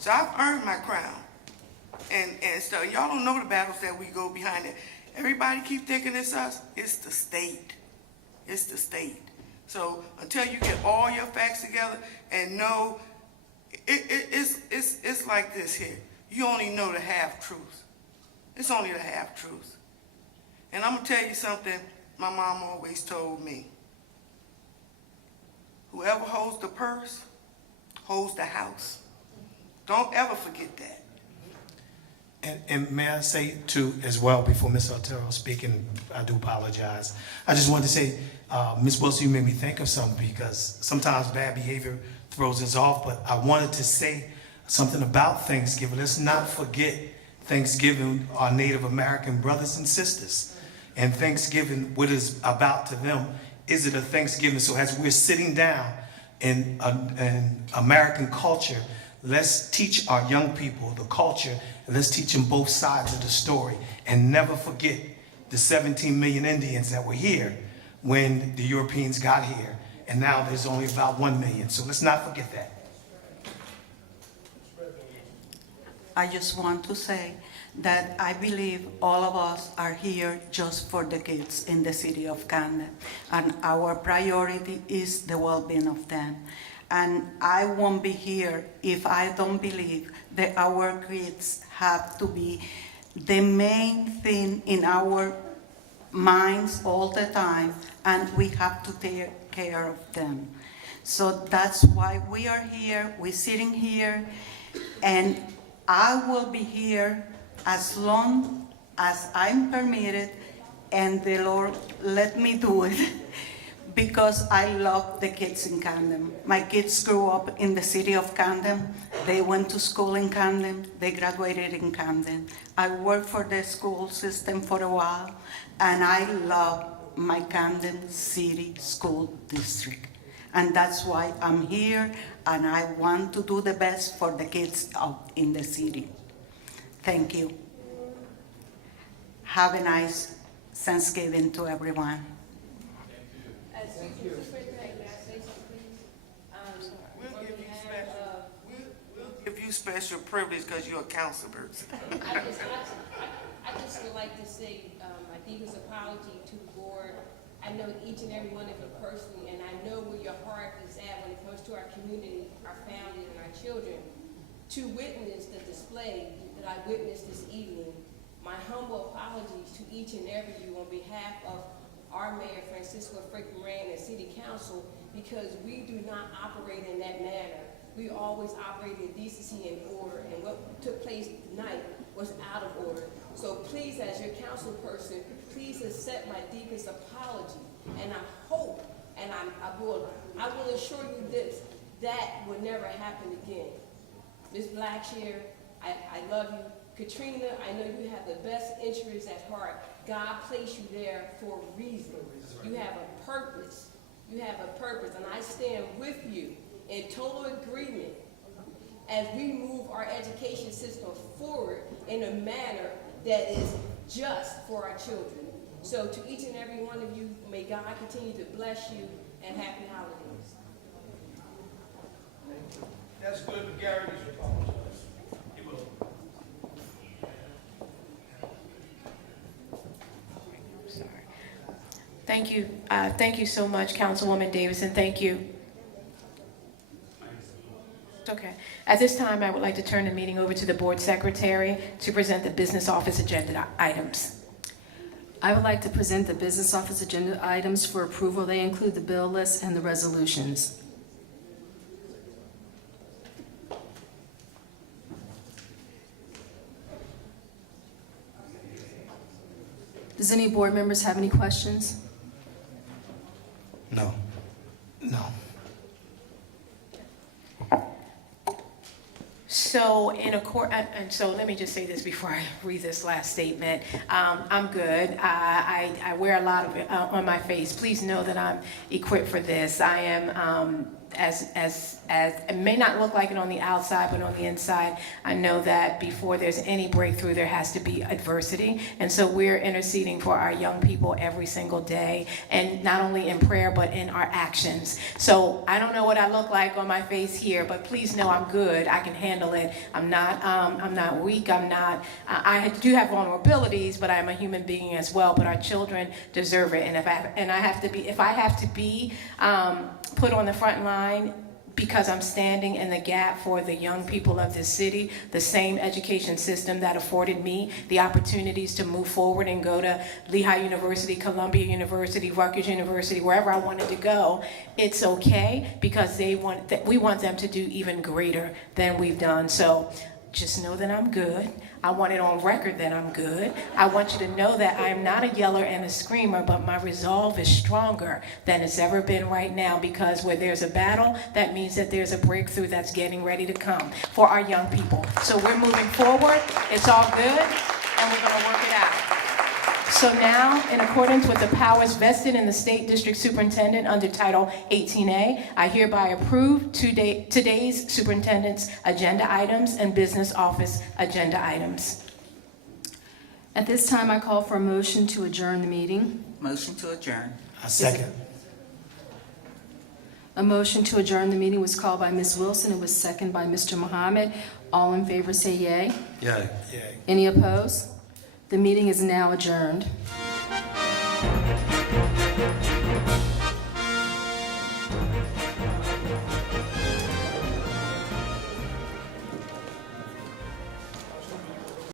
So I've earned my crown. And so y'all don't know the battles that we go behind it. Everybody keep thinking it's us. It's the state. It's the state. So until you get all your facts together and know, it's like this here. You only know the half truth. It's only the half truth. And I'm gonna tell you something my mom always told me. Whoever holds the purse holds the house. Don't ever forget that. And may I say too, as well, before Ms. Otero speaking, I do apologize. I just wanted to say, Ms. Wilson, you made me think of something because sometimes bad behavior throws us off, but I wanted to say something about Thanksgiving. Let's not forget Thanksgiving, our Native American brothers and sisters. And Thanksgiving, what is about to them, is it a Thanksgiving? So as we're sitting down in American culture, let's teach our young people the culture, and let's teach them both sides of the story, and never forget the 17 million Indians that were here when the Europeans got here, and now there's only about 1 million, so let's not forget that. I just want to say that I believe all of us are here just for the kids in the city of Camden, and our priority is the well-being of them. And I won't be here if I don't believe that our kids have to be the main thing in our minds all the time, and we have to take care of them. So that's why we are here, we're sitting here, and I will be here as long as I'm permitted and the Lord let me do it. Because I love the kids in Camden. My kids grew up in the city of Camden. They went to school in Camden. They graduated in Camden. I worked for the school system for a while, and I love my Camden City School District. And that's why I'm here, and I want to do the best for the kids out in the city. Thank you. Have a nice Thanksgiving to everyone. We'll give you special privilege because you're a council person. I just would like to say my deepest apology to the board. I know each and every one of you personally, and I know where your heart is at when it comes to our community, our families, and our children. To witness the display that I witnessed this evening, my humble apologies to each and every you on behalf of our Mayor Francisco Frick Moran and City Council, because we do not operate in that manner. We always operate in decency and order, and what took place tonight was out of order. So please, as your council person, please accept my deepest apology, and I hope, and I will assure you this, that will never happen again. Ms. Blackshear, I love you. Katrina, I know you have the best interests at heart. God placed you there for a reason. You have a purpose. You have a purpose, and I stand with you in total agreement as we move our education system forward in a manner that is just for our children. So to each and every one of you, may God continue to bless you, and happy holidays. That's good, but Gary needs to apologize. He will. Thank you. Thank you so much, Councilwoman Davis, and thank you. Okay. At this time, I would like to turn the meeting over to the board secretary to present the business office agenda items. I would like to present the business office agenda items for approval. They include the bill list and the resolutions. Does any board members have any questions? No. No. So and so let me just say this before I read this last statement. I'm good. I wear a lot of it on my face. Please know that I'm equipped for this. I am as it may not look like it on the outside, but on the inside, I know that before there's any breakthrough, there has to be adversity. And so we're interceding for our young people every single day, and not only in prayer, but in our actions. So I don't know what I look like on my face here, but please know I'm good. I can handle it. I'm not weak. I do have vulnerabilities, but I'm a human being as well. But our children deserve it. And if I have to be put on the front line because I'm standing in the gap for the young people of this city, the same education system that afforded me the opportunities to move forward and go to Lehigh University, Columbia University, Rutgers University, wherever I wanted to go, it's okay, because we want them to do even greater than we've done. So just know that I'm good. I want it on record that I'm good. I want you to know that I am not a yeller and a screamer, but my resolve is stronger than it's ever been right now, because where there's a battle, that means that there's a breakthrough that's getting ready to come for our young people. So we're moving forward. It's all good, and we're going to work it out. So now, in accordance with the powers vested in the State District Superintendent under Title 18A, I hereby approve today's superintendent's agenda items and business office agenda items. At this time, I call for a motion to adjourn the meeting. Motion to adjourn. A second. A motion to adjourn the meeting was called by Ms. Wilson. It was seconded by Mr. Muhammad. All in favor say yay. Yay. Any opposed? The meeting is now adjourned.